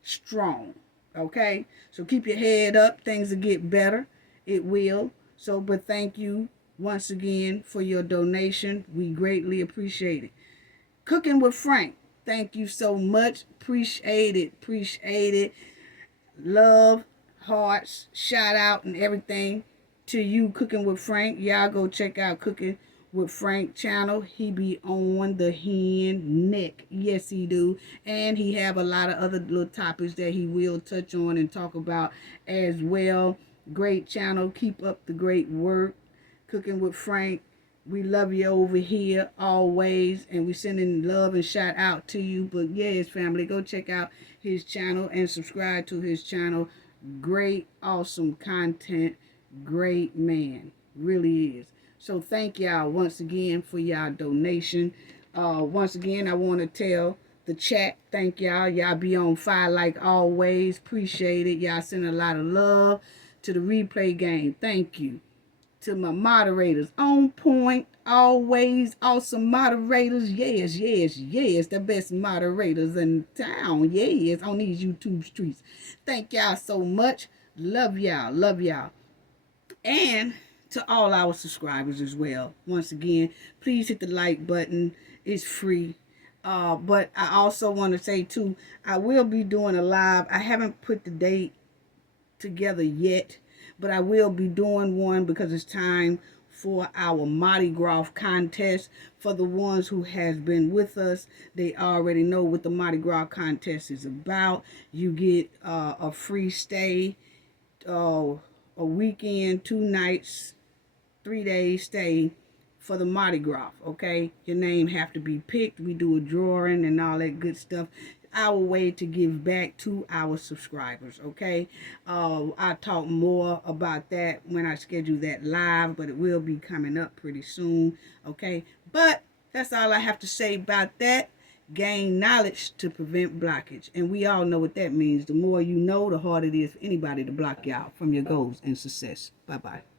strong. Okay? So keep your head up. Things will get better. It will. So, but thank you once again for your donation. We greatly appreciate it. Cooking with Frank, thank you so much. Appreciate it. Appreciate it. Love, hearts, shout out, and everything to you, Cooking with Frank. Y'all go check out Cooking with Frank channel. He be on the hen neck. Yes, he do. And he have a lot of other little topics that he will touch on and talk about as well. Great channel. Keep up the great work. Cooking with Frank. We love you over here always, and we sending love and shout out to you. But yes, family, go check out his channel and subscribe to his channel. Great, awesome content. Great man. Really is. So thank y'all once again for y'all donation. Once again, I want to tell the chat, thank y'all. Y'all be on fire like always. Appreciate it. Y'all send a lot of love to the replay game. Thank you. To my moderators, on point, always awesome moderators. Yes, yes, yes, the best moderators in town. Yes, on these YouTube streets. Thank y'all so much. Love y'all. Love y'all. And to all our subscribers as well. Once again, please hit the like button. It's free. But I also want to say too, I will be doing a live. I haven't put the date together yet, but I will be doing one because it's time for our Mardi Gras contest. For the ones who has been with us, they already know what the Mardi Gras contest is about. You get a free stay, a weekend, 2 nights, 3 days stay for the Mardi Gras, okay? Your name have to be picked. We do a drawing and all that good stuff. Our way to give back to our subscribers, okay? I'll talk more about that when I schedule that live, but it will be coming up pretty soon, okay? But that's all I have to say about that. Gain knowledge to prevent blockage. And we all know what that means. The more you know, the harder it is for anybody to block you out from your goals and success. Bye-bye.